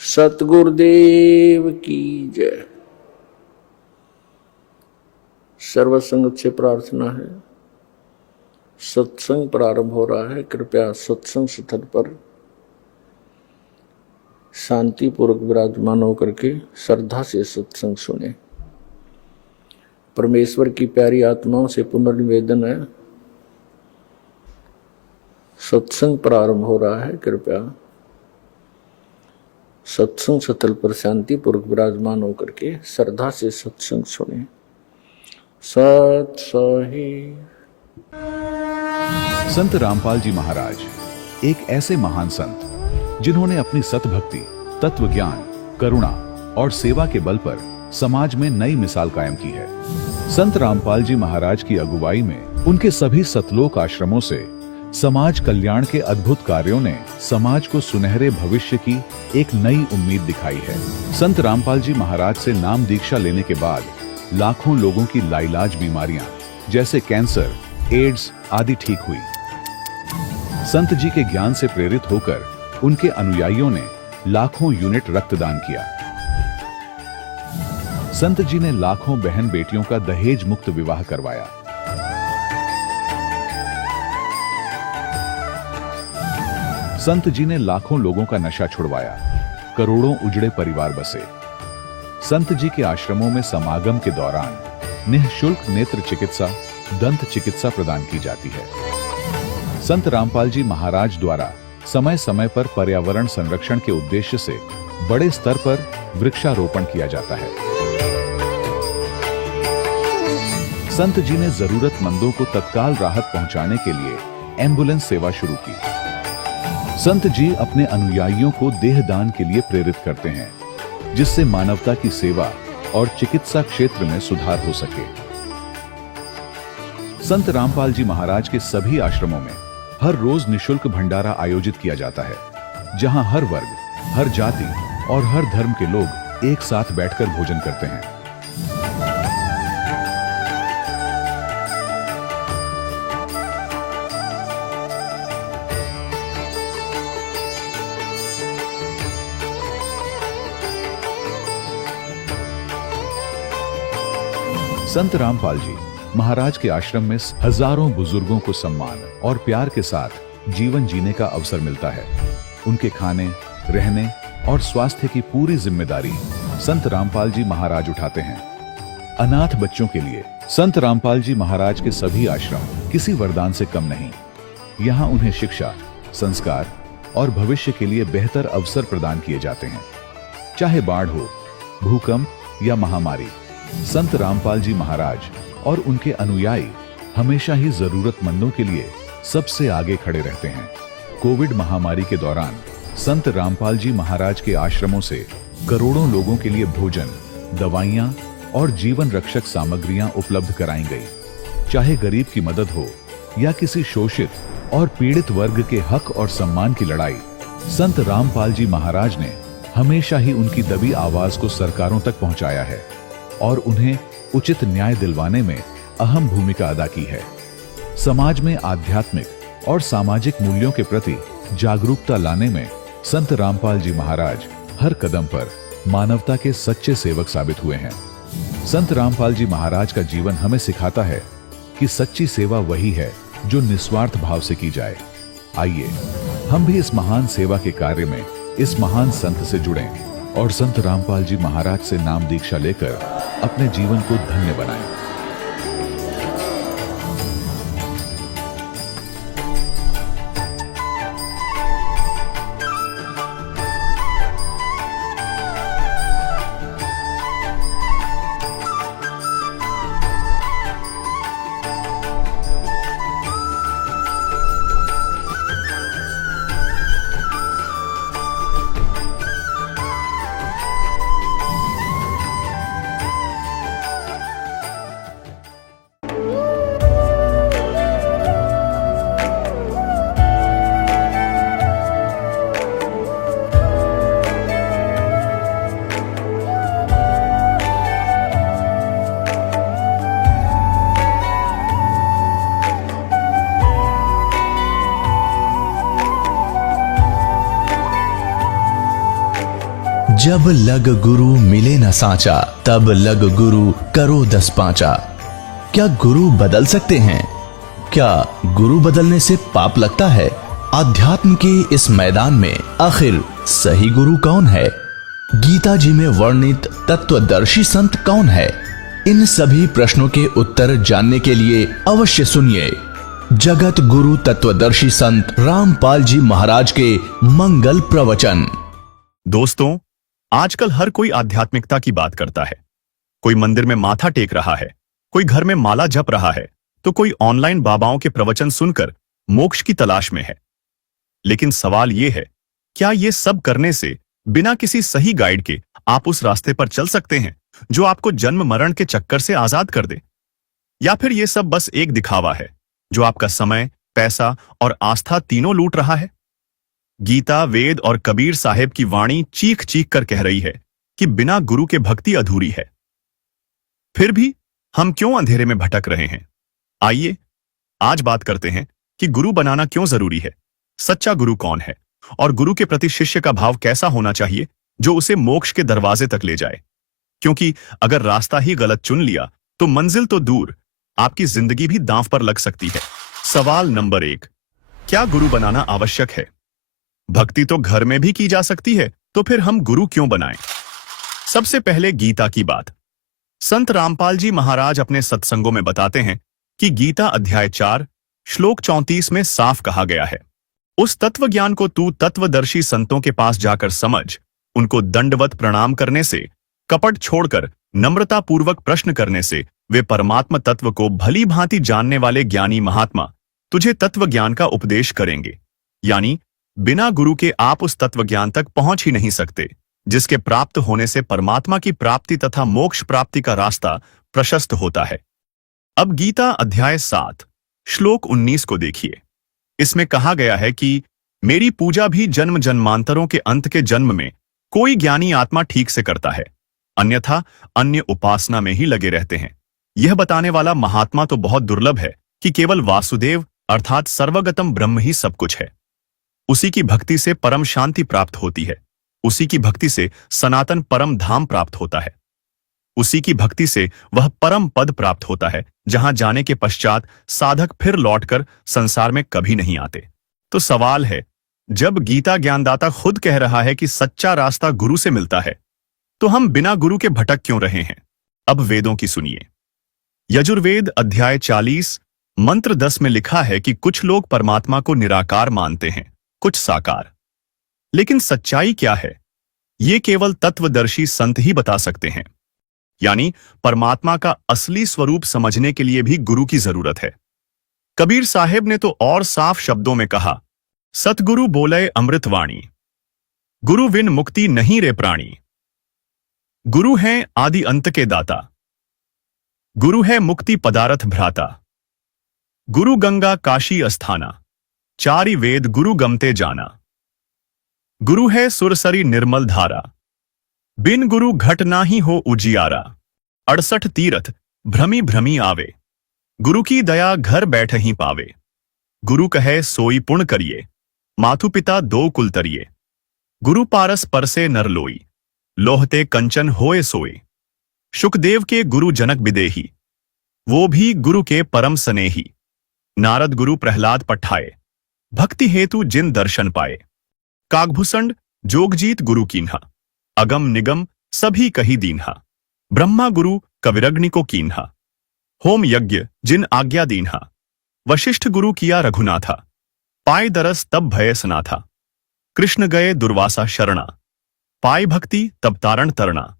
सतगुरुदेव की जय। सर्वसंगत से प्रार्थना है, सत्संग प्रारंभ हो रहा है। कृपया सत्संग स्थल पर शांतिपूर्वक विराजमान होकर के श्रद्धा से सत्संग सुने। परमेश्वर की प्यारी आत्माओं से पुनर्निवेदन है, सत्संग प्रारंभ हो रहा है। कृपया सत्संग स्थल पर शांतिपूर्वक विराजमान होकर के श्रद्धा से सत्संग सुने। सत सही। संत रामपाल जी महाराज एक ऐसे महान संत जिन्होंने अपनी सतभक्ति, तत्व ज्ञान, करुणा और सेवा के बल पर समाज में नई मिसाल कायम की है। संत रामपाल जी महाराज की अगुवाई में उनके सभी सतलोक आश्रमों से समाज कल्याण के अद्भुत कार्यों ने समाज को सुनहरे भविष्य की एक नई उम्मीद दिखाई है। संत रामपाल जी महाराज से नाम दीक्षा लेने के बाद लाखों लोगों की लाइलाज बीमारियां जैसे कैंसर, एड्स आदि ठीक हुई। संत जी के ज्ञान से प्रेरित होकर उनके अनुयायियों ने लाखों यूनिट रक्तदान किया। संत जी ने लाखों बहन बेटियों का दहेज मुक्त विवाह करवाया। संत जी ने लाखों लोगों का नशा छुड़वाया, करोड़ों उजड़े परिवार बसे। संत जी के आश्रमों में समागम के दौरान निःशुल्क नेत्र चिकित्सा, दंत चिकित्सा प्रदान की जाती है। संत रामपाल जी महाराज द्वारा समय समय पर पर्यावरण संरक्षण के उद्देश्य से बड़े स्तर पर वृक्षारोपण किया जाता है। संत जी ने जरूरतमंदों को तत्काल राहत पहुंचाने के लिए एम्बुलेंस सेवा शुरू की। संत जी अपने अनुयायियों को देहदान के लिए प्रेरित करते हैं, जिससे मानवता की सेवा और चिकित्सा क्षेत्र में सुधार हो सके। संत रामपाल जी महाराज के सभी आश्रमों में हर रोज निःशुल्क भंडारा आयोजित किया जाता है, जहां हर वर्ग, हर जाति और हर धर्म के लोग एक साथ बैठकर भोजन करते हैं। संत रामपाल जी महाराज के आश्रम में हजारों बुजुर्गों को सम्मान और प्यार के साथ जीवन जीने का अवसर मिलता है। उनके खाने, रहने और स्वास्थ्य की पूरी जिम्मेदारी संत रामपाल जी महाराज उठाते हैं। अनाथ बच्चों के लिए संत रामपाल जी महाराज के सभी आश्रम किसी वरदान से कम नहीं। यहाँ उन्हें शिक्षा, संस्कार और भविष्य के लिए बेहतर अवसर प्रदान किए जाते हैं। चाहे बाढ़ हो, भूकंप या महामारी, संत रामपाल जी महाराज और उनके अनुयायी हमेशा ही जरूरतमंदों के लिए सबसे आगे खड़े रहते हैं। कोविड महामारी के दौरान संत रामपाल जी महाराज के आश्रमों से करोड़ों लोगों के लिए भोजन, दवाइयां और जीवन रक्षक सामग्रियां उपलब्ध कराई गई। चाहे गरीब की मदद हो या किसी शोषित और पीड़ित वर्ग के हक और सम्मान की लड़ाई, संत रामपाल जी महाराज ने हमेशा ही उनकी दबी आवाज को सरकारों तक पहुंचाया है और उन्हें उचित न्याय दिलवाने में अहम भूमिका अदा की है। समाज में आध्यात्मिक और सामाजिक मूल्यों के प्रति जागरूकता लाने में संत रामपाल जी महाराज हर कदम पर मानवता के सच्चे सेवक साबित हुए हैं। संत रामपाल जी महाराज का जीवन हमें सिखाता है कि सच्ची सेवा वही है जो निस्वार्थ भाव से की जाए। आइए हम भी इस महान सेवा के कार्य में इस महान संत से जुड़ें और संत रामपाल जी महाराज से नाम दीक्षा लेकर अपने जीवन को धन्य बनाएं। जब लग गुरु मिले न साचा, तब लग गुरु करो 10 पांचा। क्या गुरु बदल सकते हैं? क्या गुरु बदलने से पाप लगता है? अध्यात्म के इस मैदान में आखिर सही गुरु कौन है? गीता जी में वर्णित तत्वदर्शी संत कौन है? इन सभी प्रश्नों के उत्तर जानने के लिए अवश्य सुनिए जगत गुरु तत्वदर्शी संत रामपाल जी महाराज के मंगल प्रवचन। दोस्तों, आजकल हर कोई आध्यात्मिकता की बात करता है। कोई मंदिर में माथा टेक रहा है, कोई घर में माला जप रहा है, तो कोई ऑनलाइन बाबाओं के प्रवचन सुनकर मोक्ष की तलाश में है। लेकिन सवाल यह है, क्या ये सब करने से बिना किसी सही गाइड के आप उस रास्ते पर चल सकते हैं जो आपको जन्म मरण के चक्कर से आजाद कर दे? या फिर यह सब बस एक दिखावा है जो आपका समय, पैसा और आस्था तीनों लूट रहा है? गीता, वेद और कबीर साहेब की वाणी चीख चीख कर कह रही है कि बिना गुरु के भक्ति अधूरी है। फिर भी हम क्यों अंधेरे में भटक रहे हैं? आइए आज बात करते हैं कि गुरु बनाना क्यों जरूरी है, सच्चा गुरु कौन है और गुरु के प्रति शिष्य का भाव कैसा होना चाहिए जो उसे मोक्ष के दरवाजे तक ले जाए। क्योंकि अगर रास्ता ही गलत चुन लिया तो मंजिल तो दूर, आपकी जिंदगी भी दांव पर लग सकती है। सवाल नंबर 1, क्या गुरु बनाना आवश्यक है? भक्ति तो घर में भी की जा सकती है, तो फिर हम गुरु क्यों बनाएं? सबसे पहले गीता की बात। संत रामपाल जी महाराज अपने सत्संगों में बताते हैं कि गीता अध्याय 4 श्लोक 34 में साफ कहा गया है, उस तत्व ज्ञान को तू तत्वदर्शी संतों के पास जाकर समझ। उनको दंडवत प्रणाम करने से, कपट छोड़कर नम्रता पूर्वक प्रश्न करने से वे परमात्मा तत्व को भली भांति जानने वाले ज्ञानी महात्मा तुझे तत्व ज्ञान का उपदेश करेंगे। यानी बिना गुरु के आप उस तत्व ज्ञान तक पहुंच ही नहीं सकते, जिसके प्राप्त होने से परमात्मा की प्राप्ति तथा मोक्ष प्राप्ति का रास्ता प्रशस्त होता है। अब गीता अध्याय 7 श्लोक 19 को देखिए। इसमें कहा गया है कि मेरी पूजा भी जन्म जन्मांतरों के अंत के जन्म में कोई ज्ञानी आत्मा ठीक से करता है, अन्यथा अन्य उपासना में ही लगे रहते हैं। यह बताने वाला महात्मा तो बहुत दुर्लभ है कि केवल वासुदेव अर्थात सर्वगतम ब्रह्म ही सब कुछ है। उसी की भक्ति से परम शांति प्राप्त होती है, उसी की भक्ति से सनातन परम धाम प्राप्त होता है, उसी की भक्ति से वह परम पद प्राप्त होता है जहां जाने के पश्चात साधक फिर लौटकर संसार में कभी नहीं आते। तो सवाल है, जब गीता ज्ञानदाता खुद कह रहा है कि सच्चा रास्ता गुरु से मिलता है, तो हम बिना गुरु के भटक क्यों रहे हैं? अब वेदों की सुनिए। यजुर्वेद अध्याय 40 मंत्र 10 में लिखा है कि कुछ लोग परमात्मा को निराकार मानते हैं, कुछ साकार। लेकिन सच्चाई क्या है, ये केवल तत्वदर्शी संत ही बता सकते हैं। यानी परमात्मा का असली स्वरूप समझने के लिए भी गुरु की जरूरत है। कबीर साहेब ने तो और साफ शब्दों में कहा, सतगुरु बोले अमृतवाणी, गुरु विन मुक्ति नहीं रे प्राणी। गुरु हैं आदि अंत के दाता, गुरु है मुक्ति पदारथ भ्राता। गुरु गंगा काशी अस्थाना, चारि वेद गुरु गमते जाना। गुरु है सुरसरी निर्मल धारा, बिन गुरु घट नाही हो उजियारा। 68 तीरथ भ्रमी भ्रमी आवे, गुरु की दया घर बैठ ही पावे। गुरु कहे सोई पुण्य करिए, मातु पिता दो कुल तरिए। गुरु पारस परसे नर लोई, लोहते कंचन होए सोए। शुकदेव के गुरु जनक बिदेही, वो भी गुरु के परम स्नेही। नारद गुरु प्रहलाद पठाए, भक्ति हेतु जिन दर्शन पाए। काकभूषण जोगजीत गुरु कीन्हा, अगम निगम सभी कही दीन्हा। ब्रह्मा गुरु कविरग्नि को कीन्हा, होम यज्ञ जिन आज्ञा दीन्हा। वशिष्ठ गुरु किया रघुनाथा, पाए दरस तब भय सनाथा। कृष्ण गए दुर्वासा शरणा, पाए भक्ति तब तारण तरना।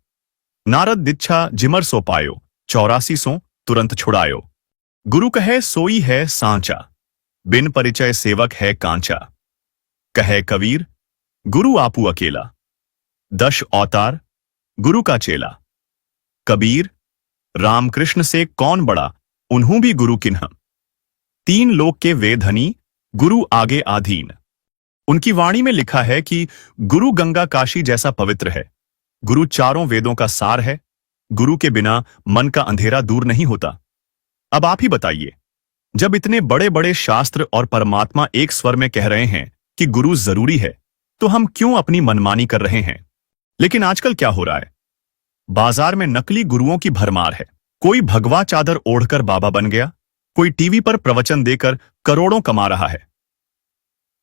नारद दिच्छा जिमर सो पायो, 84 सो तुरंत छुड़ायो। गुरु कहे सोई है सांचा, बिन परिचय सेवक है कांचा। कहे कबीर गुरु आपू अकेला, 10 अवतार गुरु का चेला। कबीर रामकृष्ण से कौन बड़ा, उन्हों भी गुरु किन्ह। 3 लोक के वेधनी, गुरु आगे आधीन। उनकी वाणी में लिखा है कि गुरु गंगा काशी जैसा पवित्र है। गुरु चारों वेदों का सार है। गुरु के बिना मन का अंधेरा दूर नहीं होता। अब आप ही बताइए, जब इतने बड़े बड़े शास्त्र और परमात्मा एक स्वर में कह रहे हैं कि गुरु जरूरी है, तो हम क्यों अपनी मनमानी कर रहे हैं? लेकिन आजकल क्या हो रहा है? बाजार में नकली गुरुओं की भरमार है। कोई भगवा चादर ओढ़कर बाबा बन गया, कोई टीवी पर प्रवचन देकर करोड़ों कमा रहा है।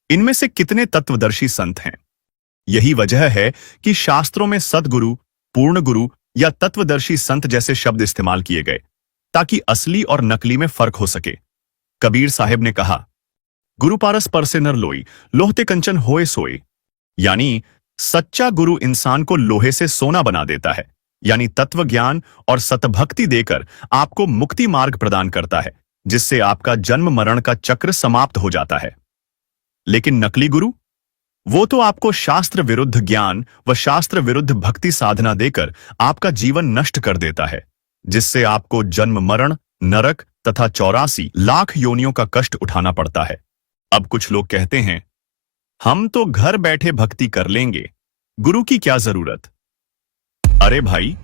इनमें से कितने तत्वदर्शी संत हैं? यही वजह है कि शास्त्रों में सद्गुरु, पूर्ण गुरु या तत्वदर्शी संत जैसे शब्द इस्तेमाल किए गए, ताकि असली और नकली में फर्क हो सके। कबीर साहिब ने कहा, गुरु पारस पर से नर लोई, लोहते कंचन होए सोए। यानी सच्चा गुरु इंसान को लोहे से सोना बना देता है, यानी तत्व ज्ञान और सतभक्ति देकर आपको मुक्ति मार्ग प्रदान करता है, जिससे आपका जन्म मरण का चक्र समाप्त हो जाता है। लेकिन नकली गुरु, वो तो आपको शास्त्र विरुद्ध ज्ञान व शास्त्र विरुद्ध भक्ति साधना देकर आपका जीवन नष्ट कर देता है, जिससे आपको जन्म मरण, नरक तथा 84 लाख योनियों का कष्ट उठाना पड़ता है। अब कुछ लोग कहते हैं, हम तो घर बैठे भक्ति कर लेंगे, गुरु की क्या जरूरत? अरे भाई,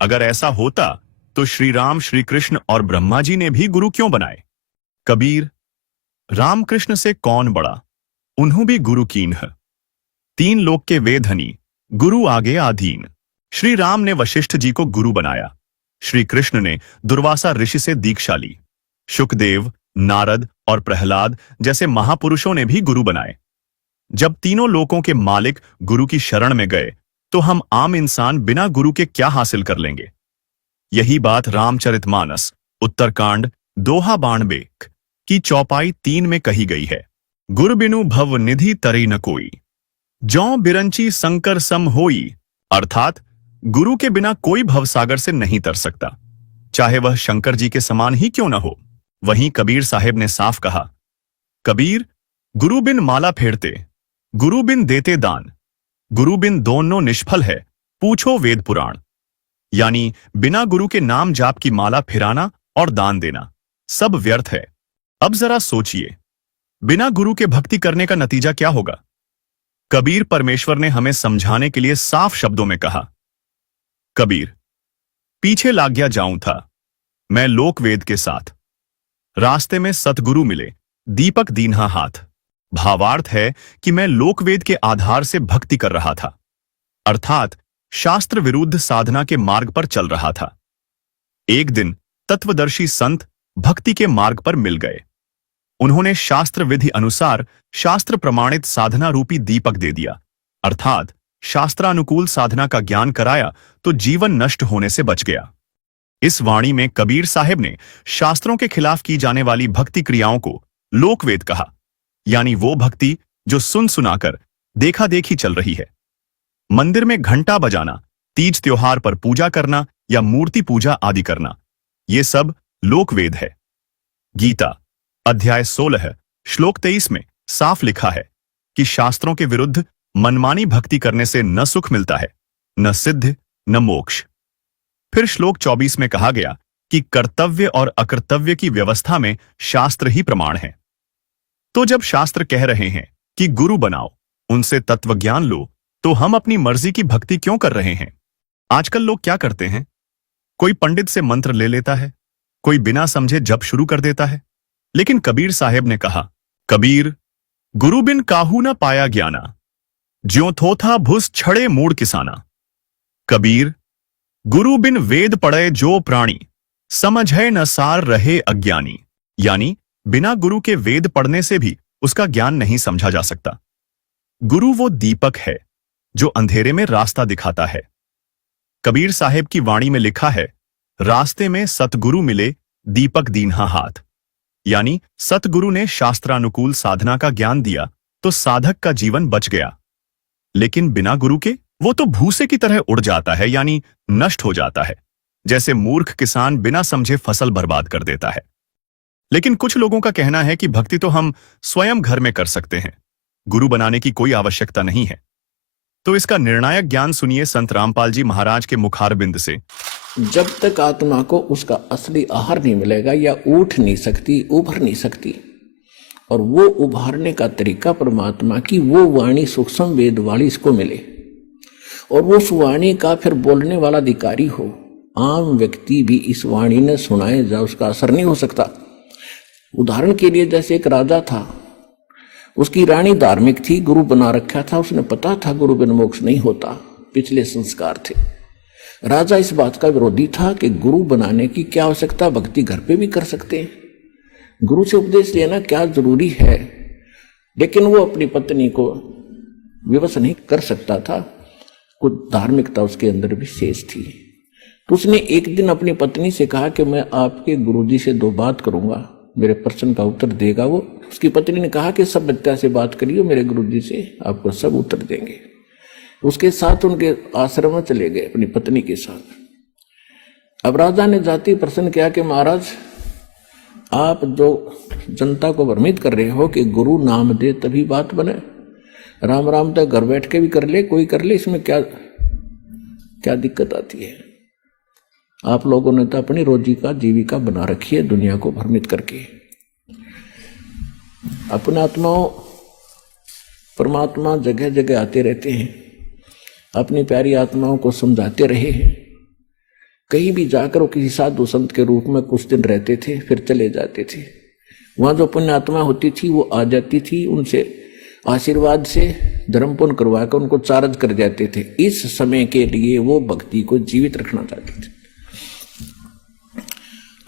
अगर ऐसा होता तो श्री राम, श्री कृष्ण और ब्रह्मा जी ने भी गुरु क्यों बनाए? कबीर, रामकृष्ण से कौन बड़ा, उन्हों भी गुरु कीन है। 3 लोक के वेधनी, गुरु आगे आधीन। श्री राम ने वशिष्ठ जी को गुरु बनाया, श्री कृष्ण ने दुर्वासा ऋषि से दीक्षा ली, शुकदेव, नारद और प्रहलाद जैसे महापुरुषों ने भी गुरु बनाए। जब तीनों लोकों के मालिक गुरु की शरण में गए, तो हम आम इंसान बिना गुरु के क्या हासिल कर लेंगे? यही बात रामचरितमानस उत्तरकांड दोहा बाणबेक की चौपाई 3 में कही गई है। गुरु बिनु भव निधि तरे न कोई, जौ बिरंची संकर सम होई। अर्थात गुरु के बिना कोई भवसागर से नहीं तर सकता, चाहे वह शंकर जी के समान ही क्यों न हो। वहीं कबीर साहिब ने साफ कहा, कबीर, गुरु बिन माला फेरते, गुरु बिन देते दान, गुरु बिन दोनों निष्फल है, पूछो वेद पुराण। यानी बिना गुरु के नाम जाप की माला फिराना और दान देना सब व्यर्थ है। अब जरा सोचिए, बिना गुरु के भक्ति करने का नतीजा क्या होगा? कबीर परमेश्वर ने हमें समझाने के लिए साफ शब्दों में कहा, कबीर, पीछे लाग गया जाऊं था मैं लोकवेद के साथ, रास्ते में सतगुरु मिले, दीपक दीन्हा हाथ। भावार्थ है कि मैं लोकवेद के आधार से भक्ति कर रहा था, अर्थात शास्त्र विरुद्ध साधना के मार्ग पर चल रहा था। एक दिन तत्वदर्शी संत भक्ति के मार्ग पर मिल गए। उन्होंने शास्त्र विधि अनुसार शास्त्र प्रमाणित साधना रूपी दीपक दे दिया, अर्थात शास्त्रानुकूल साधना का ज्ञान कराया, तो जीवन नष्ट होने से बच गया। इस वाणी में कबीर साहिब ने शास्त्रों के खिलाफ की जाने वाली भक्ति क्रियाओं को लोकवेद कहा, यानी वो भक्ति जो सुन सुनाकर देखा देखी चल रही है। मंदिर में घंटा बजाना, तीज त्योहार पर पूजा करना या मूर्ति पूजा आदि करना, ये सब लोकवेद है। गीता अध्याय 16 श्लोक 23 में साफ लिखा है कि शास्त्रों के विरुद्ध मनमानी भक्ति करने से न सुख मिलता है, न सिद्ध, न मोक्ष। फिर श्लोक 24 में कहा गया कि कर्तव्य और अकर्तव्य की व्यवस्था में शास्त्र ही प्रमाण है। तो जब शास्त्र कह रहे हैं कि गुरु बनाओ, उनसे तत्व ज्ञान लो, तो हम अपनी मर्जी की भक्ति क्यों कर रहे हैं? आजकल लोग क्या करते हैं? कोई पंडित से मंत्र ले लेता है, कोई बिना समझे जप शुरू कर देता है। लेकिन कबीर साहिब ने कहा, कबीर, गुरु बिन काहू न पाया ज्ञाना, ज्यों थोथा भुस छड़े मूड किसाना। कबीर, गुरु बिन वेद पढ़े जो प्राणी, समझ है न सार रहे अज्ञानी। यानी बिना गुरु के वेद पढ़ने से भी उसका ज्ञान नहीं समझा जा सकता। गुरु वो दीपक है जो अंधेरे में रास्ता दिखाता है। कबीर साहिब की वाणी में लिखा है, रास्ते में सतगुरु मिले, दीपक दीन्हा हाथ। यानी सतगुरु ने शास्त्रानुकूल साधना का ज्ञान दिया तो साधक का जीवन बच गया। लेकिन बिना गुरु के वो तो भूसे की तरह उड़ जाता है, यानी नष्ट हो जाता है। जैसे मूर्ख किसान बिना समझे फसल बर्बाद कर देता है। लेकिन कुछ लोगों का कहना है कि भक्ति तो हम स्वयं घर में कर सकते हैं, गुरु बनाने की कोई आवश्यकता नहीं है। तो इसका निर्णायक ज्ञान सुनिए संत रामपाल जी महाराज के मुखारबिंद से। जब तक आत्मा को उसका असली आहार नहीं मिलेगा, या उठ नहीं सकती, उभर नहीं सकती, और वो उभारने का तरीका परमात्मा की वो वाणी सूक्ष्म वेद वाली इसको मिले, और वो उस वाणी का फिर बोलने वाला अधिकारी हो। आम व्यक्ति भी इस वाणी ने सुनाए जा उसका असर नहीं हो सकता। उदाहरण के लिए, जैसे एक राजा था, उसकी रानी धार्मिक थी, गुरु बना रखा था, उसने पता था गुरु बिन मोक्ष नहीं होता, पिछले संस्कार थे। राजा इस बात का विरोधी था कि गुरु बनाने की क्या आवश्यकता, भक्ति घर पे भी कर सकते हैं, गुरु से उपदेश लेना क्या जरूरी है। लेकिन वो अपनी पत्नी को विवश नहीं कर सकता था, कुछ धार्मिकता उसके अंदर भी शेष थी। तो उसने एक दिन अपनी पत्नी से कहा कि मैं आपके गुरुजी से 2 बात करूंगा, मेरे प्रश्न का उत्तर देगा वो। उसकी पत्नी ने कहा कि सभ्यता से बात करिए, मेरे गुरुजी से आपको सब उत्तर देंगे। उसके साथ उनके आश्रम में चले गए अपनी पत्नी के साथ। अब राजा ने जाति प्रश्न किया कि महाराज, आप जो जनता को भ्रमित कर रहे हो कि गुरु नाम दे तभी बात बने, राम राम तो घर बैठ के भी कर ले, कोई कर ले, इसमें क्या क्या दिक्कत आती है। आप लोगों ने तो अपनी रोजी का जीविका बना रखी है दुनिया को भ्रमित करके। अपने आत्माओं परमात्मा जगह जगह आते रहते हैं, अपनी प्यारी आत्माओं को समझाते रहे हैं। कहीं भी जाकर वो किसी साधु संत के रूप में कुछ दिन रहते थे, फिर चले जाते थे। वहां जो पुण्य आत्मा होती थी वो आ जाती थी, उनसे आशीर्वाद से धर्म पुण्य करवाकर उनको चार्ज कर जाते थे। इस समय के लिए वो भक्ति को जीवित रखना चाहते थे।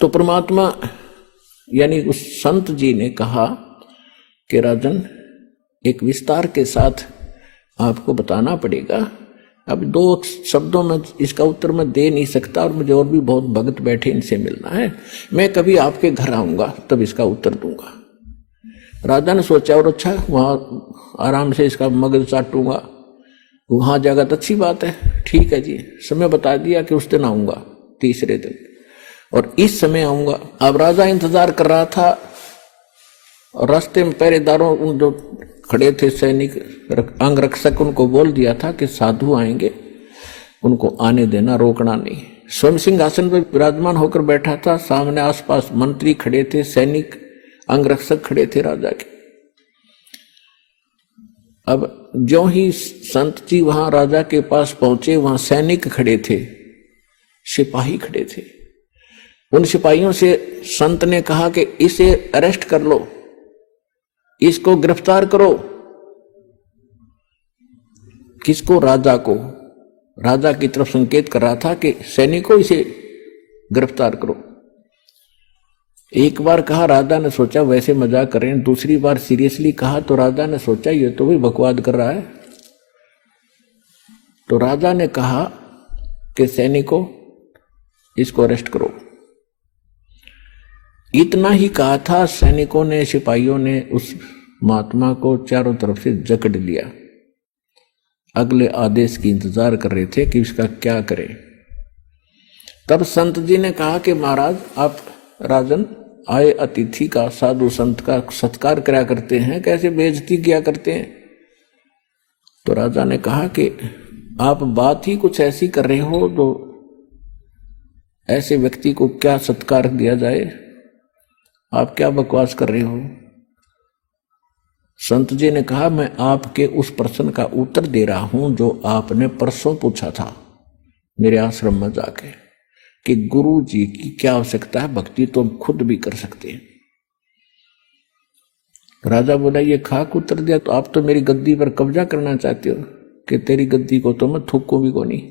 तो परमात्मा यानी उस संत जी ने कहा कि राजन, एक विस्तार के साथ आपको बताना पड़ेगा। अब 2 शब्दों में इसका उत्तर मैं दे नहीं सकता, और मुझे और भी बहुत भक्त बैठे, इनसे मिलना है। मैं कभी आपके घर आऊंगा तब इसका उत्तर दूंगा। राजा ने सोचा, और अच्छा वहां आराम से इसका मगज चाटूंगा, वहां जाएगा तो अच्छी बात है, ठीक है जी। समय बता दिया कि उस दिन आऊंगा, तीसरे दिन, और इस समय आऊंगा। अब राजा इंतजार कर रहा था, और रास्ते में पहरेदारों उन जो खड़े थे सैनिक अंगरक्षक, उनको बोल दिया था कि साधु आएंगे, उनको आने देना, रोकना नहीं। स्वयं सिंहासन पर विराजमान होकर बैठा था, सामने आसपास मंत्री खड़े थे, सैनिक अंगरक्षक खड़े थे राजा के। अब ज्यों ही संत जी वहां राजा के पास पहुंचे, वहां सैनिक खड़े थे, सिपाही खड़े थे। उन सिपाहियों से संत ने कहा कि इसे अरेस्ट कर लो, इसको गिरफ्तार करो। किसको? राजा को। राजा की तरफ संकेत कर रहा था कि सैनिकों, इसे गिरफ्तार करो। एक बार कहा, राजा ने सोचा वैसे मजाक कर रहे हैं। दूसरी बार सीरियसली कहा तो राजा ने सोचा ये तो भी बकवाद कर रहा है। तो राजा ने कहा कि सैनिकों, इसको अरेस्ट करो। इतना ही कहा था, सैनिकों ने, सिपाहियों ने उस महात्मा को चारों तरफ से जकड़ लिया। अगले आदेश की इंतजार कर रहे थे कि इसका क्या करें। तब संत जी ने कहा कि महाराज, आप राजन आए अतिथि का, साधु संत का सत्कार किया करते हैं, कैसे बेइज्जती किया करते हैं। तो राजा ने कहा कि आप बात ही कुछ ऐसी कर रहे हो तो ऐसे व्यक्ति को क्या सत्कार दिया जाए, आप क्या बकवास कर रहे हो। संत जी ने कहा, मैं आपके उस प्रश्न का उत्तर दे रहा हूं जो आपने परसों पूछा था मेरे आश्रम में जाके, कि गुरु जी की क्या आवश्यकता है, भक्ति तो हम खुद भी कर सकते हैं। राजा बोला, ये खाक उत्तर दिया, तो आप तो मेरी गद्दी पर कब्जा करना चाहते हो कि तेरी गद्दी को तो मैं थूकूं भी को नहीं।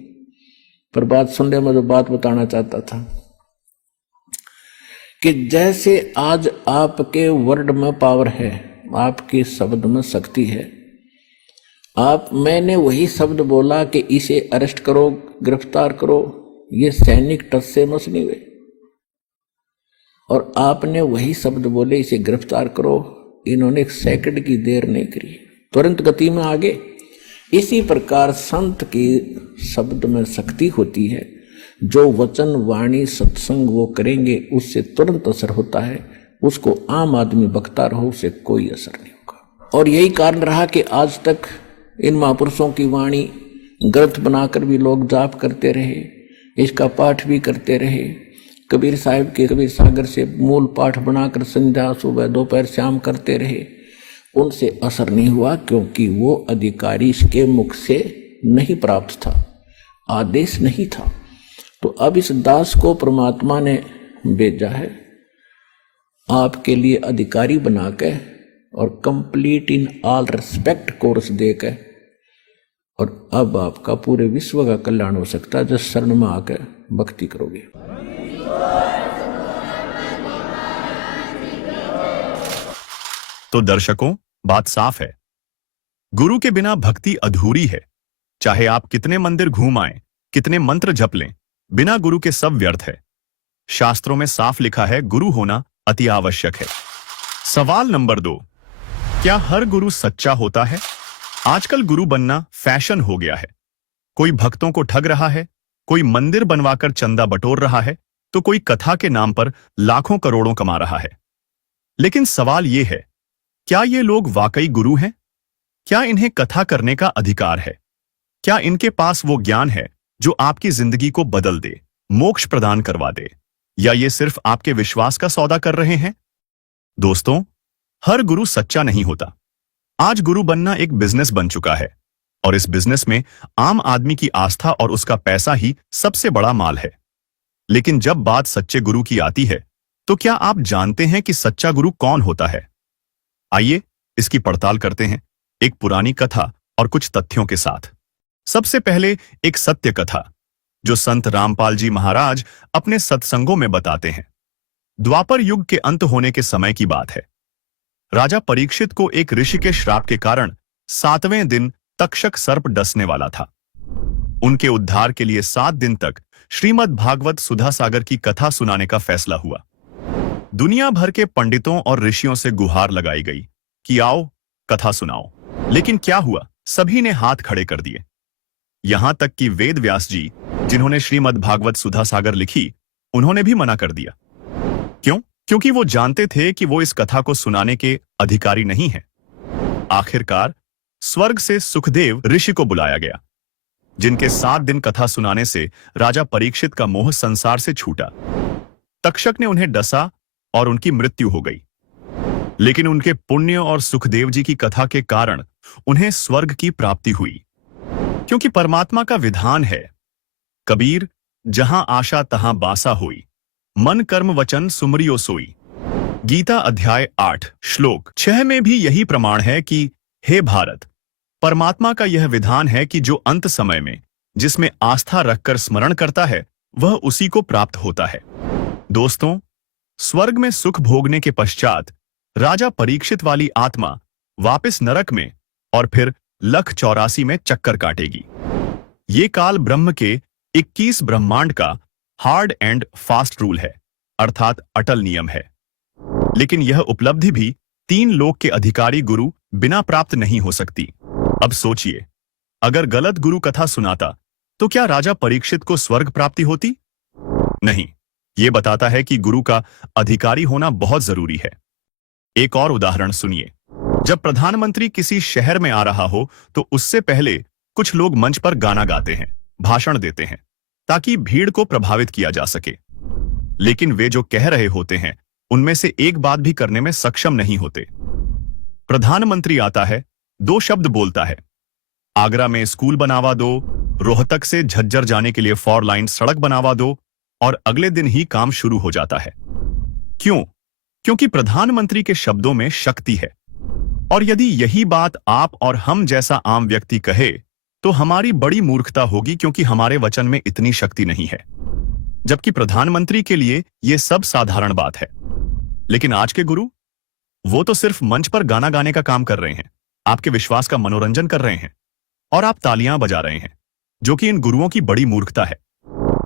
पर बात सुनने में जो बात बताना चाहता था कि जैसे आज आपके वर्ड में पावर है, आपके शब्द में शक्ति है। मैंने वही शब्द बोला कि इसे अरेस्ट करो, गिरफ्तार करो, ये सैनिक टस से मस नहीं हुए। और आपने वही शब्द बोले, इसे गिरफ्तार करो, इन्होंने 1 सेकंड की देर नहीं करी, तुरंत गति में आगे। इसी प्रकार संत की शब्द में शक्ति होती है। जो वचन, वाणी, सत्संग वो करेंगे, उससे तुरंत असर होता है। उसको आम आदमी बकता रहो, उसे कोई असर नहीं होगा। और यही कारण रहा कि आज तक इन महापुरुषों की वाणी ग्रंथ बनाकर भी लोग जाप करते रहे, इसका पाठ भी करते रहे। कबीर साहिब के कबीर सागर से मूल पाठ बनाकर संध्या, सुबह, दोपहर, शाम करते रहे। उनसे असर नहीं हुआ, क्योंकि वो अधिकारी के मुख से नहीं प्राप्त था, आदेश नहीं था। तो अब इस दास को परमात्मा ने भेजा है आपके लिए अधिकारी बना के, और complete in all respect course देकर और अब आपका पूरे विश्व का कल्याण हो सकता है जब शरण में आकर भक्ति करोगे। तो दर्शकों, बात साफ है, गुरु के बिना भक्ति अधूरी है। चाहे आप कितने मंदिर घूम आए, कितने मंत्र जप लें, बिना गुरु के सब व्यर्थ है। शास्त्रों में साफ लिखा है, गुरु होना अति आवश्यक है। सवाल नंबर 2, क्या हर गुरु सच्चा होता है? आजकल गुरु बनना फैशन हो गया है। कोई भक्तों को ठग रहा है, कोई मंदिर बनवाकर चंदा बटोर रहा है, तो कोई कथा के नाम पर लाखों करोड़ों कमा रहा है। लेकिन सवाल यह है, क्या ये लोग वाकई गुरु हैं? क्या इन्हें कथा करने का अधिकार है? क्या इनके पास वो ज्ञान है जो आपकी जिंदगी को बदल दे, मोक्ष प्रदान करवा दे, या ये सिर्फ आपके विश्वास का सौदा कर रहे हैं? दोस्तों, हर गुरु सच्चा नहीं होता। आज गुरु बनना एक बिजनेस बन चुका है, और इस बिजनेस में आम आदमी की आस्था और उसका पैसा ही सबसे बड़ा माल है। लेकिन जब बात सच्चे गुरु की आती है, तो क्या आप जानते हैं कि सच्चा गुरु कौन होता है? आइए इसकी पड़ताल करते हैं, एक पुरानी कथा और कुछ तथ्यों के साथ। सबसे पहले एक सत्य कथा जो संत रामपाल जी महाराज अपने सत्संगों में बताते हैं। द्वापर युग के अंत होने के समय की बात है। राजा परीक्षित को एक ऋषि के श्राप के कारण 7वें दिन तक्षक सर्प डसने वाला था। उनके उद्धार के लिए 7 दिन तक श्रीमद् भागवत सुधा सागर की कथा सुनाने का फैसला हुआ। दुनिया भर के पंडितों और ऋषियों से गुहार लगाई गई कि आओ कथा सुनाओ, लेकिन क्या हुआ? सभी ने हाथ खड़े कर दिए। यहां तक कि वेद व्यास जी, जिन्होंने श्रीमद् भागवत सुधा सागर लिखी, उन्होंने भी मना कर दिया। क्यों? क्योंकि वो जानते थे कि वो इस कथा को सुनाने के अधिकारी नहीं हैं। आखिरकार स्वर्ग से सुखदेव ऋषि को बुलाया गया, जिनके 7 दिन कथा सुनाने से राजा परीक्षित का मोह संसार से छूटा। तक्षक ने उन्हें डसा और उनकी मृत्यु हो गई। लेकिन उनके पुण्य और सुखदेव जी की कथा के कारण उन्हें स्वर्ग की प्राप्ति हुई, क्योंकि परमात्मा का विधान है, कबीर जहां आशा तहां बासा होई, मन कर्म वचन सुमरियो सोई। गीता अध्याय 8 श्लोक 6 में भी यही प्रमाण है कि हे भारत, परमात्मा का यह विधान है कि जो अंत समय में जिसमें आस्था रखकर स्मरण करता है, वह उसी को प्राप्त होता है। दोस्तों, स्वर्ग में सुख भोगने के पश्चात राजा परीक्षित वाली आत्मा वापस नरक में और फिर 1,84 में चक्कर काटेगी। ये काल ब्रह्म के 21 ब्रह्मांड का हार्ड एंड फास्ट रूल है, अर्थात अटल नियम है। लेकिन यह उपलब्धि भी 3 लोक के अधिकारी गुरु बिना प्राप्त नहीं हो सकती। अब सोचिए, अगर गलत गुरु कथा सुनाता तो क्या राजा परीक्षित को स्वर्ग प्राप्ति होती? नहीं। यह बताता है कि गुरु का अधिकारी होना बहुत जरूरी है। एक और उदाहरण सुनिए। जब प्रधानमंत्री किसी शहर में आ रहा हो तो उससे पहले कुछ लोग मंच पर गाना गाते हैं, भाषण देते हैं, ताकि भीड़ को प्रभावित किया जा सके। लेकिन वे जो कह रहे होते हैं उनमें से एक बात भी करने में सक्षम नहीं होते। प्रधानमंत्री आता है, 2 शब्द बोलता है, आगरा में स्कूल बनावा दो, रोहतक से झज्जर जाने के लिए 4 लाइन सड़क बनावा दो, और अगले दिन ही काम शुरू हो जाता है। क्यों? क्योंकि प्रधानमंत्री के शब्दों में शक्ति है। और यदि यही बात आप और हम जैसा आम व्यक्ति कहे तो हमारी बड़ी मूर्खता होगी, क्योंकि हमारे वचन में इतनी शक्ति नहीं है। जबकि प्रधानमंत्री के लिए यह सब साधारण बात है। लेकिन आज के गुरु, वो तो सिर्फ मंच पर गाना गाने का काम कर रहे हैं, आपके विश्वास का मनोरंजन कर रहे हैं, और आप तालियां बजा रहे हैं, जो कि इन गुरुओं की बड़ी मूर्खता है।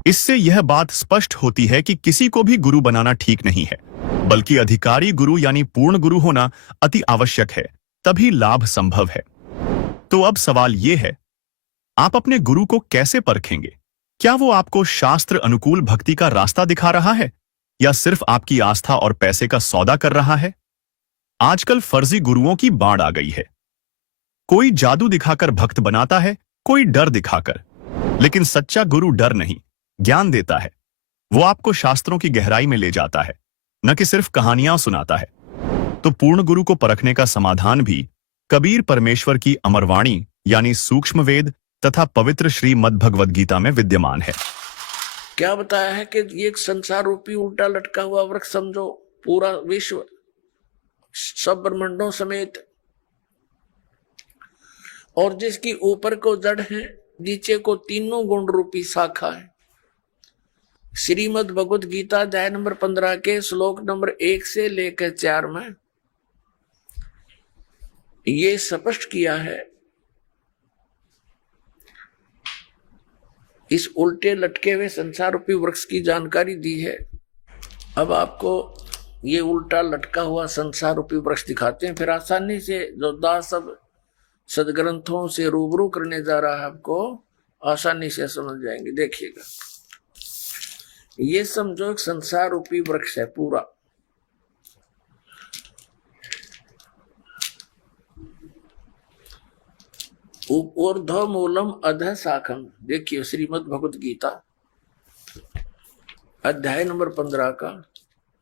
इससे यह बात स्पष्ट होती है कि किसी को भी गुरु बनाना ठीक नहीं है, बल्कि अधिकारी गुरु यानी पूर्ण गुरु होना अति आवश्यक है, तभी लाभ संभव है। तो अब सवाल यह है, आप अपने गुरु को कैसे परखेंगे? क्या वो आपको शास्त्र अनुकूल भक्ति का रास्ता दिखा रहा है, या सिर्फ आपकी आस्था और पैसे का सौदा कर रहा है? आजकल फर्जी गुरुओं की बाढ़ आ गई है। कोई जादू दिखाकर भक्त बनाता है, कोई डर दिखाकर। लेकिन सच्चा गुरु डर नहीं, ज्ञान देता है। वो आपको शास्त्रों की गहराई में ले जाता है, न कि सिर्फ कहानियां सुनाता है। तो पूर्ण गुरु को परखने का समाधान भी कबीर परमेश्वर की अमरवाणी यानी सूक्ष्म वेद तथा पवित्र श्रीमद् भगवद गीता में विद्यमान है। क्या बताया है कि ये एक संसार रूपी उल्टा लटका हुआ वृक्ष समझो, पूरा विश्व सब ब्रह्मांडों समेत, और जिसकी ऊपर को जड़ है, नीचे को तीनों गुण रूपी शाखा है। श्रीमद् भगवत गीता अध्याय नंबर 15 के श्लोक नंबर 1 से लेकर 4 में ये स्पष्ट किया है। इस उल्टे लटके हुए संसार रूपी वृक्ष की जानकारी दी है। अब आपको ये उल्टा लटका हुआ संसार रूपी वृक्ष दिखाते हैं, फिर आसानी से जो दास सब सदग्रंथों से रूबरू करने जा रहा है आपको आसानी से समझ जाएंगे। देखिएगा, ये समझो एक संसार रूपी वृक्ष है पूरा। ऊर्ध्व मूलम अधः शाखम। देखिए श्रीमद् भगवत गीता अध्याय नंबर 15 का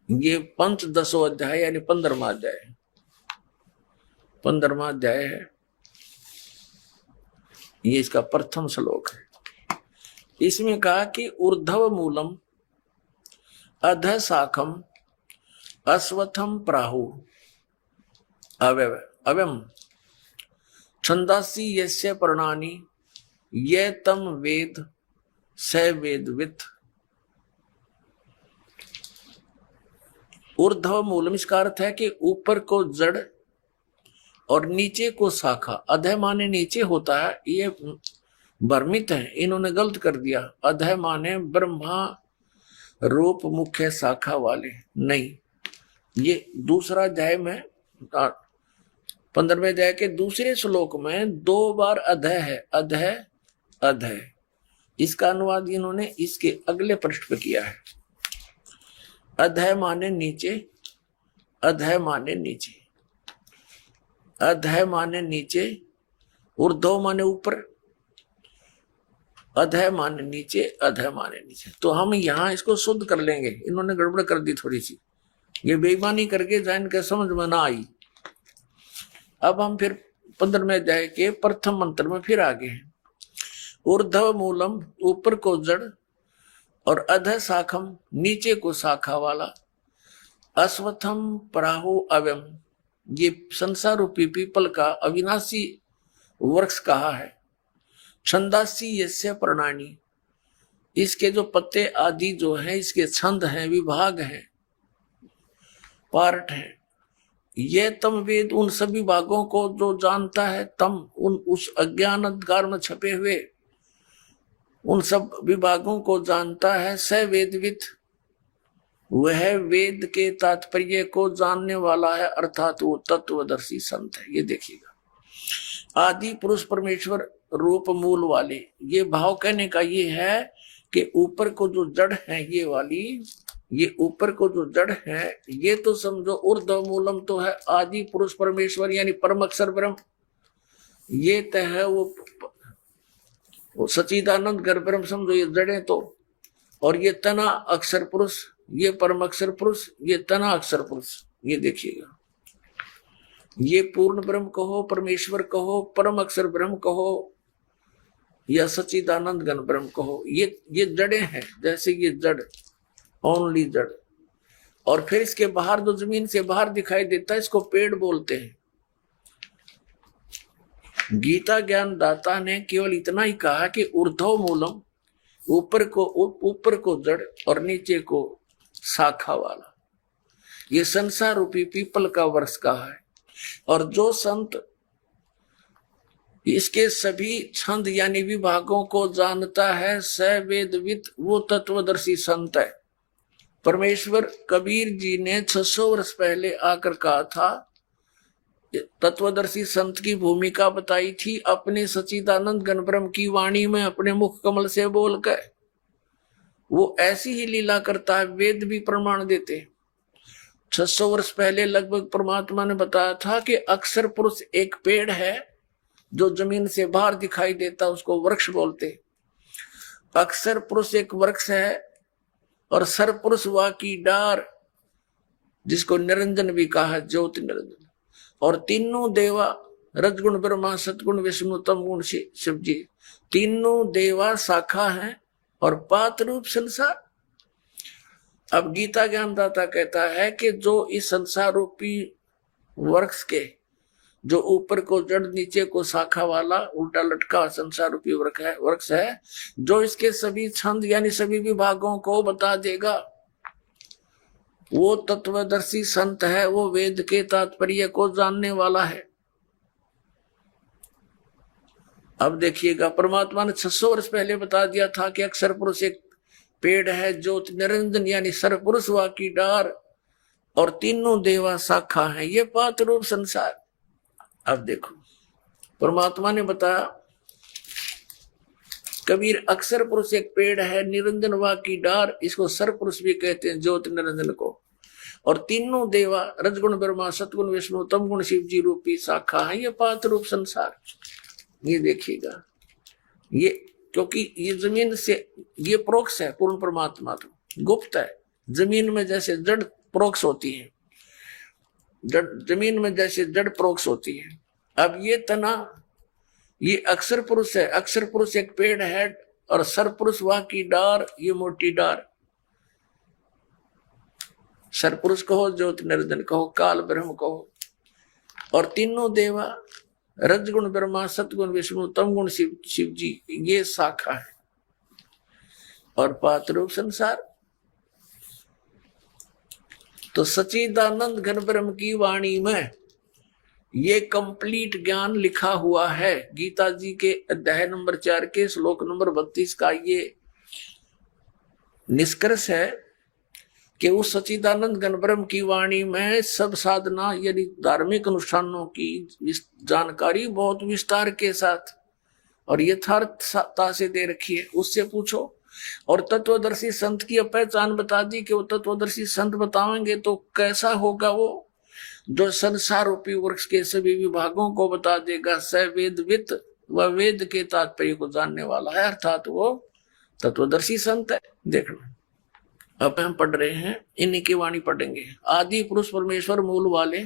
ये पंचदशो अध्याय यानी 15वां अध्याय है। 15वां अध्याय है, ये इसका प्रथम श्लोक है। इसमें कहा कि ऊर्ध्व मूलम अधः शाखम अश्वत्थम प्राहु अव्यम छंदासी यस्य पर्णानि ये तम वेद स वेदवित्। ऊर्ध्व मूलम इसका अर्थ है कि ऊपर को जड़ और नीचे को शाखा। अधः माने नीचे होता है, ये भ्रमित है, इन्होंने गलत कर दिया। अधः माने ब्रह्मा रूप मुख्य शाखा वाले, नहीं। ये दूसरा अध्याय में 15वें अध्याय के दूसरे श्लोक में 2 बार अधः है, अधः अधः। इसका अनुवाद इन्होंने इसके अगले पृष्ठ पे किया है। अधः माने नीचे, अधः माने नीचे, अधः माने नीचे, ऊर्ध्व माने ऊपर, अधः माने नीचे, अधः माने नीचे। तो हम यहां इसको शुद्ध कर लेंगे, इन्होंने गड़बड़ कर दी थोड़ी सी, ये बेईमानी करके जान के समझ में ना आई। अब हम फिर 15वें अध्याय के प्रथम मंत्र में फिर आगे हैं। ऊर्ध्व मूलम ऊपर को जड़ और अधः शाखम नीचे को शाखा वाला, अश्वत्थम प्राहु अव्यम ये संसार रूपी पीपल का अविनाशी वृक्ष कहा है। छंदासी यस्य पर्णानि इसके जो पत्ते आदि जो है इसके छंद हैं, विभाग हैं, पार्ट हैं। ये तम वेद उन सभी भागों को जो जानता है, तम उन उस अज्ञान अंधकार में छपे हुए उन सब विभागों को जानता है। स वेदवित् वह वेद के तात्पर्य को जानने वाला है, अर्थात वो तत्वदर्शी संत है। ये देखिएगा, आदि पुरुष परमेश्वर रूप मूल वाले, ये भाव कहने का ये है कि ऊपर को जो जड़ है ये वाली, ये ऊपर को जो जड़ है ये तो समझो ऊर्ध्व मूलम तो है आदि पुरुष परमेश्वर यानी परम अक्षर ब्रह्म, ये तो है वो सच्चिदानंद घर ब्रह्म समझो ये जड़ें तो। और ये तना अक्षर पुरुष, ये परम अक्षर पुरुष, ये तना अक्षर पुरुष। ये देखिएगा, ये पूर्ण ब्रह्म कहो, परमेश्वर कहो, परम अक्षर ब्रह्म कहो या सच्चिदानंद घन ब्रह्म कहो, ये जड़ें हैं। जैसे ये जड़, ओनली जड़, और फिर इसके बाहर जो जमीन से बाहर दिखाई देता है इसको पेड़ बोलते हैं। गीता ज्ञान दाता ने केवल इतना ही कहा कि ऊर्ध्व मूलम ऊपर को जड़ और नीचे को शाखा वाला, ये संसार रूपी पीपल का वृक्ष कहा है। और जो संत इसके सभी छंद यानी विभागों को जानता है, स वेदवित् वो तत्वदर्शी संत है। परमेश्वर कबीर जी ने 600 वर्ष पहले आकर कहा था, तत्वदर्शी संत की भूमिका बताई थी अपने सच्चिदानंद घन ब्रह्म की वाणी में, अपने मुख कमल से बोलकर। वो ऐसी ही लीला करता है, वेद भी प्रमाण देते। 600 वर्ष पहले लगभग परमात्मा ने बताया था कि अक्षर पुरुष एक पेड़ है जो जमीन से बाहर दिखाई देता, उसको वृक्ष बोलते। अक्षर पुरुष एक वृक्ष है और सरपुरुष वा की डार जिसको निरंजन भी कहा है, ज्योति निरंजन। और तीनों देवा रजगुण ब्रह्मा सतगुण विष्णु तम गुण शिव जी, तीनों देवा शाखा हैं और पात रूप संसार। अब गीता ज्ञानदाता कहता है कि जो इस संसार रूपी वृक्ष के जो ऊपर को जड़ नीचे को शाखा वाला उल्टा लटका संसार रूपी वृक्ष है, जो इसके सभी छंद यानी सभी विभागों को बता देगा। वो तत्वदर्शी संत है, वो वेद के तात्पर्य को जानने वाला है। अब देखिएगा, परमात्मा ने 600 वर्ष पहले बता दिया था कि अक्षर पुरुष एक पेड़ है, ज्योति निरंजन यानी सर्वपुरुष वा की डार और तीनों देवा शाखा है, ये पात रूप संसार। अब देखो, परमात्मा ने बताया कबीर अक्षर पुरुष एक पेड़ है, निरंजन वा की डार, इसको सर्वपुरुष भी कहते हैं ज्योति निरंजन को, और तीनों देवा रजगुण ब्रह्मा सतगुण विष्णु तम गुण शिव जी रूपी शाखा है, ये पात रूप संसार। ये देखिएगा, ये क्योंकि ये जमीन से ये प्रोक्ष है, पूर्ण परमात्मा तो गुप्त है। जमीन में जैसे जड़ प्रोक्ष होती है, जमीन में जैसे जड़ प्रोक्ष होती है। अब ये तना ये अक्षर पुरुष है, अक्षर पुरुष एक पेड़ है और सरपुरुष वह की डार, ये मोटी डार। सरपुरुष कहो, ज्योति निरंजन कहो, काल ब्रह्म कहो, और तीनों देवा रजगुण ब्रह्मा सतगुण विष्णु तम गुण शिव जी, ये शाखा है। और पात रूप संसार तो सच्चिदानंद घन ब्रह्म की वाणी में ये कंप्लीट ज्ञान लिखा हुआ है। गीता जी के अध्याय नंबर 4 के श्लोक नंबर 32 का ये निष्कर्ष है कि उस सच्चिदानंद घन ब्रह्म की वाणी में सब साधना यानी धार्मिक अनुष्ठानों की जानकारी बहुत विस्तार के साथ और यथार्थता से दे रखी है। उससे पूछो। और तत्वदर्शी संत की पहचान बता दी कि वो तत्वदर्शी संत बताएंगे तो कैसा होगा, वो जो संसार रूपी वृक्ष के सभी विभागों को बता देगा। स वेदवित व वेद के तात्पर्य को जानने वाला है, अर्थात वो तत्वदर्शी संत है। देखना, अब हम पढ़ रहे हैं, इन्हीं की वाणी पढ़ेंगे। आदि पुरुष परमेश्वर मूल वाले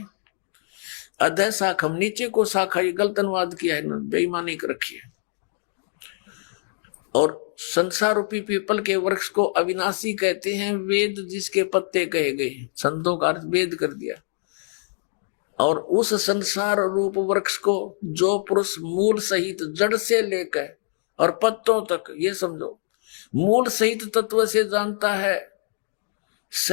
अधः शाखम, नीचे को शाखा, ये गलत अनुवाद किया है, बेईमानी कर रखी है। और संसार रूपी पीपल के वृक्ष को अविनाशी कहते हैं, वेद जिसके पत्ते कहे गए, संतों का अर्थ वेद कर दिया। और उस संसार रूप वृक्ष को जो पुरुष मूल सहित जड़ से लेकर और पत्तों तक, ये समझो, मूल सहित तत्व से जानता है, स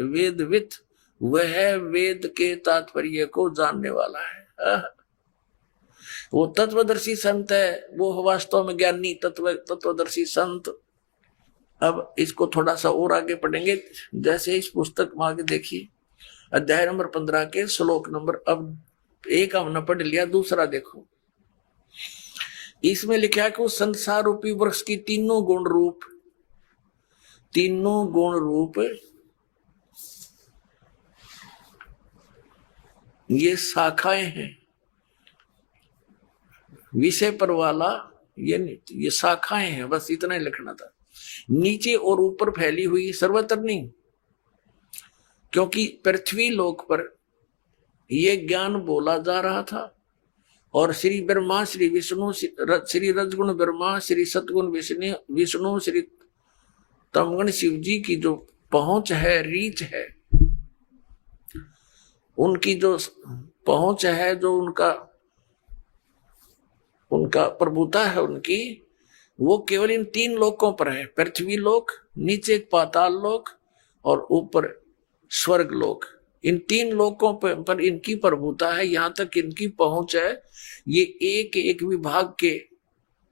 वेदवित, वह वेद के तात्पर्य को जानने वाला है। वो तत्वदर्शी संत है, वो वास्तव में ज्ञानी तत्वदर्शी संत। अब इसको थोड़ा सा और आगे पढ़ेंगे। जैसे इस पुस्तक में आगे देखिए, अध्याय नंबर 15 के श्लोक नंबर, अब एक हमने पढ़ लिया, दूसरा देखो। इसमें लिखा है कि उस संसार रूपी वृक्ष की तीनों गुण रूप ये शाखाएं हैं। विषय पर वाला ये शाखाएं हैं, बस इतना ही लिखना था। नीचे और ऊपर फैली हुई, सर्वत्र नहीं, क्योंकि पृथ्वी लोक पर यह ज्ञान बोला जा रहा था। और श्री ब्रह्मा, श्री विष्णु, श्री रजगुण ब्रह्मा, श्री सतगुण विष्णु, श्री तमगुण शिव जी की जो पहुंच है, रीच है, उनकी जो पहुंच है, जो उनका प्रभुता है उनकी, वो केवल इन 3 लोकों पर है। पृथ्वी लोक, नीचे पाताल लोक और ऊपर स्वर्ग लोक। इन 3 लोकों पर इनकी प्रभुता है, यहां तक इनकी पहुंच है। ये एक एक विभाग के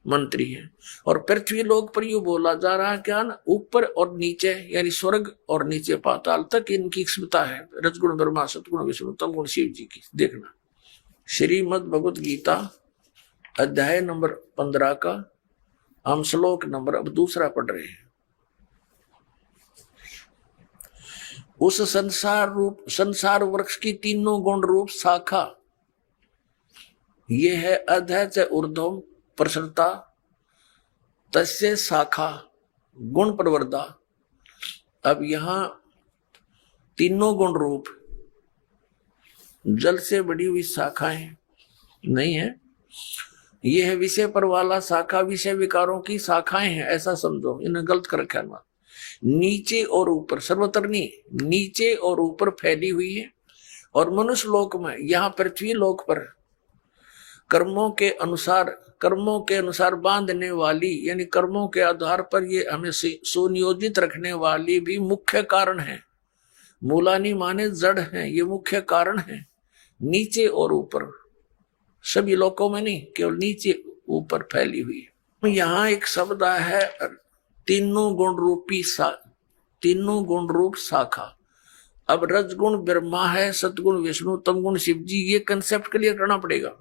मंत्री हैं। और पृथ्वी लोक पर यू बोला जा रहा है क्या ना, ऊपर और नीचे यानी स्वर्ग और नीचे पाताल तक इनकी क्षमता है। रजगुण ब्रह्मा सतगुण विष्णु तमगुण शिव जी की। देखना, श्रीमद् भगवत गीता अध्याय नंबर 15 का हम श्लोक नंबर अब दूसरा पढ़ रहे हैं। उस संसार वृक्ष की तीनों गुण रूप शाखा, ये है अधः च ऊर्ध्वम प्रसरता तस्य शाखा गुण प्रवर्धा। अब यहां तीनों गुण रूप जल से बड़ी हुई शाखाएं नहीं है, यह है विषय पर वाला शाखा, विषय विकारों की शाखाएं हैं, ऐसा समझो। इन्हें गलत कर रखा है। नीचे और ऊपर, सर्वत्र नहीं, नीचे और ऊपर फैली हुई है। और मनुष्य लोक में, यहाँ पृथ्वी लोक पर कर्मों के अनुसार बांधने वाली, यानी कर्मों के आधार पर ये हमें सुनियोजित रखने वाली भी मुख्य कारण है। मूलानी माने जड़ है, ये मुख्य कारण है। नीचे और ऊपर, सभी लोकों में नहीं, केवल नीचे ऊपर फैली हुई है। यहाँ एक शब्द है तीनों गुण रूप शाखा। अब रजगुण ब्रह्मा है, सतगुण विष्णु, तमगुण शिव जी, ये कंसेप्ट क्लियर करना पड़ेगा।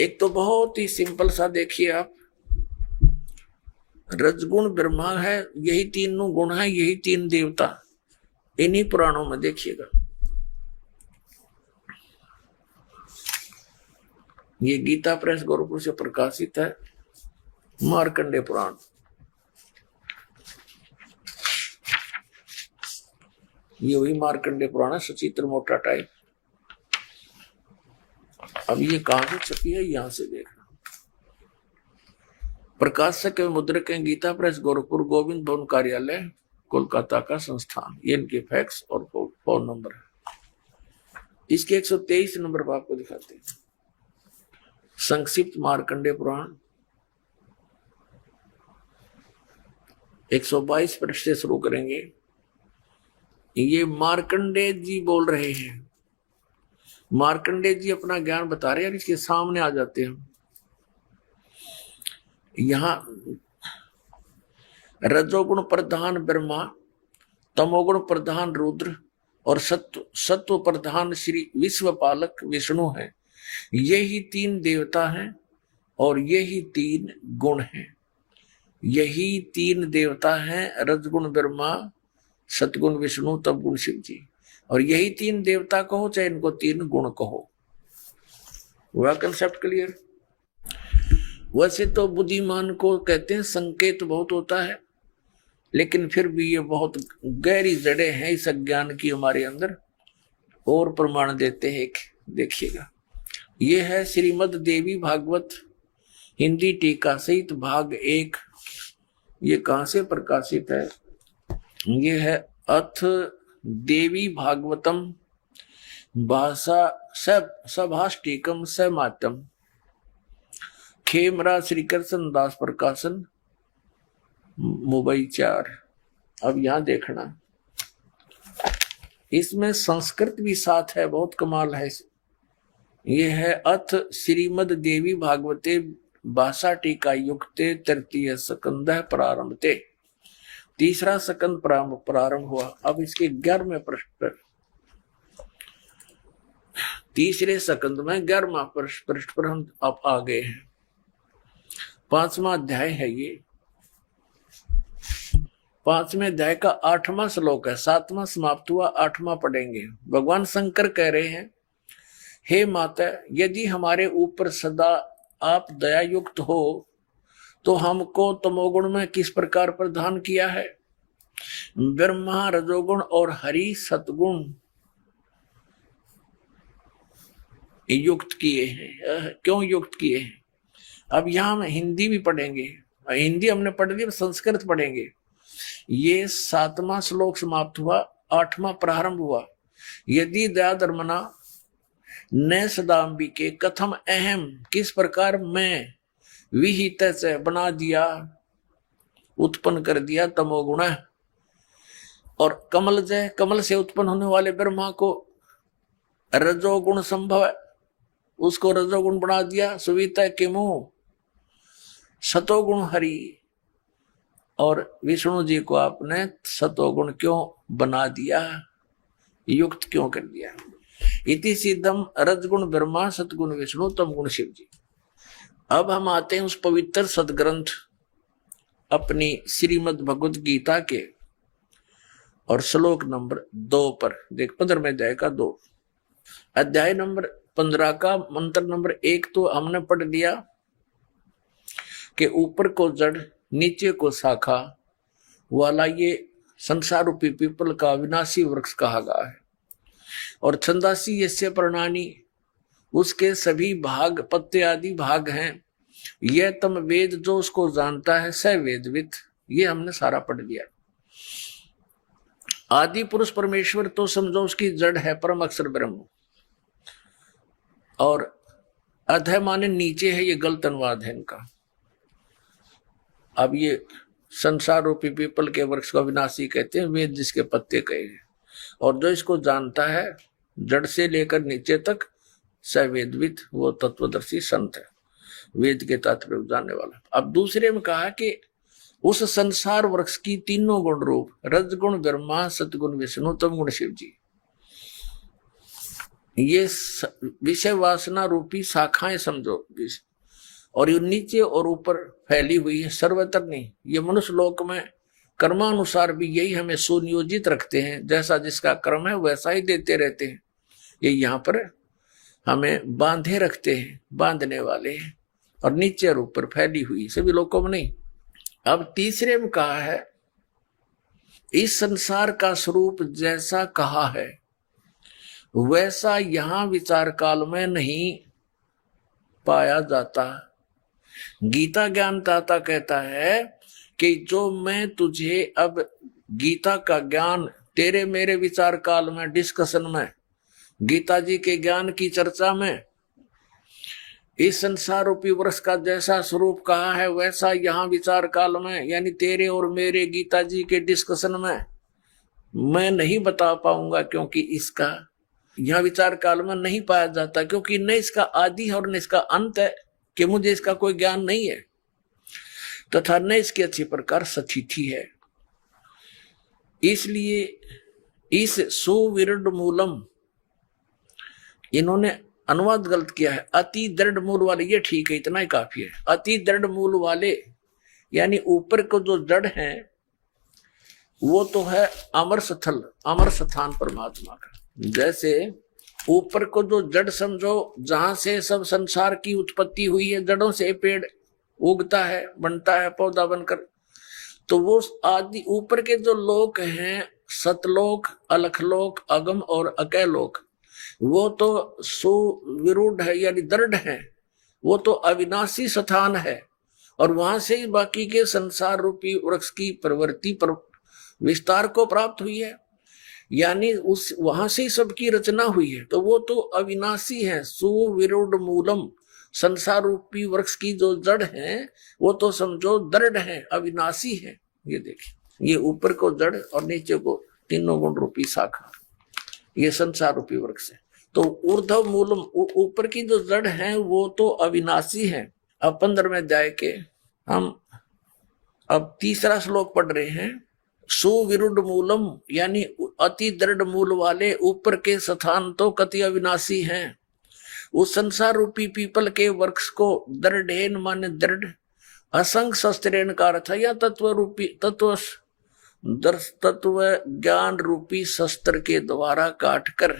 एक तो बहुत ही सिंपल सा देखिए आप, रजगुण ब्रह्मा है, यही तीनों गुण है, यही तीन देवता, इन्हीं पुराणों में देखिएगा। ये गीता प्रेस गोरखपुर से प्रकाशित है, मार्कंडे पुराण। ये वही मार्कंडे पुराण है, सचित्र मोटा टाइप। अब ये कहां से छपी है, यहां से देखना। प्रकाशक एवं मुद्रक हैं गीता प्रेस गोरखपुर, गोविंद भवन कार्यालय, कोलकाता का संस्थान। ये इनके फैक्स और फोन नंबर है। इसके 123 नंबर पर आपको दिखाते हैं। संक्षिप्त मार्कंडे पुराण 122 पृष्ठ से शुरू करेंगे। ये मार्कंडे जी बोल रहे हैं, मार्कंडे जी अपना ज्ञान बता रहे हैं, इसके सामने आ जाते हैं। यहां रजोगुण प्रधान ब्रह्मा, तमोगुण प्रधान रुद्र और सत्व प्रधान श्री विश्वपालक विष्णु है। यही तीन देवता हैं और यही तीन गुण हैं। यही तीन देवता हैं, रजगुण ब्रह्मा, सतगुण विष्णु, तमगुण शिव जी। और यही तीन देवता कहो चाहे इनको तीन गुण कहो। हुआ कंसेप्ट क्लियर? वैसे तो बुद्धिमान को कहते हैं संकेत बहुत होता है, लेकिन फिर भी ये बहुत गहरी जड़ें हैं इस अज्ञान की हमारे अंदर, और प्रमाण देते हैं। देखिएगा, ये है श्रीमद् देवी भागवत हिंदी टीका सहित भाग 1। ये कहां से प्रकाशित है? ये है अथ देवी भागवतम भाषा सभाष्टिकम समातम, खेमरा श्री कृष्ण दास प्रकाशन, मुंबई 4। अब यहां देखना, इसमें संस्कृत भी साथ है, बहुत कमाल है। ये है अथ श्रीमद् देवी भागवते भाषा टीका युक्ते तृतीय स्कंद प्रारंभते। तीसरा स्कंद प्रारंभ हुआ। अब इसके 11वें पृष्ठ पर, तीसरे स्कंद में 11वां पृष्ठ पर हम अब आ गए हैं। 5वां अध्याय है ये। 5वें अध्याय का 8वां श्लोक है। 7वां समाप्त हुआ, 8वां पढ़ेंगे। भगवान शंकर कह रहे हैं, हे माता, यदि हमारे ऊपर सदा आप दया युक्त हो तो हमको तमोगुण में किस प्रकार प्रदान किया है? ब्रह्मा रजोगुण और हरि सतगुण युक्त किए हैं। क्यों युक्त किए हैं? अब यहां हम हिंदी भी पढ़ेंगे। हिंदी हमने पढ़ ली, संस्कृत पढ़ेंगे। ये 7वां श्लोक समाप्त हुआ, 8वां प्रारंभ हुआ। यदि दया धर्मना न सदाम्बिके कथम अहम, किस प्रकार मैं विहित से बना दिया, उत्पन्न कर दिया तमोगुण। और कमल जय, कमल से उत्पन्न होने वाले ब्रह्मा को रजोगुण संभव है, उसको रजोगुण बना दिया। सुविता के मुंह सतोगुण हरि, और विष्णु जी को आपने सतोगुण क्यों बना दिया, युक्त क्यों कर दिया? इति सिद्धम रजगुण ब्रह्मा सतगुण विष्णु तमगुण शिव जी। अब हम आते हैं उस पवित्र सदग्रंथ अपनी श्रीमद् भगवद गीता के, और श्लोक नंबर 2 पर देख। 15वें अध्याय का 2, अध्याय नंबर 15 का मंत्र नंबर 1 तो हमने पढ़ लिया कि ऊपर को जड़ नीचे को शाखा वाला ये संसार रूपी पीपल का विनाशी वृक्ष कहा गया है। और छंदासी यस्य प्रणानी, उसके सभी भाग पत्ते आदि भाग हैं। यह तम वेद, जो उसको जानता है, स वेदविद। ये हमने सारा पढ़ लिया। आदि पुरुष परमेश्वर तो समझो उसकी जड़ है परम अक्षर ब्रह्म, और अधः माने नीचे है, ये गलत अनुवाद है इनका। अब ये संसार रूपी पीपल के वृक्ष को अविनाशी कहते हैं, वेद जिसके पत्ते कहे हैं, और जो इसको जानता है जड़ से लेकर नीचे तक सवेदविद, वो तत्वदर्शी संत है, वेद के तात्पर्य जानने वाला। अब दूसरे में कहा कि उस संसार वृक्ष की तीनों गुण रूप, रजगुण ब्रह्मा, सतगुण विष्णु, तम गुण शिव जी, ये विषय वासना रूपी शाखाएं समझो, और ये नीचे और ऊपर फैली हुई है, सर्वत्र नहीं। ये मनुष्य लोक में कर्मानुसार भी यही हमें सुनियोजित रखते हैं, जैसा जिसका कर्म है वैसा ही देते रहते हैं। ये यहाँ पर हमें बांधे रखते हैं, बांधने वाले हैं, और नीचे और ऊपर फैली हुई, सभी लोगों में नहीं। अब तीसरे में कहा है इस संसार का स्वरूप जैसा कहा है वैसा यहां विचार काल में नहीं पाया जाता। गीता ज्ञानदाता कहता है कि जो मैं तुझे अब गीता का ज्ञान तेरे मेरे विचार काल में, डिस्कशन में, गीता जी के ज्ञान की चर्चा में, इस संसार रूपी वृक्ष का जैसा स्वरूप कहा है वैसा यहाँ विचार काल में, यानी तेरे और मेरे गीता जी के डिस्कशन में मैं नहीं बता पाऊंगा, क्योंकि इसका यहाँ विचार काल में नहीं पाया जाता, क्योंकि न इसका आदि है और न इसका अंत है, कि मुझे इसका कोई ज्ञान नहीं है, तथा न इसकी अच्छी प्रकार सचिथि है। इसलिए इस सुविरुद्ध मूलम, इन्होंने अनुवाद गलत किया है, अति दृढ़ मूल वाले, ये ठीक है, इतना ही काफी है। अति दृढ़ मूल वाले यानी ऊपर को जो जड़ है वो तो है अमर स्थल, अमर स्थान परमात्मा का। जैसे ऊपर को जो जड़ समझो, जहां से सब संसार की उत्पत्ति हुई है, जड़ों से पेड़ उगता है, बनता है पौधा बनकर, तो वो आदि ऊपर के जो लोक हैं, सतलोक, अलखलोक, अगम और अकैलोक, वो तो सुविरूढ़ है यानी दृढ़ है, वो तो अविनाशी स्थान है, और वहां से ही बाकी के संसार रूपी वृक्ष की प्रवृत्ति पर विस्तार को प्राप्त हुई है, यानी उस वहां से ही सबकी रचना हुई है, तो वो तो अविनाशी है। सुविरूढ़ मूलम, संसार रूपी वृक्ष की जो जड़ है वो तो समझो दृढ़ है, अविनाशी है। ये देखिए, ये ऊपर को जड़ और नीचे को तीनों गुण रूपी शाखा, ये संसार रूपी वृक्ष है। तो ऊर्ध्व मूलम, ऊपर की जो जड़ है वो तो अविनाशी है। अब 15वें अध्याय के हम अब तीसरा श्लोक पढ़ रहे हैं। सुविरुद्ध मूलम यानी अति दृढ़ मूल वाले ऊपर के स्थान तो कति अविनाशी हैं। उस संसार रूपी पीपल के वृक्ष को दृढ़ेन माने दृढ़, असंग शस्त्रेण का अर्थ है या तत्व रूपी तत्व ज्ञान रूपी शस्त्र के द्वारा काट कर,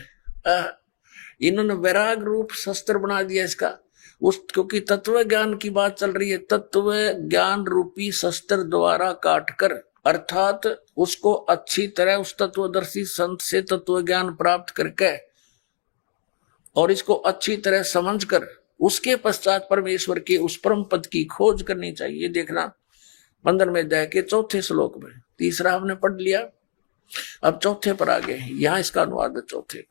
इन्होंने वैराग रूप शस्त्र बना दिया इसका, उस क्योंकि तत्व ज्ञान की बात चल रही है, तत्व ज्ञान रूपी शस्त्र द्वारा काट कर, अर्थात उसको अच्छी तरह उस तत्वदर्शी संत से तत्व ज्ञान प्राप्त करके और इसको अच्छी तरह समझकर उसके पश्चात परमेश्वर के उस परम पद की खोज करनी चाहिए। देखना 15वें अध्याय के 4थे श्लोक में, तीसरा हमने पढ़ लिया, अब 4थे पर आ गए, यहां इसका अनुवाद है 4थे।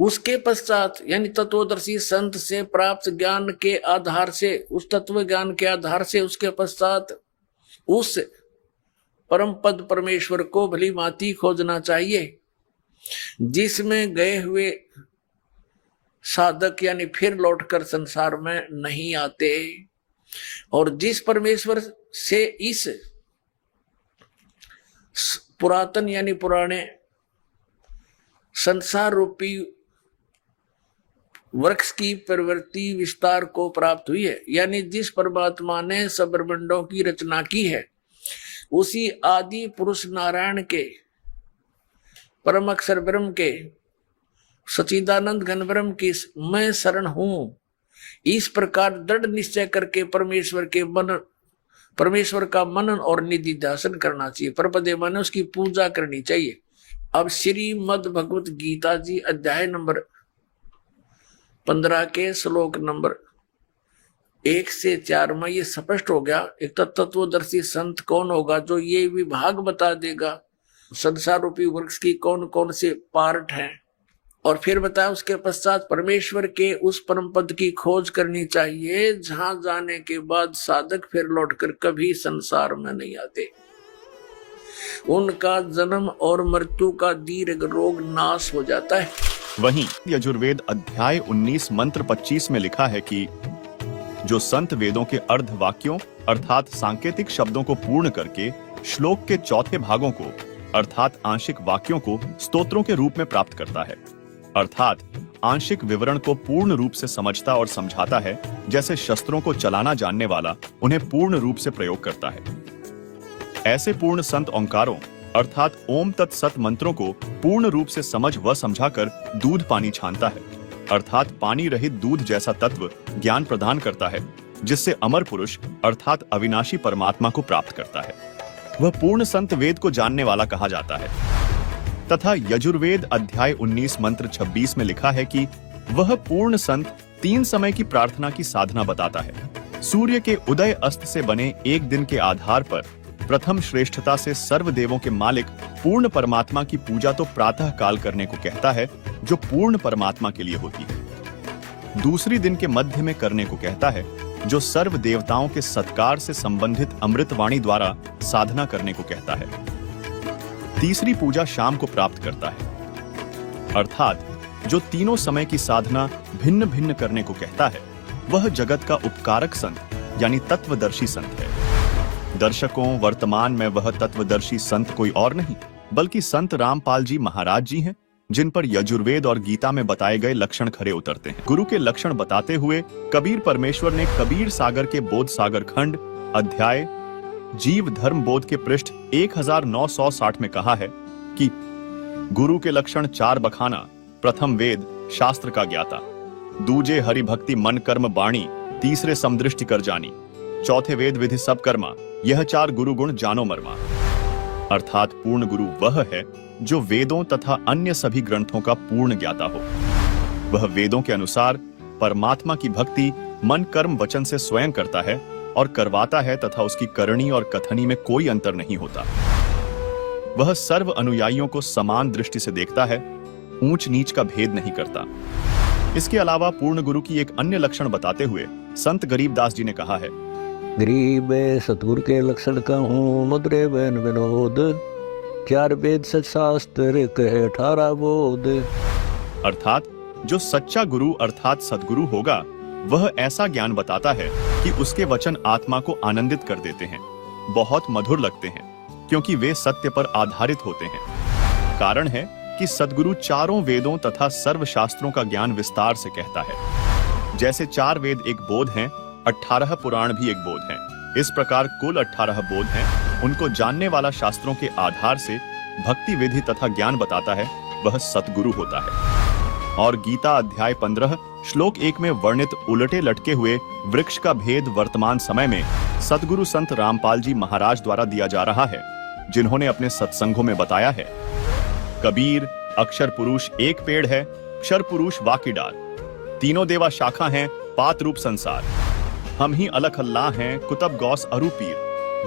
उसके पश्चात यानी तत्वदर्शी संत से प्राप्त ज्ञान के आधार से, उस तत्व ज्ञान के आधार से उसके पश्चात उस परम पद परमेश्वर को भली भांति खोजना चाहिए, जिसमें गए हुए साधक यानी फिर लौटकर संसार में नहीं आते, और जिस परमेश्वर से इस पुरातन यानी पुराने संसार रूपी वृक्ष की प्रवृत्ति विस्तार को प्राप्त हुई है, यानी जिस परमात्मा ने सब ब्रह्मांडों की रचना की है, उसी आदि पुरुष नारायण के, परम अक्षर ब्रह्म के, सचिदानंद घन ब्रह्म की मैं शरण हूं, इस प्रकार दृढ़ निश्चय करके परमेश्वर का मनन और निधि ध्यान करना चाहिए। परपदे माने उसकी पूजा करनी चाहिए। अब श्रीमद् भगवत गीता जी अध्याय नंबर 15 के श्लोक नंबर 1 से 4 में ये स्पष्ट हो गया। एक तो तत्वदर्शी संत कौन होगा जो ये विभाग बता देगा संसार रूपी वृक्ष की कौन कौन से पार्ट हैं, और फिर बताया उसके पश्चात परमेश्वर के उस परम पद की खोज करनी चाहिए जहां जाने के बाद साधक फिर लौटकर कभी संसार में नहीं आते। उनका जन्म और मृत्यु का दीर्घ रोग नाश हो जाता है। वहीं यजुर्वेद अध्याय 19 मंत्र 25 में लिखा है कि जो संत वेदों के अर्ध वाक्यों अर्थात सांकेतिक शब्दों को पूर्ण करके श्लोक के चौथे भागों को अर्थात आंशिक वाक्यों को स्तोत्रों के रूप में प्राप्त करता है, अर्थात आंशिक विवरण को पूर्ण रूप से समझता और समझाता है, जैसे शस्त्रों को चलाना जानने वाला उन्हें पूर्ण रूप से प्रयोग करता है। ऐसे पूर्ण संत ओंकारों अर्थात ओम तत्सत मंत्रों को पूर्ण रूप से समझ व समझाकर दूध पानी छानता है, अर्थात पानी रहित दूध जैसा तत्व ज्ञान प्रदान करता है, जिससे अमर पुरुष अर्थात अविनाशी परमात्मा को प्राप्त करता है। वह पूर्ण संत वेद को जानने वाला कहा जाता है। तथा यजुर्वेद अध्याय 19 मंत्र 26 में लिखा है कि वह पूर्ण संत 3 समय की प्रार्थना की साधना बताता है। सूर्य के उदय अस्त से बने एक दिन के आधार पर प्रथम श्रेष्ठता से सर्व देवों के मालिक पूर्ण परमात्मा की पूजा तो प्रातः काल करने को कहता है, जो पूर्ण परमात्मा के लिए होती है। दूसरी दिन के मध्य में करने को कहता है, जो सर्व देवताओं के सत्कार से संबंधित अमृतवाणी द्वारा साधना करने को कहता है। तीसरी पूजा शाम को प्राप्त करता है, अर्थात जो तीनों समय की साधना भिन्न भिन्न करने को कहता है, वह जगत का उपकारक संत यानी तत्वदर्शी संत है। दर्शकों, वर्तमान में वह तत्वदर्शी संत कोई और नहीं बल्कि संत रामपाल जी महाराज जी हैं, जिन पर यजुर्वेद और गीता में बताए गए लक्षण खरे उतरते हैं। गुरु के लक्षण बताते हुए कबीर परमेश्वर ने कबीर सागर के बोध सागर खंड अध्याय जीव धर्म बोध के पृष्ठ 1960 में कहा है कि गुरु के लक्षण 4 बखाना। प्रथम वेद शास्त्र का ज्ञाता, दूजे हरि भक्ति मन कर्म बाणी, तीसरे समदृष्टि कर जानी, चौथे वेद विधि सब कर्मा, यह 4 गुरु गुण जानो मर्मा। अर्थात पूर्ण गुरु वह है जो वेदों तथा अन्य सभी ग्रंथों का पूर्ण ज्ञाता हो। वह वेदों के अनुसार परमात्मा की भक्ति मन कर्म वचन से स्वयं करता है और करवाता है तथा उसकी करणी और कथनी में कोई अंतर नहीं होता। वह सर्व अनुयायियों को समान दृष्टि से देखता है, ऊंच नीच का भेद नहीं करता। इसके अलावा पूर्ण गुरु की एक अन्य लक्षण बताते हुए संत गरीबदास जी ने कहा है, गरीब सतगुरु के लक्षण कहूँ मुद्रे बन विनोद, 4 वेद सच शास्त्र कहे 18 बोध। अर्थात जो सच्चा गुरु अर्थात सदगुरु होगा वह ऐसा ज्ञान बताता है कि उसके वचन आत्मा को आनंदित कर देते हैं, बहुत मधुर लगते हैं, क्योंकि वे सत्य पर आधारित होते हैं। कारण है कि सदगुरु 4 वेदों तथा सर्व शास्त्रों का ज्ञान विस्तार से कहता है। जैसे 4 वेद एक बोध हैं, 18 पुराण भी एक बोध हैं। इस प्रकार कुल 18 बोध हैं। उनको जानने वाला शास्त्रों के आधार से भक्ति विधि तथा ज्ञान बताता है, वह सतगुरु होता है। और गीता अध्याय 15 श्लोक 1 में वर्णित उलटे लटके हुए वृक्ष का भेद वर्तमान समय में सतगुरु संत रामपाल जी महाराज द्वारा दिया जा रहा है, जिन्होंने अपने सत्संगों में बताया है। कबीर अक्षर पुरुष एक पेड़ है, क्षर पुरुष वाकी डाल, तीनों देवा शाखा हैं, पात रूप संसार, हम ही अलख अल्लाह हैं, कुतब गौस अरू पीर,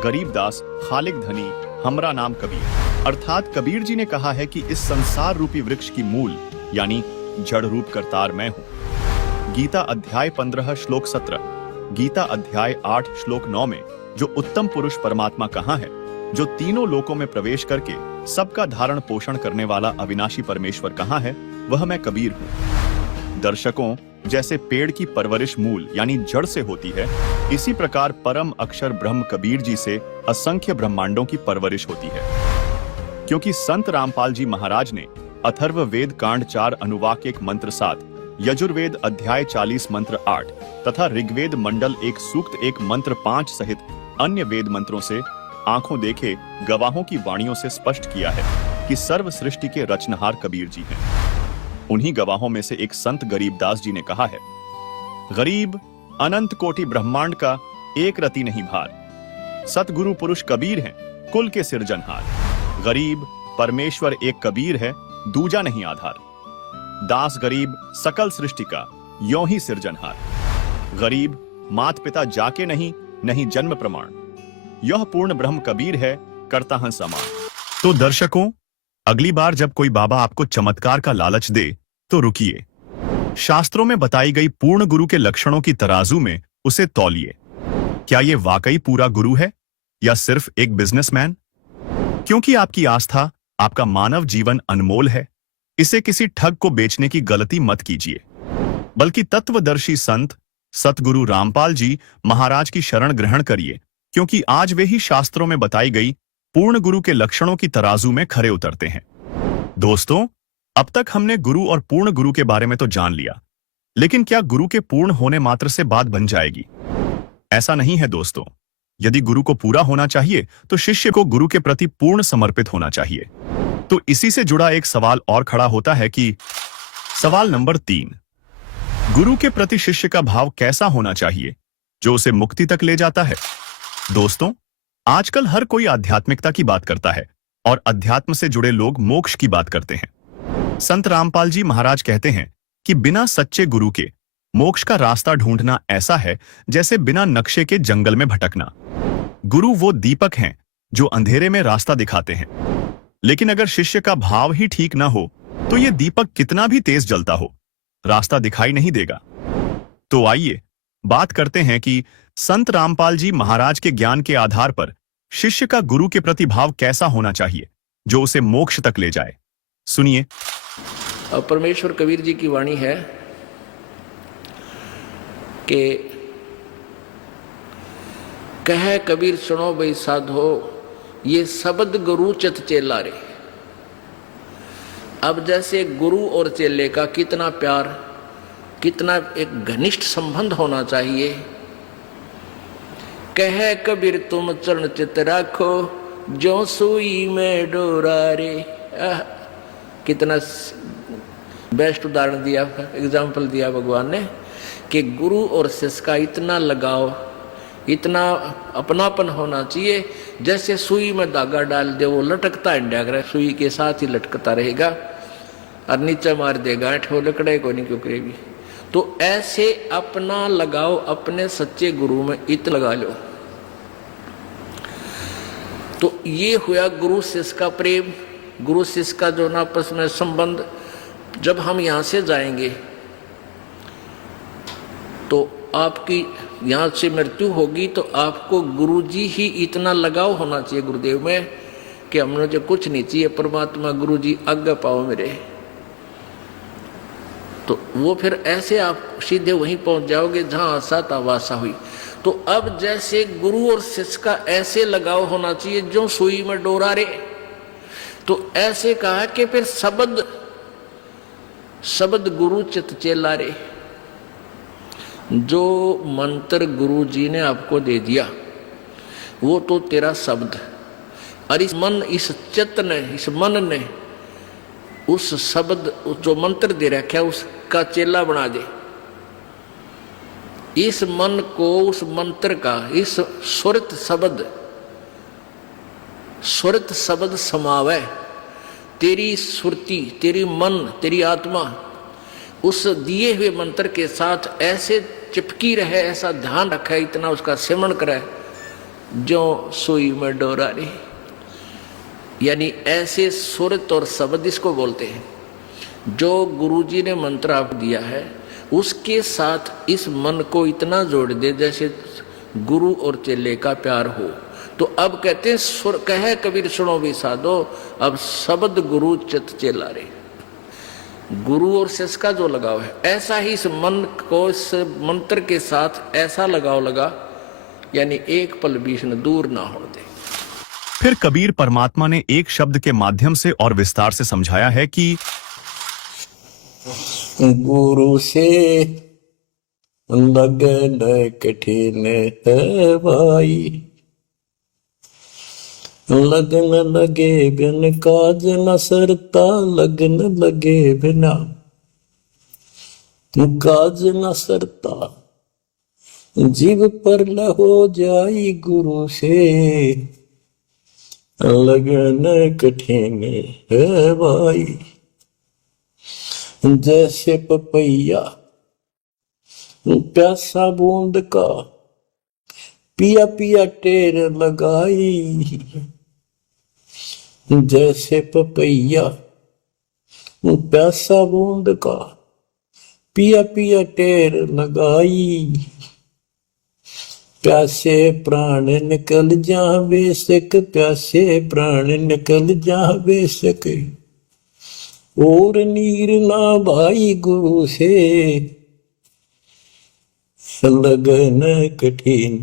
गरीबदास खालिक धनी, हमरा नाम कबीर। अर्थात कबीर जी ने कहा है कि इस संसार रूपी वृक्ष की मूल यानी जड़ रूप करतार मैं हूं। गीता अध्याय 15 श्लोक 17, गीता अध्याय 8 श्लोक 9 में जो उत्तम पुरुष परमात्मा कहाँ है, जो तीनों लोकों में प्रवेश करके सबका धारण पोषण करने वाला अविनाशी परमेश्वर कहाँ है, वह मैं कबीर हूं। दर्शकों, जैसे पेड़ की परवरिश मूल यानी जड़ से होती है, इसी प्रकार परम अक्षर ब्रह्म कबीर जी से असंख्य ब्रह्मांडों की परवरिश होती है। क्योंकि संत रामपाल जी महाराज ने अथर्व वेद कांड 4 अनुवाक 1 मंत्र 7, यजुर्वेद अध्याय 40 मंत्र 8 तथा ऋग्वेद मंडल 1 सूक्त 1 मंत्र 5 सहित अन्य वेद मंत्रों से आंखों देखे गवाहों की वाणियों से स्पष्ट किया है कि सर्व सृष्टि के रचनहार कबीर जी हैं। उन्हीं गवाहों में से एक संत गरीबदास जी ने कहा है, गरीब अनंत कोटि ब्रह्मांड का एक रति नहीं भार, सतगुरु पुरुष कबीर हैं, कुल के सिरजनहार। गरीब परमेश्वर एक कबीर है, दूजा नहीं आधार, दास गरीब सकल सृष्टि का यों ही सिरजनहार। गरीब मात पिता जाके नहीं, नहीं जन्म प्रमाण। यह पूर्ण ब्रह्म कबीर है, करता हूं समान। तो दर्शकों, अगली बार जब कोई बाबा आपको चमत्कार का लालच दे तो रुकिए। शास्त्रों में बताई गई पूर्ण गुरु के लक्षणों की तराजू में उसे तौलिए। क्या यह वाकई पूरा गुरु है या सिर्फ एक बिजनेसमैन? क्योंकि आपकी आस्था, आपका मानव जीवन अनमोल है। इसे किसी ठग को बेचने की गलती मत कीजिए, बल्कि तत्वदर्शी संत सतगुरु रामपाल जी महाराज की शरण ग्रहण करिए, क्योंकि आज वे ही शास्त्रों में बताई गई पूर्ण गुरु के लक्षणों की तराजू में खरे उतरते हैं। दोस्तों, अब तक हमने गुरु और पूर्ण गुरु के बारे में तो जान लिया, लेकिन क्या गुरु के पूर्ण होने मात्र से बात बन जाएगी? ऐसा नहीं है दोस्तों। यदि गुरु को पूरा होना चाहिए तो शिष्य को गुरु के प्रति पूर्ण समर्पित होना चाहिए। तो इसी से जुड़ा एक सवाल और खड़ा होता है कि सवाल नंबर 3, गुरु के प्रति शिष्य का भाव कैसा होना चाहिए जो उसे मुक्ति तक ले जाता है? दोस्तों, आजकल हर कोई आध्यात्मिकता की बात करता है और अध्यात्म से जुड़े लोग मोक्ष की बात करते हैं। संत रामपाल जी महाराज कहते हैं कि बिना सच्चे गुरु के मोक्ष का रास्ता ढूंढना ऐसा है जैसे बिना नक्शे के जंगल में भटकना। गुरु वो दीपक हैं जो अंधेरे में रास्ता दिखाते हैं, लेकिन अगर शिष्य का भाव ही ठीक ना हो तो ये दीपक कितना भी तेज जलता हो, रास्ता दिखाई नहीं देगा। तो आइए बात करते हैं कि संत रामपाल जी महाराज के ज्ञान के आधार पर शिष्य का गुरु के प्रति भाव कैसा होना चाहिए जो उसे मोक्ष तक ले जाए। सुनिए। अब परमेश्वर कबीर जी की वाणी है कि कह कबीर सुनो भाई साधो, ये शब्द गुरु चित चेला रे। अब जैसे गुरु और चेले का कितना प्यार, कितना एक घनिष्ठ संबंध होना चाहिए। कह कबीर तुम चरण चित राखो, जो सुई में डोरा रे। कितना बेस्ट उदाहरण दिया, एग्जाम्पल दिया भगवान ने कि गुरु और शिष्य का इतना लगाव, इतना अपनापन होना चाहिए। जैसे सुई में धागा डाल दे, वो लटकता है, सुई के साथ ही लटकता रहेगा और नीचे मार देगा, वो लकड़े को नहीं क्यों करेगी। तो ऐसे अपना लगाओ अपने सच्चे गुरु में, इत लगा लो। तो ये हुआ गुरु शिष्य का प्रेम, गुरु शिष्य का जो ना आपस में संबंध। जब हम यहाँ से जाएंगे तो आपकी यहाँ से मृत्यु होगी, तो आपको गुरुजी ही इतना लगाव होना चाहिए गुरुदेव में कि हमने जो कुछ नहीं चाहिए, परमात्मा गुरुजी आज्ञा पाओ मेरे। तो वो फिर ऐसे आप सीधे वहीं पहुंच जाओगे जहां आशा था वासा हुई। तो अब जैसे गुरु और शिष्य का ऐसे लगाव होना चाहिए जो सुई में डोरा रे। तो ऐसे कहा कि फिर शब्द गुरु चित चेला रे। जो मंत्र गुरु जी ने आपको दे दिया वो तो तेरा शब्द, और इस चित्त ने, इस मन ने उस शब्द जो मंत्र दे रखा है उसका चेला बना दे। इस मन को उस मंत्र का, इस सुरत शब्द समावे। तेरी सुरती, तेरी मन, तेरी आत्मा उस दिए हुए मंत्र के साथ ऐसे चिपकी रहे, ऐसा ध्यान रखे, इतना उसका सिमरण करे जो सुई में डोरा रे। यानी ऐसे सुरत और शब्द इसको बोलते हैं। जो गुरुजी ने मंत्र आप दिया है उसके साथ इस मन को इतना जोड़ दे जैसे गुरु और चेले का प्यार हो। तो अब कहते हैं सुर कहे कबीर सुनो भी साधो, अब शब्द गुरु चित चेला रे। गुरु और शिष्य का जो लगाव है, ऐसा ही इस मन को इस मंत्र के साथ ऐसा लगाव लगा, यानी एक पल बीच न दूर ना हो दे। फिर कबीर परमात्मा ने एक शब्द के माध्यम से और विस्तार से समझाया है कि गुरु से लगन कठिन है भाई, लगन लगे बिन काज न सरता, लगन लगे बिना काज न सरता। जीव पर हो जाई गुरु से, लगन कठिन है भाई। जैसे पपैया प्यासा बूंद का पिया पिया टेर लगाई, जैसे पपैया प्यासा बूंद का पिया पिया टेर लगाई, प्यासे प्राण निकल जा बेशक, प्यासे प्राण निकल जा बेशक, और नीर ना भाई गुरु से लगन कठिन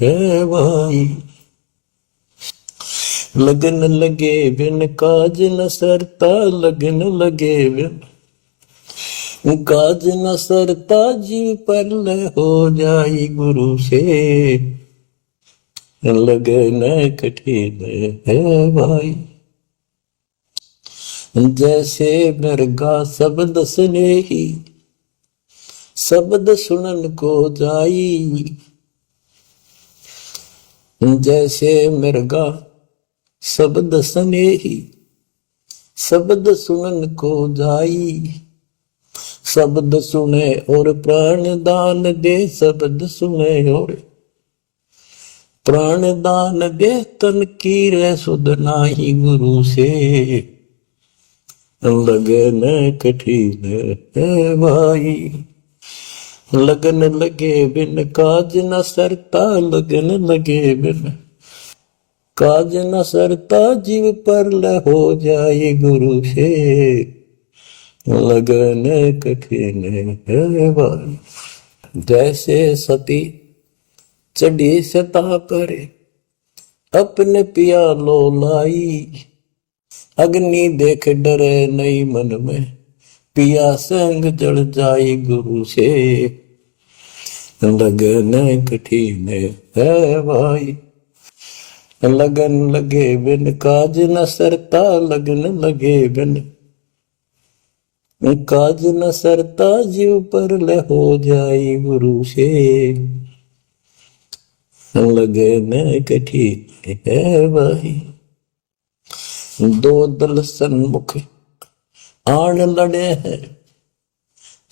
है भाई। लगन लगे बिन काज न सरता, लगन लगे बिन काज न सरता, जीव पर हो जाई गुरु से लगन कठिन है भाई। जैसे मृगा शब्द स्नेही शब्द सुनन को जाई, जैसे मृगा शब्द स्नेही शब्द सुनन को जाई, शब्द सुने और प्राण दान दे, शब्द सुने और प्राण दान दे, तन की रे सुध नाही गुरु से लगन कठिन है भाई। लगन लगे बिन काज न सरता, लगन लगे बिन काज न सरता, जीव पर हो जाए गुरु से लगन कठिन है भाई। जैसे सती चढ़ी सता करे अपने पिया लो लाई, अग्नि देख डरे नहीं मन में, पिया संग जल जाई गुरु से लगन कठिन है भाई। लगन लगे बिन काज न सरता, लगन लगे बिन काज न सरता, जीव पर हो जाई गुरु से लगन कठिन है भाई। दो दल सन्मुख आन लड़े हैं,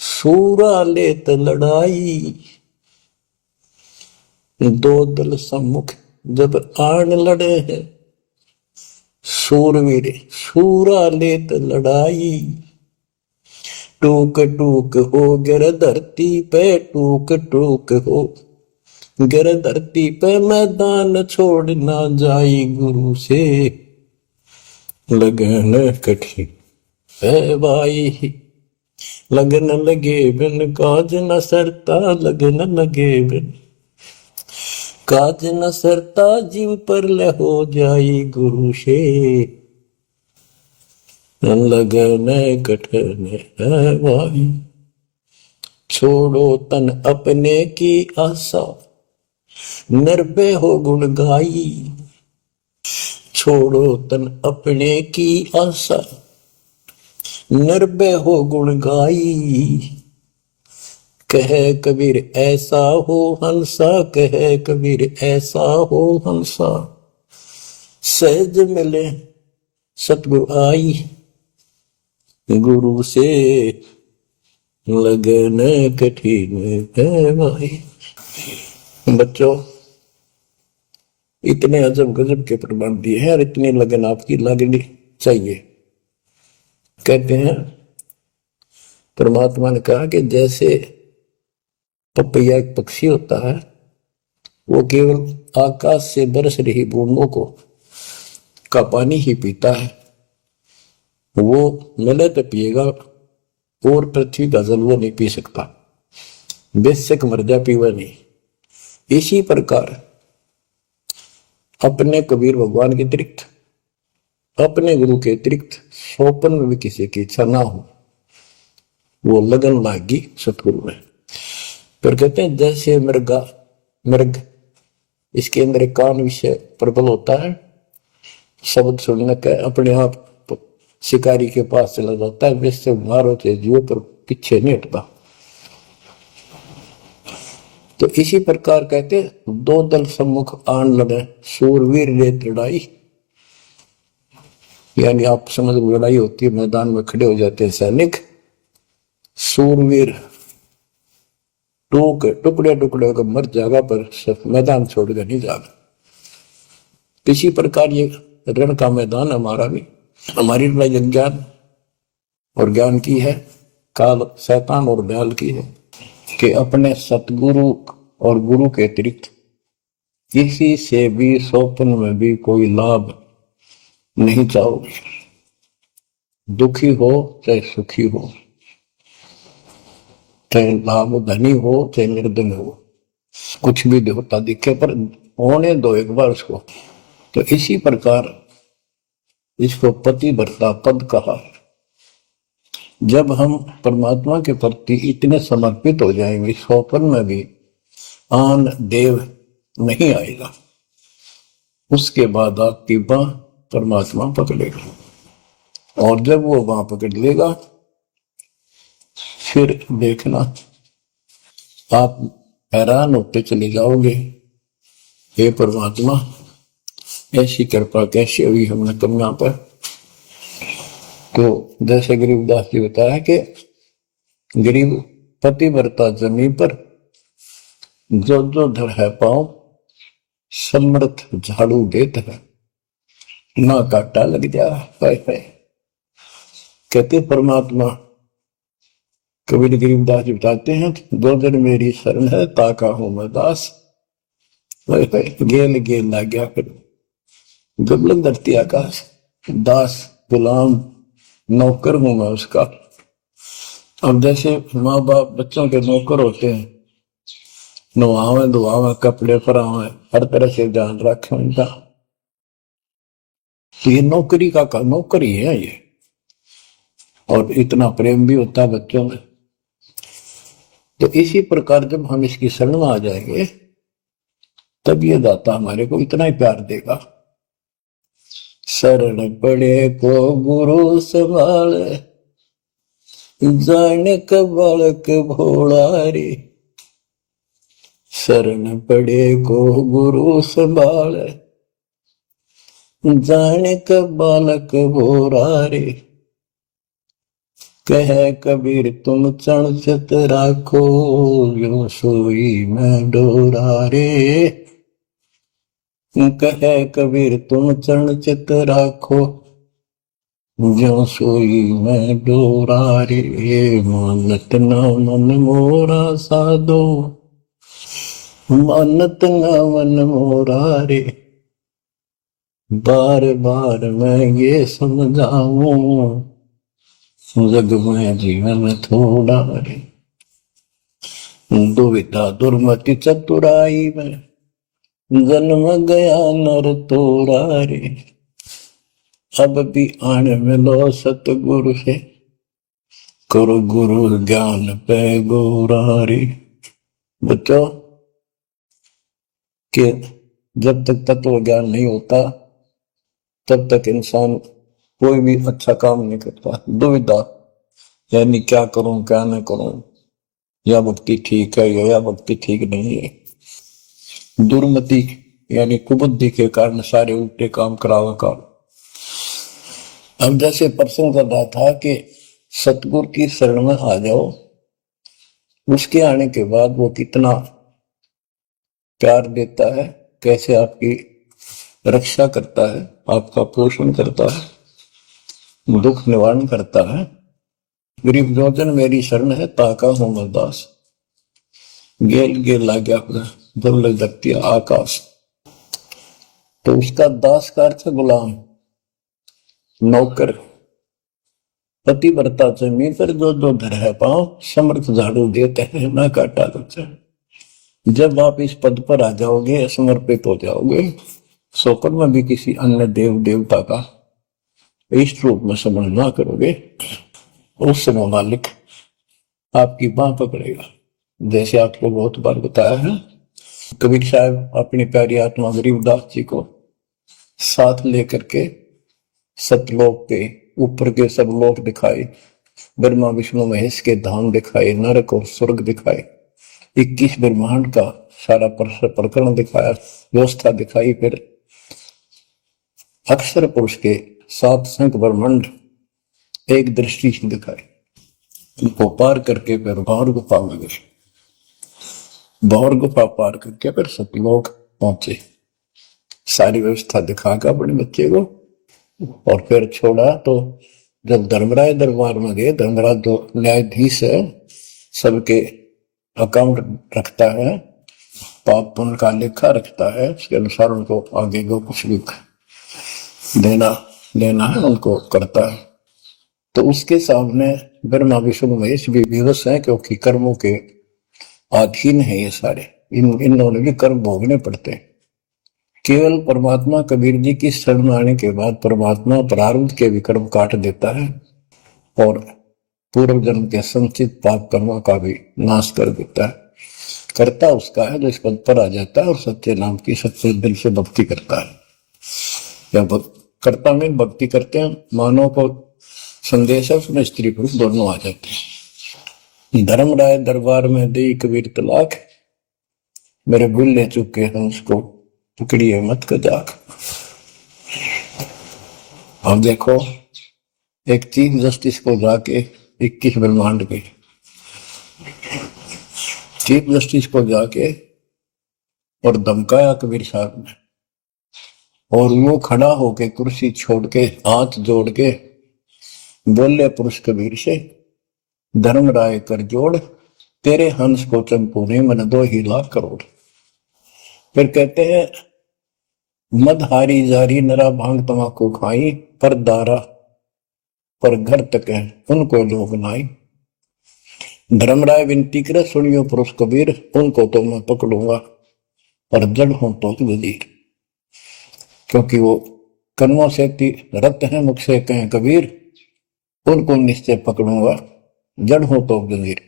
सूरा लेत लड़ाई, दो दल सम्मुख जब आन लड़े हैं, सूरवीर सूरा लेत लड़ाई, टूक टूक हो गिर धरती पे, टूक टूक हो गिर धरती पे, मैदान छोड़ ना जाई गुरु से लगन कठिन है भाई। लगन लगे बिन काज न सरता, लगन लगे बिन काज न सरता, जीव पर हो जाई गुरु से लगन कठिन है भाई। छोड़ो तन अपने की आशा, निर्भय हो गुण गाई, छोड़ो तन अपने की आशा, निर्भय हो गुण गाई, कहे कबीर ऐसा हो हंसा, कहे कबीर ऐसा हो हंसा, सहज मिले सतगुरु आई, गुरु से लगन कठिन है भाई। बच्चों, इतने अजब गजब के प्रमाण दिए हैं और इतनी लगन आपकी लगनी चाहिए। कहते हैं परमात्मा ने कहा कि जैसे पपैया एक पक्षी होता है, वो केवल आकाश से बरस रही बूंदों को का पानी ही पीता है, वो मिले तो पिएगा और पृथ्वी का जल वो नहीं पी सकता, बेशक मर जा पीवा नहीं। इसी प्रकार अपने कबीर भगवान के अतिरिक्त, अपने गुरु के अतिरिक्त सोपन में भी किसी की इच्छा ना हो, वो लगन लागी सतगुरु में। फिर कहते हैं जैसे मृग इसके अंदर एक कान विषय प्रबल होता है, शब्द सुनने का अपने आप शिकारी के पास चला जाता है, वैसे मारो तो जीव पर पीछे नहीं हटता। तो इसी प्रकार कहते दो दल सम्मुख आन लड़े, सूरवीर लेत लड़ाई, यानी आप समझ लड़ाई होती है, मैदान में खड़े हो जाते हैं सैनिक, सूरवीर टुकड़े टुकड़े होकर मर जाएगा, पर मैदान छोड़कर नहीं जाएगा। इसी प्रकार ये रण का मैदान हमारा भी, हमारी लड़ाई अज्ञान और ज्ञान की है, काल शैतान और दयाल की है, कि अपने सतगुरु और गुरु के अतिरिक्त किसी से भी स्वप्न में भी कोई लाभ नहीं चाहोगे। दुखी हो चाहे सुखी हो, चाहे लाभ धनी हो चाहे निर्धन हो, कुछ भी देवता दिखे पर होने दो एक बार उसको। तो इसी प्रकार इसको पतिव्रता पद कहा। जब हम परमात्मा के प्रति इतने समर्पित हो जाएंगे, स्वप्न में भी आन देव नहीं आएगा, उसके बाद आपकी बांह परमात्मा पकड़ेगा, और जब वो बांह पकड़ लेगा फिर देखना आप हैरान होते चले जाओगे, हे परमात्मा ऐसी कृपा कैसे हुई हमने कन्या पर। तो जैसे गरीबदास जी बताया कि गरीब पतिव्रता जमीन पर जो जो धर है पाँव, समर्थ झाड़ू देता है, ना काटा लग जा। कहते परमात्मा, कबीर गरीबदास जी बताते हैं, दो दिन मेरी शरण है ताका हूं मैं दास, गेल गेल ला गया फिर गबलन धरती आकाश, दास गुलाम नौकर हूं मैं उसका। अब जैसे माँ बाप बच्चों के नौकर होते हैं, नवावे धुआवे कपड़े परावे हर तरह से ध्यान रखें उनका, तो ये नौकरी का नौकरी है ये, और इतना प्रेम भी होता है बच्चों में। तो इसी प्रकार जब हम इसकी शरण में आ जाएंगे, तब ये दाता हमारे को इतना ही प्यार देगा। शरण पड़े को गुरु संभाले, जाने का बालक भोला रे। शरण पड़े को गुरु संभाले, जाने का बालक भोला रे। कह कबीर तुम चण चित राखो, यो सोई मैं डोरा रे। कह कबीर तुम चरण चित राखो, जो सोई मैं डोरा रे। मानत न मन मोरा साधो, मानत न मन मोरा रे। बार बार मैं ये समझाऊं, जग में जीवन थोड़ा रे। दुविधा दुर्मति चतुराई में, जन्म गया नर तोड़ा रे। अब भी आन मिलो सतगुरु से, करो गुरु ज्ञान पे गोरा रे। बच्चों कि जब तक तत्व ज्ञान नहीं होता, तब तक इंसान कोई भी अच्छा काम नहीं करता। दुविधा यानी क्या करूं क्या न करूं, या भक्ति ठीक है या भक्ति ठीक नहीं है। दुर्मति यानी कुबुद्धि के कारण सारे उल्टे काम करावा का। अब जैसे प्रसंग कर रहा था कि सतगुरु की शरण में आ जाओ, उसके आने के बाद वो कितना प्यार देता है, कैसे आपकी रक्षा करता है, आपका पोषण करता है, दुख निवारण करता है। गरीब जोजन मेरी शरण है ताका हूं मैं दास, गेल गेल ला गया जब लग धरती आकाश। तो उसका दास का अर्थ गुलाम, नौकर। पतिव्रता जमीन पर जो जो धर है पाँव, समर्थ झाड़ू देते हैं ना काटा लगता है। जब आप इस पद पर आ जाओगे, समर्पित हो जाओगे, स्वप्न में भी किसी अन्य देव देवता का इष्ट रूप में समझ ना करोगे, उस समय मालिक आपकी बांह पकड़ेगा। जैसे आपको बहुत बार बताया है, कबीर साहब अपनी प्यारी आत्मा गरीबदास जी को साथ लेकर के सतलोक के ऊपर के सब लोक दिखाए, ब्रह्मा विष्णु महेश के धाम दिखाए, नरक और स्वर्ग दिखाए, 21 ब्रह्मांड का सारा प्रकरण दिखाया, व्यवस्था दिखाई। फिर अक्षर पुरुष के 7 संख ब्रह्मांड एक दृष्टि से दिखाए, उनको पार करके फिर और गुफा में गए। बौर गुफा पार करके फिर सतलोक पहुंचे। सारी व्यवस्था दिखाकर अपने बच्चे को और फिर छोड़ा। तो जब धर्मराय दरबार में गए, धर्मराज जो न्यायाधीश है, सबके अकाउंट रखता है, पाप पुण्य का लेखा रखता है, उसके अनुसार उनको आगे को कुछ भी देना लेना है उनको करता है। तो उसके सामने ब्रह्मा विष्णु महेश भी विवश है, क्योंकि कर्मों के अधीन है ये सारे, इन्होंने भी कर्म भोगने पड़ते हैं। केवल परमात्मा कबीर जी की शरण आने के बाद परमात्मा प्रारब्ध के भी कर्म काट देता है और पूर्व जन्म के संचित पाप कर्मों का भी नाश कर देता है। करता उसका है जो इस पद पर आ जाता है और सच्चे नाम की सच्चे दिल से भक्ति करता है। या कर्ता में भक्ति करते हैं, मानव को संदेश है, उसमें स्त्री पुरुष दोनों आ जाते हैं। धर्मराय दरबार में दे कबीर तलाक, मेरे भूल ले चुके हैं उसको पकड़िए मत कजाक। अब देखो, एक चीफ जस्टिस को जाके 21 ब्रह्मांड के चीफ जस्टिस को जाके और धमकाया कबीर साहब ने, और वो खड़ा होके कुर्सी छोड़ के हाथ जोड़ के बोले पुरुष कबीर से, धर्मराय कर जोड़, तेरे हंस को चंपू ने मन 2 लाख करोड़। फिर कहते हैं, मद हारी जारी नरा भांग तमाकू खाई, पर दारा पर घर तक है उनको लोग नाई। धर्मराय विनती करे, सुनियो पुरुष कबीर, उनको तो मैं पकड़ूंगा और जड़ हूं तो वजीर। क्योंकि वो कर्मों से रत है, मुख से कहें कबीर, उनको निश्चय पकड़ूंगा, जड़ हो तो वजीर।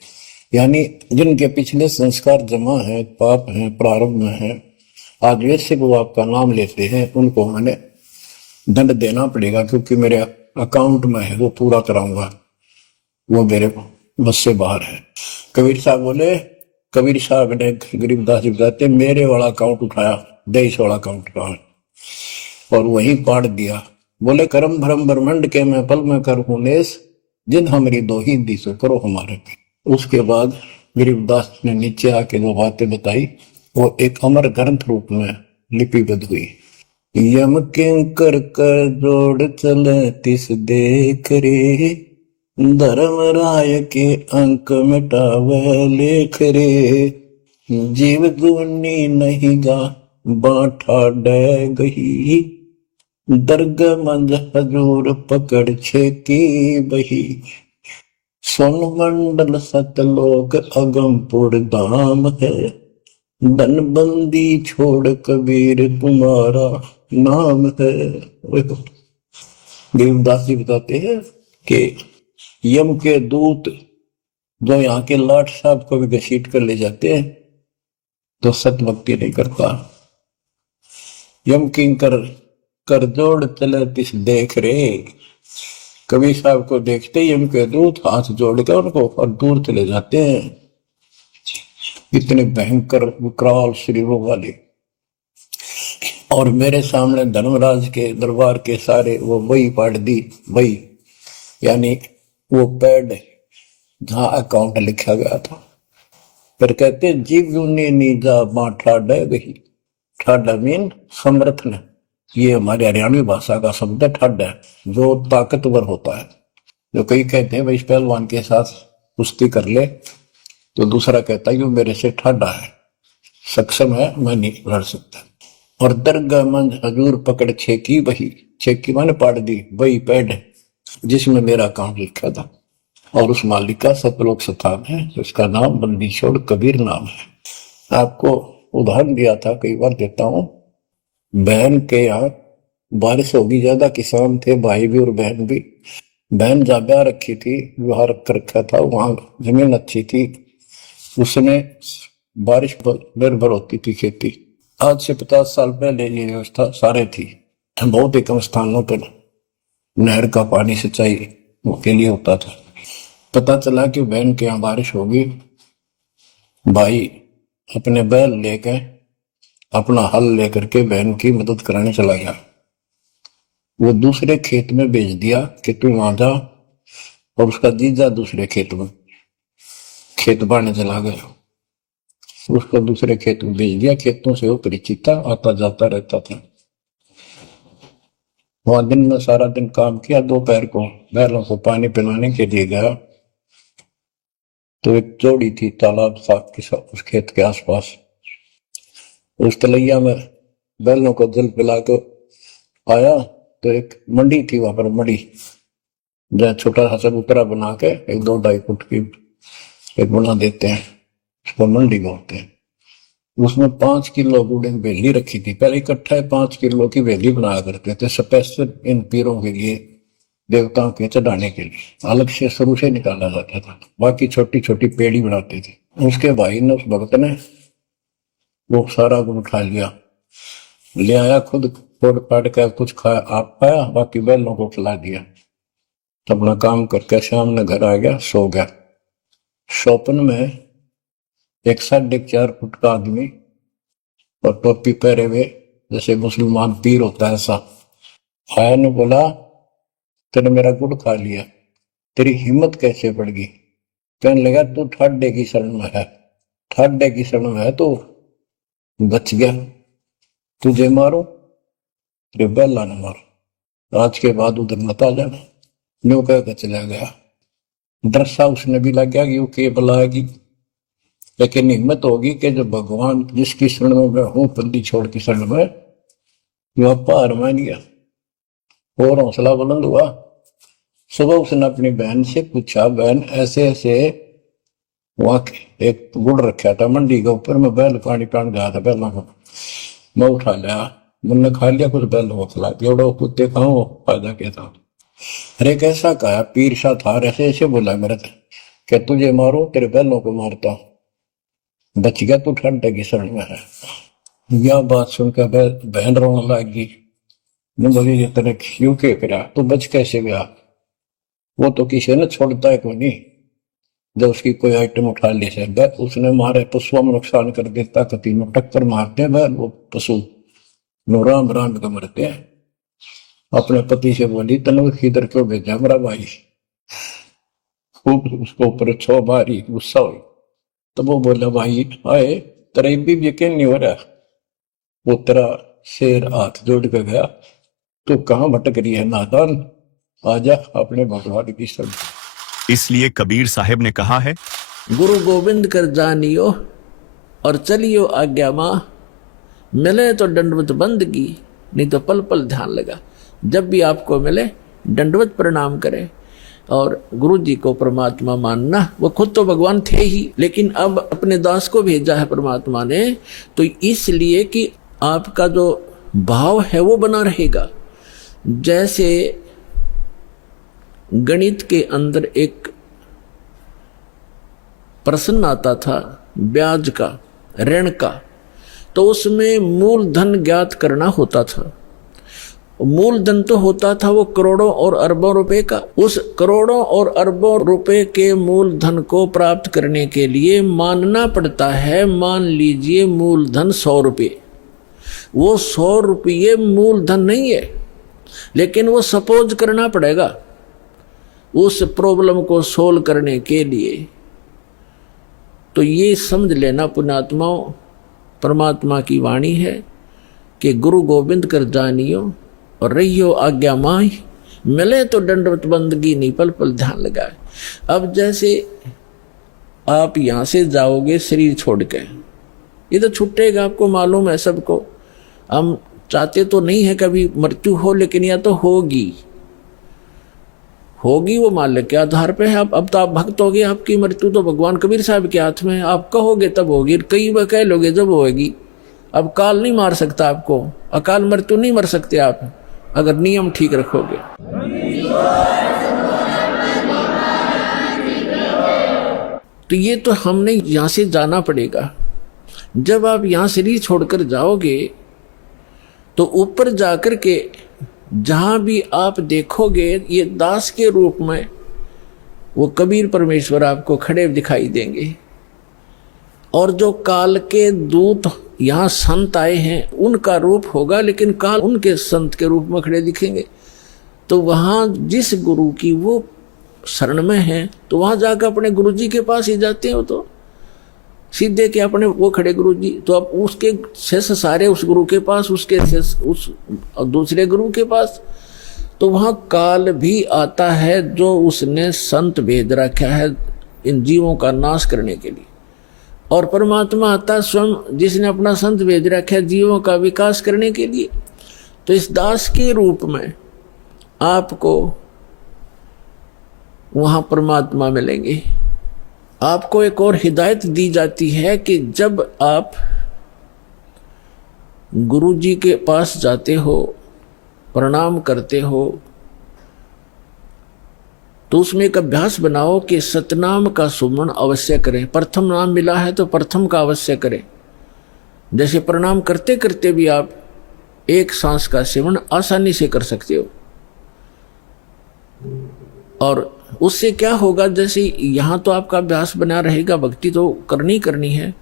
यानी जिनके पिछले संस्कार जमा है, पाप है, प्रारंभ में है, आज वैसे वो आपका नाम लेते हैं, उनको मैंने दंड देना पड़ेगा, क्योंकि मेरे अकाउंट में है, वो पूरा कराऊंगा, वो मेरे बस से बाहर है। कबीर साहब बोले, कबीर साहब ने गरीबदास जी बताते, मेरे वाला अकाउंट उठाया, 23 वाला अकाउंट उठाया और वहीं पाड़ दिया। बोले, करम भरम ब्रह्मंड के मैं पल में कर हूं नेस, जिन हमारी 2 ही दी सो करो हमारे। उसके बाद गरीबदास ने नीचे आके जो बातें बताई वो एक अमर ग्रंथ रूप में लिपिबद्ध हुई। यम किंकर कर जोड़ चले तिस देख रे, धर्म राय के अंक मिटावे लेख रे, जीव गुनी नहीं गा बाठा डे गही, दर्ग मंज हजूर पकड़ छेकी बही, सोन मंडल सतलोक अगमपुर धाम है, धनबंदी छोड़ कबीर तुम्हारा नाम है। देवदास जी बताते हैं कि यम के दूत जो यहाँ के लाट साहब को भी घसीट कर ले जाते हैं तो सत भक्ति नहीं करता। यम किंकर कर जोड़ चले तिस देख रे, कबीर साहब को देखते ही यम के दूत हाथ जोड़ कर उनको और दूर चले जाते हैं। इतने भयंकर विकराल शरीरों वाले। और मेरे सामने धर्मराज के दरबार के सारे वो वही पाड़ दी, वही यानी वो पैड जहां अकाउंट लिखा गया था। फिर कहते जीव यूनी नीजा मां ठाडा गही, ठाडा मीन समर्थन, ये हमारे हरियाणवी भाषा का शब्द है ठाडा, जो ताकतवर होता है। जो कई कहते हैं भाई इस पहलवान के साथ कुश्ती कर ले, तो दूसरा कहता है यूं मेरे से ठाडा है, सक्षम है, मैं नहीं लड़ सकता। और दरगाह मंज हजूर पकड़ छेकी बही, छेकी माने पाड़ दी, वही पैड जिसमें मेरा अकाउंट लिखा था, और उस मालिक का सतलोक स्थान है, उसका नाम बंदी छोड़ कबीर नाम है। आपको उदाहरण दिया था, कई बार देता हूं। बहन के यहाँ बारिश होगी ज्यादा, किसान थे, भाई भी और बहन भी। बहन जहाँ ब्याह रखी थी, विवाह रख रखा था, वहां जमीन अच्छी थी, उसने बारिश पर निर्भर होती थी खेती। आज से 50 साल पहले ये व्यवस्था सारे थी। बहुत ही कम स्थानों पर नहर का पानी सिंचाई के लिए होता था। पता चला कि बहन के यहाँ बारिश होगी, भाई अपने बैल लेकर, अपना हल लेकर के बहन की मदद कराने चला गया। वो दूसरे खेत में भेज दिया कि तू वहां जा, और उसका जीजा दूसरे खेत में खेत बांटने चला गया। उसको दूसरे खेत में भेज दिया। खेतों से वो परिचित था, आता जाता रहता था। वहां दिन में सारा दिन काम किया। दोपहर को बैलों को पानी पिलाने के लिए गया तो एक जोड़ी थी तालाब था उस खेत के आसपास। उस तलैया में बैलों को जल पिला के आया तो एक मंडी थी, वहां पर मंडी जहाँ छोटा सा चबूतरा बना के 1-2-2.5 फुट की एक बना देते हैं, उसको मंडी बोलते हैं। उसमें 5 किलो गुड़ की वेली रखी थी। पहले इकट्ठा 5 किलो की वेली बनाया करते थे स्पेशल इन पीरों के लिए, देवताओं के चढ़ाने के लिए। अलग से शुरू से निकाला जाता था, बाकी छोटी छोटी पेड़ी बनाते थे। उसके भाई ने, उस भक्त ने वो सारा गुड़ खा लिया, ले आया, खुद फोड़ पाट कर कुछ खाया, आप खाया, बाकी बैलों को खिला दिया। अपना काम करके शाम में घर आ गया, सो गया। स्वप्न में एक 4.5 फुट का आदमी और टोपी पहरे हुए जैसे मुसलमान पीर होता है ऐसा आया ने बोला, तेने मेरा गुड़ खा लिया, तेरी हिम्मत कैसे बढ़ गई? कहने लगा, तू ठाडे की शरण में है, ठाडे की शरण में है तो बच गया, तुझे मारो तेरे बैला न मारो, आज के बाद उधर मत आ जाना। न्यू कहकर चला गया। डरसा उसने भी लग गया कि वो के बुलाएगी, लेकिन हिम्मत होगी कि जो भगवान जिसकी शरण में मैं हूं, बंदी छोड़ की शरण में, वह पार मान गया और हौसला बुलंद हुआ। सुबह उसने अपनी बहन से पूछा, बहन ऐसे ऐसे वहां एक गुड़ रखा था मंडी के ऊपर, मैं बैल पानी पान गया था, बैलों को मैं उठा लिया, मैंने खा लिया, कुछ बैलों को खिला दिया, कुत्ते खाओ फायदा क्या था? अरे कैसा कहा पीर शाह था, ऐसे ऐसे बोला मेरे से कि तुझे मारो तेरे बैलों को मारता, बच गया तू ठंडे की शरण में है। यह बात सुनकर बहन रोने लगी। मैं बोली, ये तेरे क्यों के करा, तू बच कैसे गया? वो तो किसी ने छोड़ता है कोई नहीं, जब उसकी कोई आइटम उठा ली से उसने मारे पशुओं में नुकसान कर देता, कभी में टक्कर मारते हैं वो पशु नो राम राम के मरते हैं। अपने पति से बोली, तने किधर क्यों भेजा मेरा भाई? खूब उसको ऊपर 6 बारी गुस्सा हुई। तो वो बोला, भाई आए तेरा भी यकीन नहीं हो रहा? वो तेरा शेर हाथ जोड़ के गया, तू कहाँ भटक रही है नादान, आजा अपने भगवान की शरण। इसलिए कबीर साहब ने कहा है, गुरु गोविंद कर जानियो और चलियो आज्ञा माँ, मिले तो दंडवत बंदगी, नहीं तो पल पल ध्यान लगा। जब भी आपको मिले दंडवत प्रणाम करें और गुरु जी को परमात्मा मानना। वो खुद तो भगवान थे ही, लेकिन अब अपने दास को भेजा है परमात्मा ने, तो इसलिए कि आपका जो भाव है वो बना रहेगा। जैसे गणित के अंदर एक प्रश्न आता था ब्याज का, ऋण का, तो उसमें मूलधन ज्ञात करना होता था। मूलधन तो होता था वो करोड़ों और अरबों रुपए का। उस करोड़ों और अरबों रुपए के मूलधन को प्राप्त करने के लिए मानना पड़ता है, मान लीजिए मूलधन 100 रुपये। वो 100 रुपये मूलधन नहीं है, लेकिन वो सपोज करना पड़ेगा उस प्रॉब्लम को सोल्व करने के लिए। तो ये समझ लेना पुण्यात्माओं, परमात्मा की वाणी है कि गुरु गोविंद कर जानियो और रहियो आज्ञा माही, मिले तो दंडवत बंदगी, नहीं पल पल ध्यान लगाए। अब जैसे आप यहाँ से जाओगे शरीर छोड़ के, ये तो छूटेगा, आपको मालूम है सबको। हम चाहते तो नहीं है कभी मृत्यु हो, लेकिन यह तो होगी वो मालिक के आधार पे है। अब तो आप भक्त हो गए, आपकी मृत्यु तो भगवान कबीर साहब के हाथ में है। आप कहोगे तब होगी, कई बार कह लोगे जब होगी। अब काल नहीं मार सकता आपको, अकाल मृत्यु नहीं मर सकते आप अगर नियम ठीक रखोगे। तो ये तो हमने यहां से जाना पड़ेगा। जब आप यहां शरीर छोड़कर जाओगे तो ऊपर जाकर के जहां भी आप देखोगे ये दास के रूप में वो कबीर परमेश्वर आपको खड़े दिखाई देंगे। और जो काल के दूत यहाँ संत आए हैं उनका रूप होगा, लेकिन काल उनके संत के रूप में खड़े दिखेंगे। तो वहाँ जिस गुरु की वो शरण में है तो वहाँ जाकर अपने गुरु जी के पास ही जाते हैं। तो सीधे के अपने वो खड़े गुरु जी, तो अब उसके शिष्य सारे उस गुरु के पास, उसके शिष्य उस दूसरे गुरु के पास। तो वहां काल भी आता है जो उसने संत भेज रखा है इन जीवों का नाश करने के लिए, और परमात्मा आता है स्वयं जिसने अपना संत भेज रखा है जीवों का विकास करने के लिए। तो इस दास के रूप में आपको वहां परमात्मा मिलेंगे। आपको एक और हिदायत दी जाती है कि जब आप गुरु जी के पास जाते हो, प्रणाम करते हो, तो उसमें एक अभ्यास बनाओ कि सतनाम का सुमन अवश्य करें। प्रथम नाम मिला है तो प्रथम का अवश्य करें। जैसे प्रणाम करते करते भी आप एक सांस का सेवन आसानी से कर सकते हो। और उससे क्या होगा, जैसे यहाँ तो आपका अभ्यास बना रहेगा, भक्ति तो करनी है,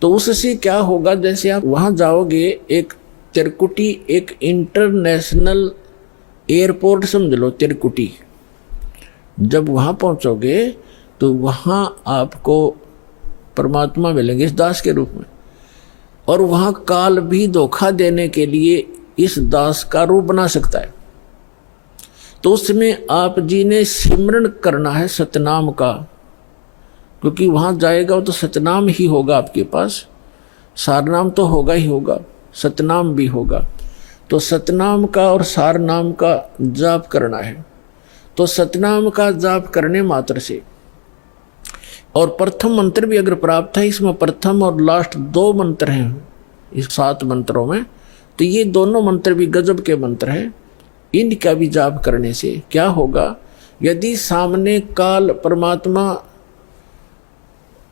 तो उससे क्या होगा, जैसे आप वहाँ जाओगे, एक तिरकुटी, एक इंटरनेशनल एयरपोर्ट समझ लो तिरकुटी, जब वहाँ पहुँचोगे तो वहाँ आपको परमात्मा मिलेंगे इस दास के रूप में। और वहाँ काल भी धोखा देने के लिए इस दास का रूप बना सकता है। तो उसमें आप जी ने सिमरन करना है सतनाम का, क्योंकि वहाँ जाएगा तो सतनाम ही होगा आपके पास, सारनाम तो होगा ही होगा, सतनाम भी होगा। तो सतनाम का और सारनाम का जाप करना है। तो सतनाम का जाप करने मात्र से, और प्रथम मंत्र भी अगर प्राप्त है, इसमें प्रथम और लास्ट 2 मंत्र हैं इस 7 मंत्रों में, तो ये दोनों मंत्र भी गजब के मंत्र हैं। इनका भी जाप करने से क्या होगा, यदि सामने काल परमात्मा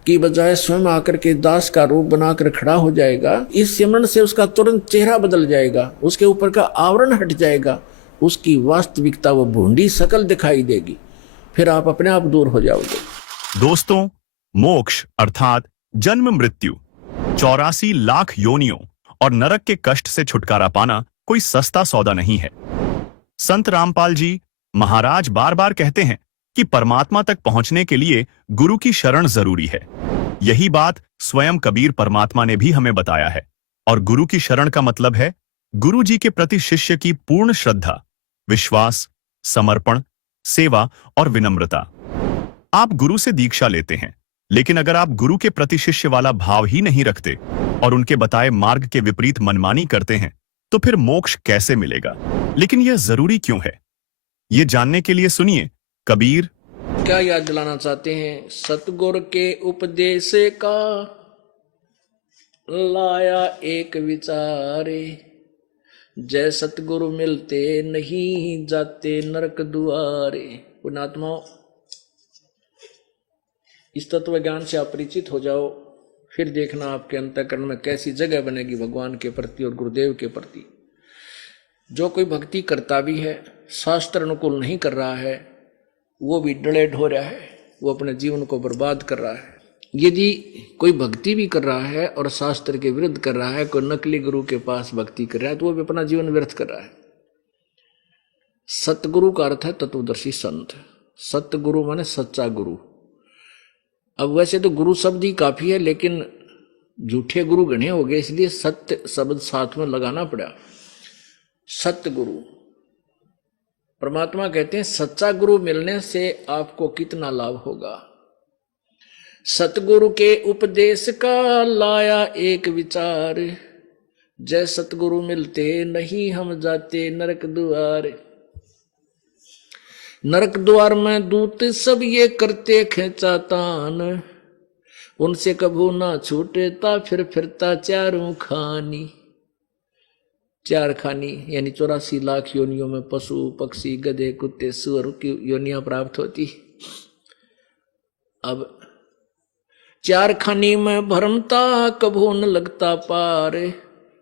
की बजाय स्वयं आकर के दास का रूप बनाकर खड़ा हो जाएगा, इस सिमरन से उसका तुरंत चेहरा बदल जाएगा, उसके ऊपर का आवरण हट जाएगा, उसकी वास्तविकता वो भूंडी शकल दिखाई देगी, फिर आप अपने आप दूर हो जाओगे। दोस्तों, मोक्ष अर्थात जन्म मृत्यु, 84 लाख योनियों और नरक के कष्ट से छुटकारा पाना कोई सस्ता सौदा नहीं है। संत रामपाल जी महाराज बार बार कहते हैं कि परमात्मा तक पहुंचने के लिए गुरु की शरण जरूरी है। यही बात स्वयं कबीर परमात्मा ने भी हमें बताया है। और गुरु की शरण का मतलब है गुरु जी के प्रति शिष्य की पूर्ण श्रद्धा, विश्वास, समर्पण, सेवा और विनम्रता। आप गुरु से दीक्षा लेते हैं, लेकिन अगर आप गुरु के प्रति शिष्य वाला भाव ही नहीं रखते और उनके बताए मार्ग के विपरीत मनमानी करते हैं, तो फिर मोक्ष कैसे मिलेगा? लेकिन यह जरूरी क्यों है, ये जानने के लिए सुनिए कबीर क्या याद दिलाना चाहते हैं। सतगुर के उपदेश का लाया एक विचारे, जय सतगुरु मिलते नहीं जाते नरक दुआरे। पुण्यात्माओं, इस तत्व ज्ञान से आप परिचित हो जाओ, फिर देखना आपके अंतःकरण में कैसी जगह बनेगी भगवान के प्रति और गुरुदेव के प्रति। जो कोई भक्ति करता भी है, शास्त्र अनुकूल नहीं कर रहा है, वो भी डले ढो रहा है, वो अपने जीवन को बर्बाद कर रहा है। यदि कोई भक्ति भी कर रहा है और शास्त्र के विरुद्ध कर रहा है, कोई नकली गुरु के पास भक्ति कर रहा है, तो वो भी अपना जीवन व्यर्थ कर रहा है। सतगुरु का अर्थ है तत्वदर्शी संत। सतगुरु माने सच्चा गुरु। अब वैसे तो गुरु शब्द ही काफी है, लेकिन झूठे गुरु घने हो गए, इसलिए सत्य शब्द साथ में लगाना पड़ा। सतगुरु, परमात्मा कहते हैं सच्चा गुरु मिलने से आपको कितना लाभ होगा। सतगुरु के उपदेश का लाया एक विचार, जय सतगुरु मिलते नहीं हम जाते नरक द्वार। नरक द्वार में दूत सब ये करते खेचातान, उनसे कभू ना छूटेता फिर फिरता चारों खानी। 4 खानी यानी 84 लाख योनियों में पशु पक्षी गधे कुत्ते सुअर की योनियां प्राप्त होती। अब 4 खानी में भरमता कभू न लगता पार,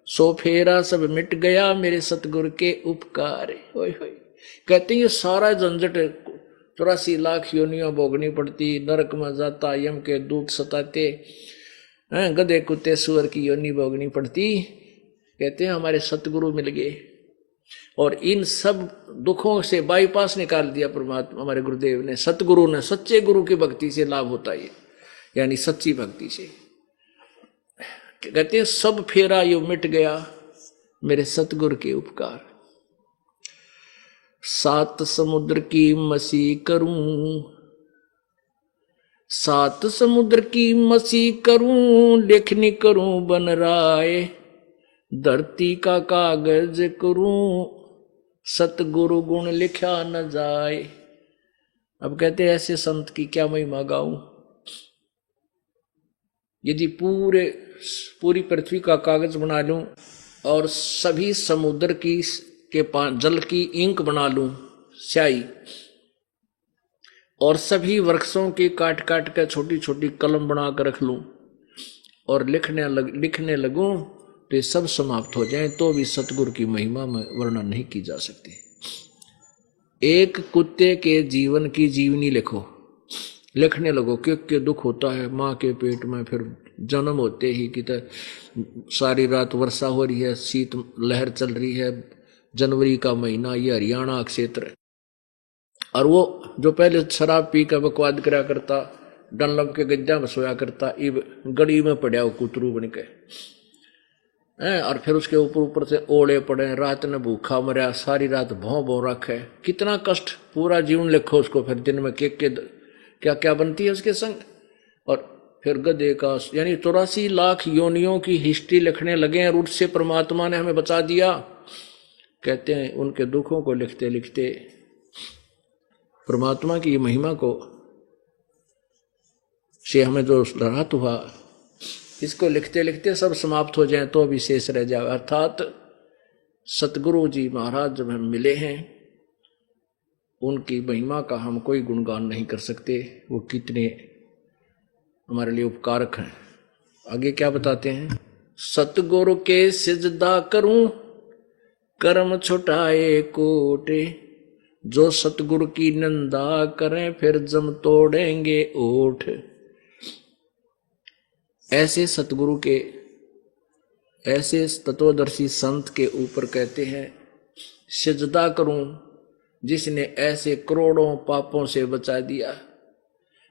सो फेरा सब मिट गया मेरे सतगुरु के उपकार। होय होय, कहते हैं ये सारा झंझट 84 लाख योनियां भोगनी पड़ती, नरक में जाता, यम के दूत सताते, गधे कुत्ते सुअर की योनि भोगनी पड़ती। कहते हैं हमारे सतगुरु मिल गए और इन सब दुखों से बाईपास निकाल दिया परमात्मा हमारे गुरुदेव ने। सतगुरु ने, सच्चे गुरु की भक्ति से लाभ होता है, यानी सच्ची भक्ति से। कहते हैं सब फेरा यो मिट गया मेरे सतगुरु के उपकार। सात समुद्र की मसी करूं, सात समुद्र की मसी करूं, लेखनी करूं बन राय, धरती का कागज करूं, सतगुरु गुण लिखा न जाए। अब कहते हैं ऐसे संत की क्या महिमा गाऊं। यदि पूरी पृथ्वी का कागज बना लूं और सभी समुद्र की के जल की इंक बना लूं स्याही, और सभी वृक्षों की काट काट कर छोटी छोटी कलम बना कर रख लूं और लिखने लगूं तो ये सब समाप्त हो जाए तो भी सतगुरु की महिमा में वर्णन नहीं की जा सकती। एक कुत्ते के जीवन की जीवनी लिखने लगो कि दुख होता है माँ के पेट में, फिर जन्म होते ही कि सारी रात वर्षा हो रही है, शीत लहर चल रही है, जनवरी का महीना, ये हरियाणा क्षेत्र, और वो जो पहले शराब पी कर बकवाद करा करता, डनलप के गद्दा में सोया करता, इब गड़ी में पड़ा वो कुतरू बन के, और फिर उसके ऊपर से ओले पड़े, रात ने भूखा मरा, सारी रात भौं भौं रखे, कितना कष्ट, पूरा जीवन लिखो उसको, फिर दिन में क्या क्या बनती है उसके संग, और फिर गधे का यानी 84 लाख योनियों की हिस्ट्री लिखने लगे हैं, और उससे परमात्मा ने हमें बचा दिया। कहते हैं उनके दुखों को लिखते लिखते परमात्मा की महिमा को से हमें जो राहत हुआ, इसको लिखते लिखते सब समाप्त हो जाए तो भी शेष रह जाए। अर्थात सतगुरु जी महाराज जब हम मिले हैं, उनकी महिमा का हम कोई गुणगान नहीं कर सकते, वो कितने हमारे लिए उपकारक हैं। आगे क्या बताते हैं, सतगुरु के सिजदा करूं कर्म छुटाए कोटे, जो सतगुरु की निंदा करें फिर जम तोड़ेंगे ओठ। ऐसे सतगुरु के, ऐसे तत्वदर्शी संत के ऊपर कहते हैं सिजदा करूं, जिसने ऐसे करोड़ों पापों से बचा दिया।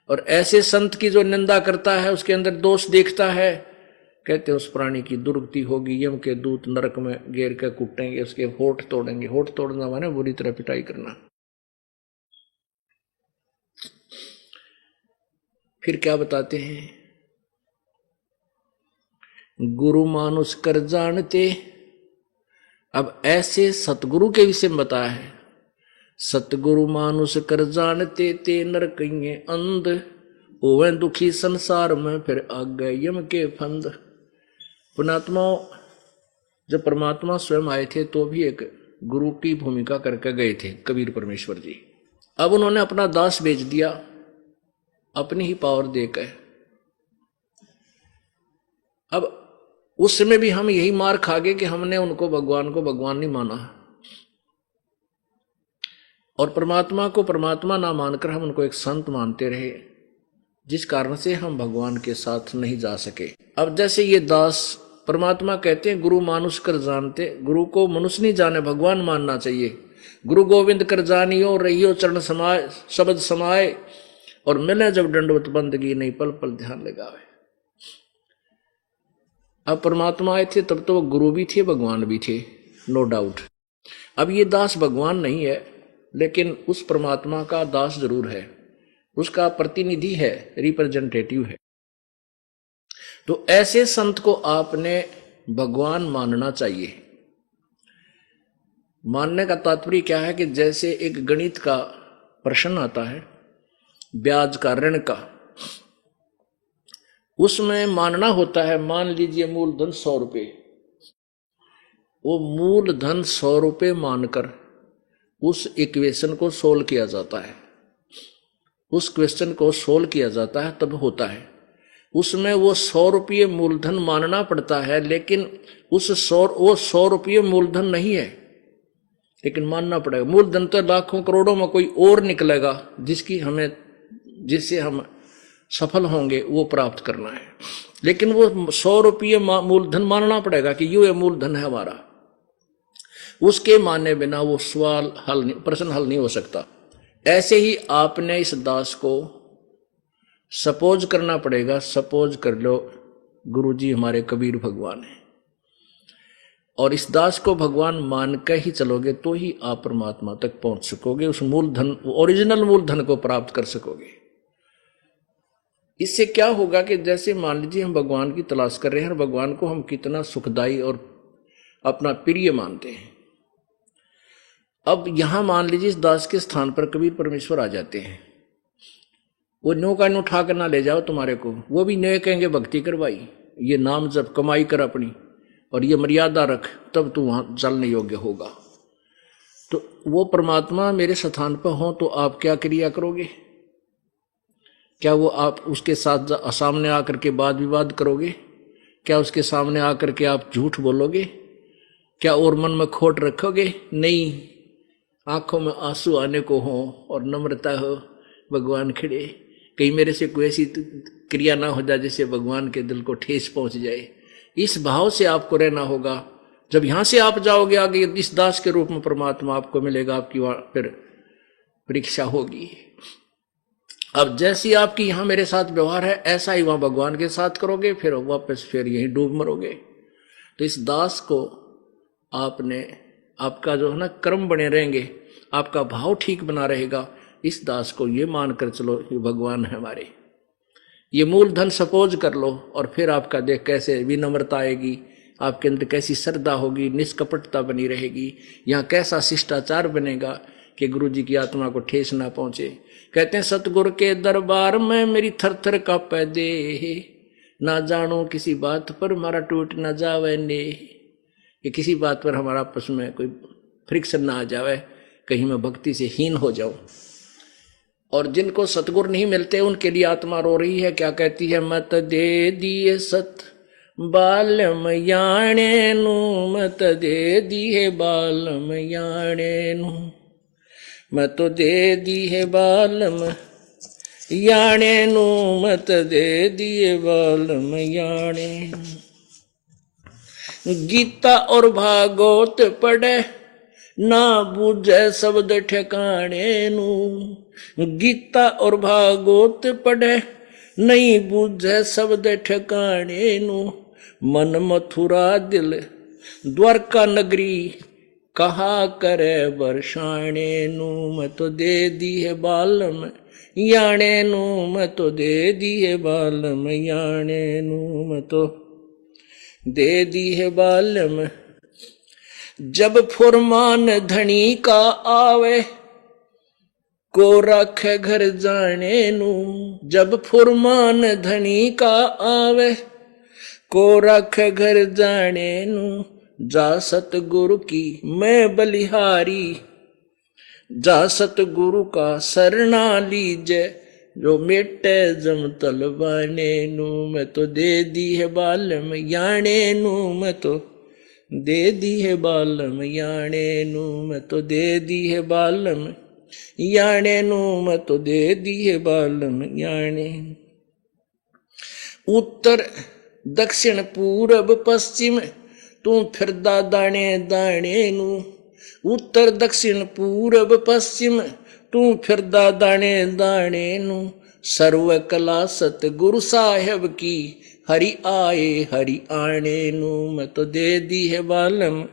और ऐसे संत की जो निंदा करता है, उसके अंदर दोष देखता है, कहते हैं उस प्राणी की दुर्गति होगी, यम के दूत नरक में घेर कर कुटेंगे, उसके होठ तोड़ेंगे। होठ तोड़ना माने बुरी तरह पिटाई करना। फिर क्या बताते हैं, गुरु मानुष कर जानते। अब ऐसे सतगुरु के विषय में बताया है, सतगुरु मानुष कर जानते ते नर कहिए अंध, ओवे दुखी संसार में फिर आगे यम के फंद। पुणात्मा जब परमात्मा स्वयं आए थे तो भी एक गुरु की भूमिका करके गए थे कबीर परमेश्वर जी। अब उन्होंने अपना दास बेच दिया अपनी ही पावर देकर। अब उस समय भी हम यही मार खा गए कि हमने उनको भगवान नहीं माना, और परमात्मा को परमात्मा ना मानकर हम उनको एक संत मानते रहे, जिस कारण से हम भगवान के साथ नहीं जा सके। अब जैसे ये दास, परमात्मा कहते हैं गुरु मानुष कर जानते, गुरु को मनुष्य नहीं जाने, भगवान मानना चाहिए। गुरु गोविंद कर जानियो रहियो चरण समाए शब्द समाए, और मिले जब दंडवत बंदगी नहीं पल पल ध्यान लगावे। अब परमात्मा आए थे तब तो वो गुरु भी थे भगवान भी थे, नो डाउट। अब ये दास भगवान नहीं है, लेकिन उस परमात्मा का दास जरूर है, उसका प्रतिनिधि है, रिप्रेजेंटेटिव है। तो ऐसे संत को आपने भगवान मानना चाहिए। मानने का तात्पर्य क्या है कि जैसे एक गणित का प्रश्न आता है, ब्याज का, ऋण का, उसमें मानना होता है, मान लीजिए मूलधन 100 रुपये, वो मूलधन 100 रुपये मानकर उस इक्वेशन को सोल्व किया जाता है, उस क्वेश्चन को सोल्व किया जाता है, तब होता है। उसमें वो 100 रुपये मूलधन मानना पड़ता है, लेकिन वो 100 रुपये मूलधन नहीं है, लेकिन मानना पड़ेगा। मूलधन तो लाखों करोड़ों में कोई और निकलेगा जिससे हम सफल होंगे, वो प्राप्त करना है। लेकिन वो 100 रुपये मूलधन मानना पड़ेगा कि ये मूलधन है हमारा। उसके माने बिना वो प्रश्न हल नहीं हो सकता। ऐसे ही आपने इस दास को सपोज करना पड़ेगा। सपोज कर लो गुरुजी हमारे कबीर भगवान है। और इस दास को भगवान मान के ही चलोगे तो ही आप परमात्मा तक पहुंच सकोगे, उस मूलधन, ओरिजिनल मूलधन को प्राप्त कर सकोगे। इससे क्या होगा कि जैसे मान लीजिए हम भगवान की तलाश कर रहे हैं और भगवान को हम कितना सुखदाई और अपना प्रिय मानते हैं। अब यहां मान लीजिए इस दास के स्थान पर कबीर परमेश्वर आ जाते हैं, वो नो का नो उठा कर ना ले जाओ तुम्हारे को, वो भी नो कहेंगे भक्ति करवाई, ये नाम जब कमाई कर अपनी और ये मर्यादा रख, तब तू वहां चलने योग्य होगा। तो वो परमात्मा मेरे स्थान पर हो तो आप क्या क्रिया करोगे? क्या वो आप उसके साथ सामने आकर के वाद विवाद करोगे? क्या उसके सामने आकर के आप झूठ बोलोगे? क्या और मन में खोट रखोगे? नहीं, आंखों में आंसू आने को हो और नम्रता हो, भगवान खड़े, कहीं मेरे से कोई ऐसी क्रिया ना हो जाए जिससे भगवान के दिल को ठेस पहुंच जाए। इस भाव से आपको रहना होगा। जब यहां से आप जाओगे आगे, इस दास के रूप में परमात्मा आपको मिलेगा, आपकी फिर परीक्षा होगी। अब जैसी आपकी यहां मेरे साथ व्यवहार है, ऐसा ही वहां भगवान के साथ करोगे, फिर वापस फिर यहीं डूब मरोगे। तो इस दास को आपने, आपका जो है ना कर्म बने रहेंगे, आपका भाव ठीक बना रहेगा। इस दास को ये मानकर चलो ये भगवान है हमारे, ये मूलधन सपोज कर लो, और फिर आपका देख कैसे विनम्रता आएगी, आपके अंदर कैसी श्रद्धा होगी, निष्कपटता बनी रहेगी, यहाँ कैसा शिष्टाचार बनेगा कि गुरु जी की आत्मा को ठेस ना पहुंचे। कहते हैं सतगुरु के दरबार में मेरी थर थर कांपे देह, ना जानो किसी बात पर हमारा टूट ना जावे ने, कि किसी बात पर हमारा आपस में कोई फ्रिक्शन ना आ जावे, कहीं मैं भक्ति से हीन हो जाऊं। और जिनको सतगुरु नहीं मिलते उनके लिए आत्मा रो रही है, क्या कहती है? मत दे दिए सत बालम याणे नू, मत दे दिए बालम याणे नू, मत दे दिए बालम याणे नू, मत दे दिए बालम याणे। गीता और भागवत पढ़े ना बूझे शब्द ठिकाने नू, गीता और भागवत पढ़े नहीं बूझे शब्द ठिकाने नू, मन मथुरा दिल द्वारका नगरी कहा करे बरसाने नू, मैं तो दे दी है बालम याणे नू, मैं तो दे दी है बालम याणे नू, मैं तो दे दी है बालम। जब फुरमान धनी का आवे को रखे घर जाने नू, जब फुरमान धनी का आवे को रखे घर जाने नू, जा सतगुरु की मैं बलिहारी, जा सतगुरु का शरणा लीजे, जो मेटे जम तलवाने नू, मैं तो दे दी है बालम याणे नू, मैं तो दे दी है बालम याणे नू, मैं तो दे दी है बालम याणे नू, मैं तो दे दी है बालम याणे। उत्तर दक्षिण पूरब पश्चिम तू फिरदा दाने दाने नू, उत्तर दक्षिण पूरब पश्चिम तू फिरदा दाने दाने नू, सर्व कला सतगुरु साहेब की हरि आए हरि आने नू, मैं तो दे दी है बालम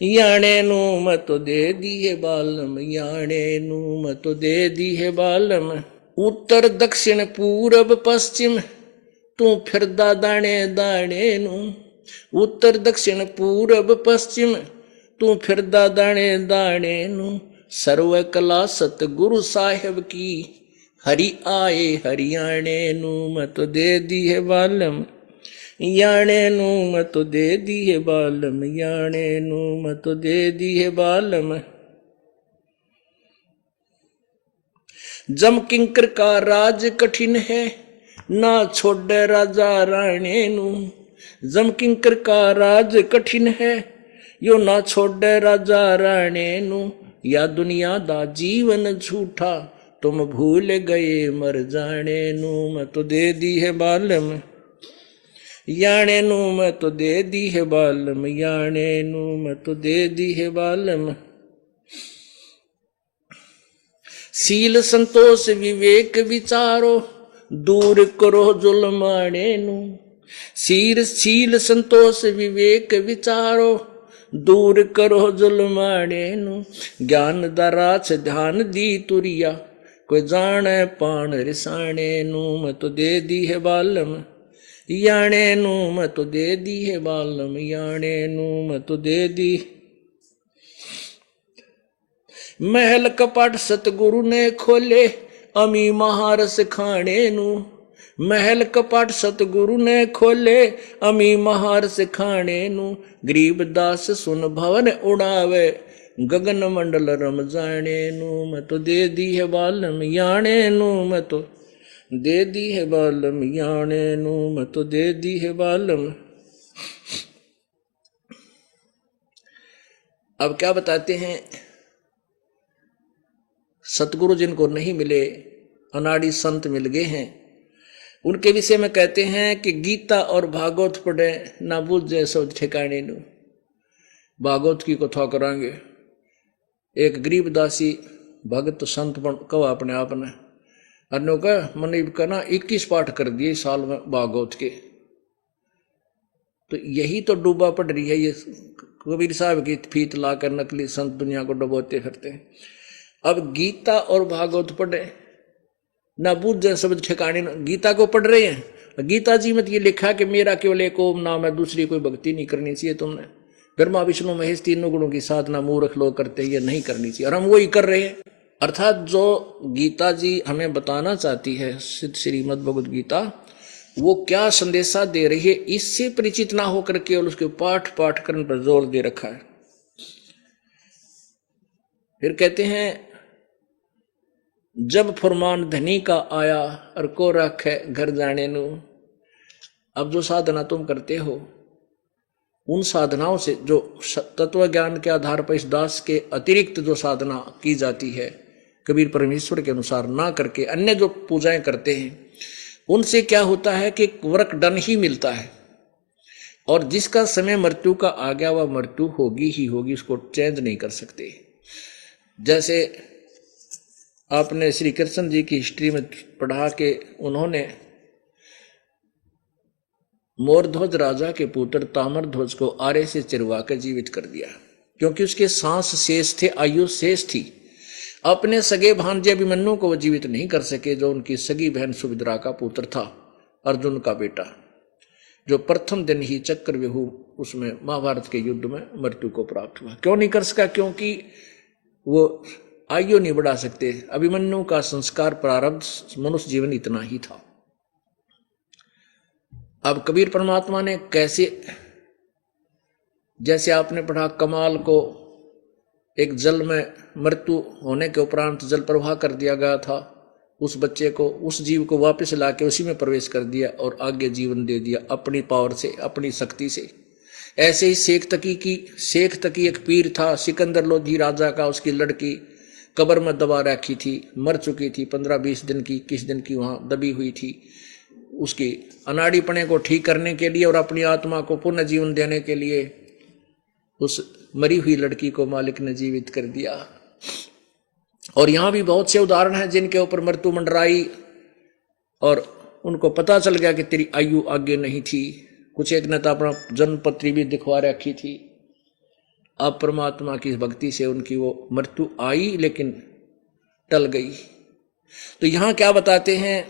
याणे नू, मैं तो दे दी है बालम याणे नू, मैं तो दे दी है बालम। उत्तर दक्षिण पूरब पश्चिम तू फिरदा दाने दाने नू, उत्तर दक्षिण पूरब पश्चिम तू फिरदा दाने दाने नू, सर्व कला सतगुरु साहेब की हरि आए हरियाणे नू, मैं तो दे दी है बालम याणे नू, मैं तो दे दी है बालम याणे नू, मैं तो दे दी है बालम। जम किंकर का राज कठिन है ना छोड़े राजा राणे नू, जम किंकर का राज कठिन है यो ना छोड़े राजा राणे नू, या दुनिया दा जीवन झूठा तुम भूल गए मर जाने नू, मैं तो दे दी है बालम याणे नू, मैं तो दे दी है बालम याणे नू, मैं तो दे दी है बालम। सील संतोष विवेक विचारो दूर करो जुल्माने नू, शीर शील संतोष विवेक विचारो दूर करो जुलमाड़े नु ज्ञान दराच ध्यान दी तुरिया कोई जाने पान रिसाणे नु मैं तो दे दी है बालम याने नु मैं तो दे दी है बालम याने नु मैं तो दे दी। महल कपट सतगुरु ने खोले अमी महारस खाने नु महल कपट सतगुरु ने खोले अमी महारस खाने नु गरीब दास सुन भवन उड़ावे गगन मंडल रम जाने नु मैं तो दे दी है बालम याने नु मैं तो दे दी है बालम याने नु मैं तो दे दी है बालम। अब क्या बताते हैं, सतगुरु जिनको नहीं मिले, अनाड़ी संत मिल गए हैं, उनके विषय में कहते हैं कि गीता और भागवत पढ़े ना बूझे सब ठिकाने नु। भागवत की कथा करांगे, एक गरीब दासी भगत संत कहो अपने आप ने अन्यों का मनीब का ना 21 पाठ कर दिए साल में भागवत के। तो यही तो डूबा पड़ रही है, ये कबीर साहब की फीत लाकर नकली संत दुनिया को डुबोते फिरते हैं। अब गीता और भागवत पढ़े ना बूझ शब्द ठिकाने, गीता को पढ़ रहे हैं। गीता जी में ये लिखा कि मेरा केवल एक ओम नाम है, दूसरी कोई भक्ति नहीं करनी चाहिए तुमने। ब्रह्मा विष्णु महेश तीनों गुणों की साधना मूर्ख लोग करते, ये नहीं करनी चाहिए, और हम वही कर रहे हैं। अर्थात जो गीता जी हमें बताना चाहती है, श्रीमद् भगवद गीता, वो क्या संदेशा दे रही है, इससे परिचित ना होकर केवल उसके पाठ करने पर जोर दे रखा है। फिर कहते हैं जब फरमान धनी का आया और को रखे घर जाने नु। अब जो साधना तुम करते हो, उन साधनाओं से जो तत्व ज्ञान के आधार पर इस दास के अतिरिक्त जो साधना की जाती है, कबीर परमेश्वर के अनुसार ना करके अन्य जो पूजाएं करते हैं, उनसे क्या होता है कि वर्क डन ही मिलता है, और जिसका समय मृत्यु का आ गया वह मृत्यु होगी ही होगी, उसको चेंज नहीं कर सकते। जैसे आपने श्री कृष्ण जी की हिस्ट्री में पढ़ा के उन्होंने मोरध्वज राजा के पुत्र ताम्रध्वज को आरे से चिरवा कर जीवित कर दिया, क्योंकि उसके सांस शेष थे, आयु शेष थी। अपने सगे भांजे अभिमन्यु को वो जीवित नहीं कर सके, जो उनकी सगी बहन सुभद्रा का पुत्र था, अर्जुन का बेटा, जो प्रथम दिन ही चक्रव्यूह उसमें महाभारत के युद्ध में मृत्यु को प्राप्त हुआ। क्यों नहीं कर सका? क्योंकि वो आयु नहीं बढ़ा सकते। अभिमन्यु का संस्कार प्रारब्ध मनुष्य जीवन इतना ही था। अब कबीर परमात्मा ने कैसे, जैसे आपने पढ़ा कमाल को एक जल में मृत्यु होने के उपरांत जल प्रवाह कर दिया गया था, उस बच्चे को, उस जीव को वापस लाके उसी में प्रवेश कर दिया और आगे जीवन दे दिया अपनी पावर से, अपनी शक्ति से। ऐसे ही शेख तकी एक पीर था, सिकंदर लोधी राजा का, उसकी लड़की कब्र में दबा रखी थी, मर चुकी थी, 15-20 दिन की, किस दिन की वहां दबी हुई थी। उसकी अनाड़ीपने को ठीक करने के लिए और अपनी आत्मा को पुनः जीवन देने के लिए उस मरी हुई लड़की को मालिक ने जीवित कर दिया। और यहां भी बहुत से उदाहरण हैं जिनके ऊपर मृत्यु मंडराई और उनको पता चल गया कि तेरी आयु आगे नहीं थी। कुछ एक ने तो अपना जन्म पत्री भी दिखवा रखी थी। अब परमात्मा की भक्ति से उनकी वो मृत्यु आई लेकिन टल गई। तो यहां क्या बताते हैं,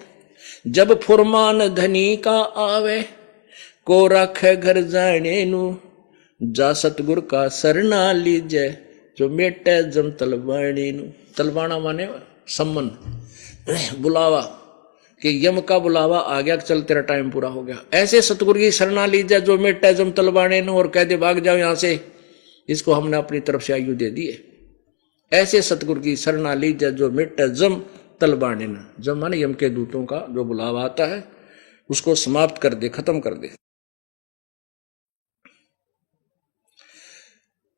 जब फुरमान धनी का आवे को रखे घर जाने नु, जा सतगुर का सरना लीजे जो मेटे जम तलवाणी नु। तलवाना माने सम्मन, बुलावा, कि यम का बुलावा आ गया, चल तेरा टाइम पूरा हो गया। ऐसे सतगुरु की शरणा लीजिए जो मेटे जम तलवाणे नु, और कह दे भाग जाओ यहां से, इसको हमने अपनी तरफ से आयु दे दी है। ऐसे सतगुरु की शरणा लीजिए जो मेटे जम तलवाणे नु। जम माने यम के दूतों का जो बुलावा आता है उसको समाप्त कर दे, खत्म कर दे।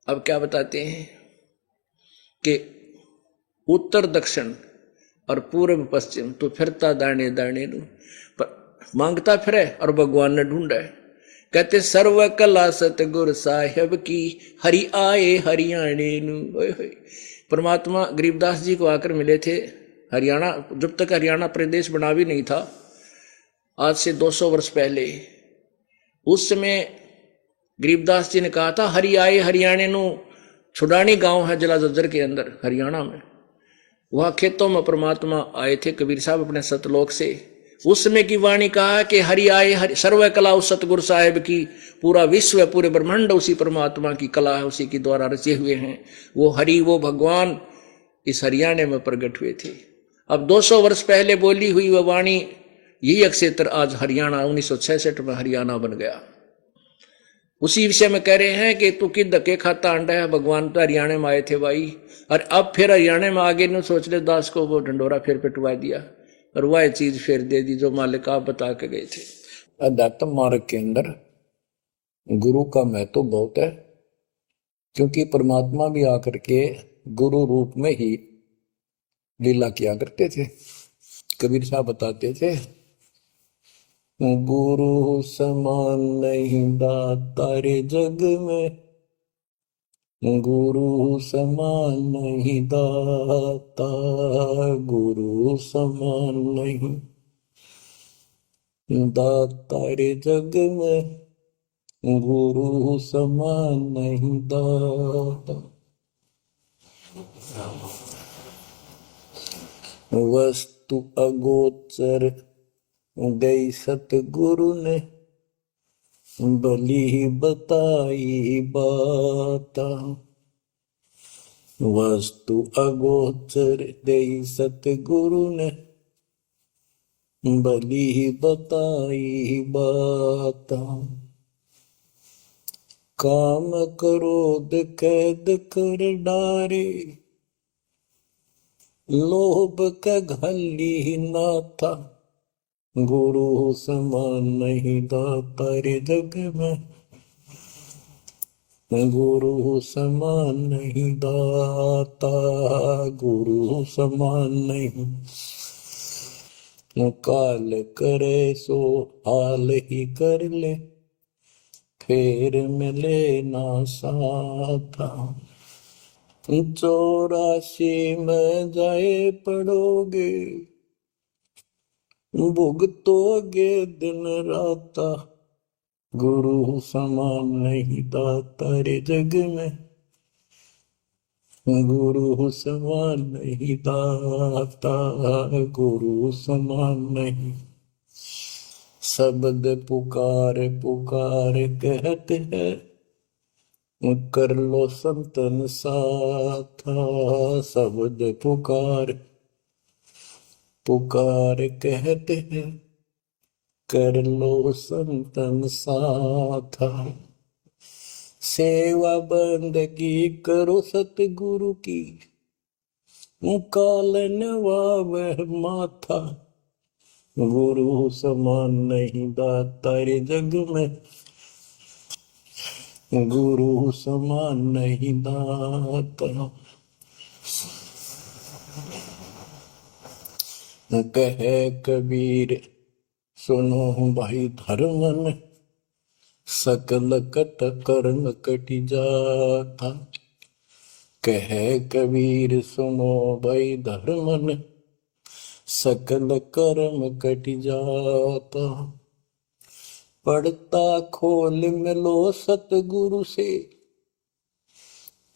अब क्या बताते हैं कि उत्तर दक्षिण और पूर्व पश्चिम तो फिरता दाने दाने नु, मांगता फिरे और भगवान ने ढूंढे। कहते सर्व कला सतगुर साहेब की, हरि आए हरियाणे नु। परमात्मा गरीबदास जी को आकर मिले थे हरियाणा, जब तक हरियाणा प्रदेश बना भी नहीं था, आज से 200 वर्ष पहले। उस समय गरीबदास जी ने कहा था, हरि आए हरियाणे नु छुडानी गांव है जला जज्जर के अंदर हरियाणा में, वहां खेतों में परमात्मा आए थे कबीर साहब अपने सतलोक से। उस समय की वाणी कहा कि हरि आए हरि सर्व कला उस सतगुरु साहिब की, पूरा विश्व पूरे ब्रह्मांड उसी परमात्मा की कला है, उसी के द्वारा रचे हुए हैं। वो हरि वो भगवान इस हरियाणे में प्रकट हुए थे। अब 200 वर्ष पहले बोली हुई वह वाणी, यही अक्षेत्र आज हरियाणा 1966 में हरियाणा बन गया। उसी विषय में कह रहे हैं कि तू कि धक्के खाता अंडा है, भगवान तो हरियाणा में आए थे भाई, और अब फिर हरियाणा में आगे न सोच ले दास को वो ढंडोरा फिर पिटवा दिया और वह चीज फिर दे दी जो मालिक आप बता के गए थे। अध्यात्म मार्ग के अंदर गुरु का महत्व तो बहुत है, क्योंकि परमात्मा भी आकर के गुरु रूप में ही लीला किया करते थे। कबीर साहब बताते थे, गुरु समान नहीं दातारे जग में, गुरु समान नहीं दाता, गुरु समान नहीं दातारे जग में, गुरु समान नहीं दाता। वस्तु अगोचर गई सतगुरु ने, भली बताई बाता। वस्तु अगोचर गई सतगुरु ने, भली बताई बाता। काम क्रोध कैद कर डारे, लोभ का घली नाथा, गुरु समान नहीं दातारे जग में, गुरु समान नहीं दाता, गुरु समान नहीं। काल करे सो हाल ही कर ले, फेर मिले ना साथा। 84 में जाए पड़ोगे, भुगतोगे दिन राता, गुरु समान नहीं दातारे जग में, गुरु समान नहीं दाता, गुरु समान नहीं। शब्द पुकार पुकार कहते हैं, कर लो संतन साथा। शब्द पुकार पुकार कहते हैं, कर लो संतन साथा। सेवा बंदगी करो सतगुरु की, काल नवावह माथा, गुरु समान नहीं दातारे जग में, गुरु समान नहीं दाता। कहे कबीर सुनो भाई धर्मन, सकल कट कर्म कटि जाता। कहे कबीर सुनो भाई धर्मन, सकल कर्म कटि जाता। पढ़ता खोल मिलो सतगुरु से,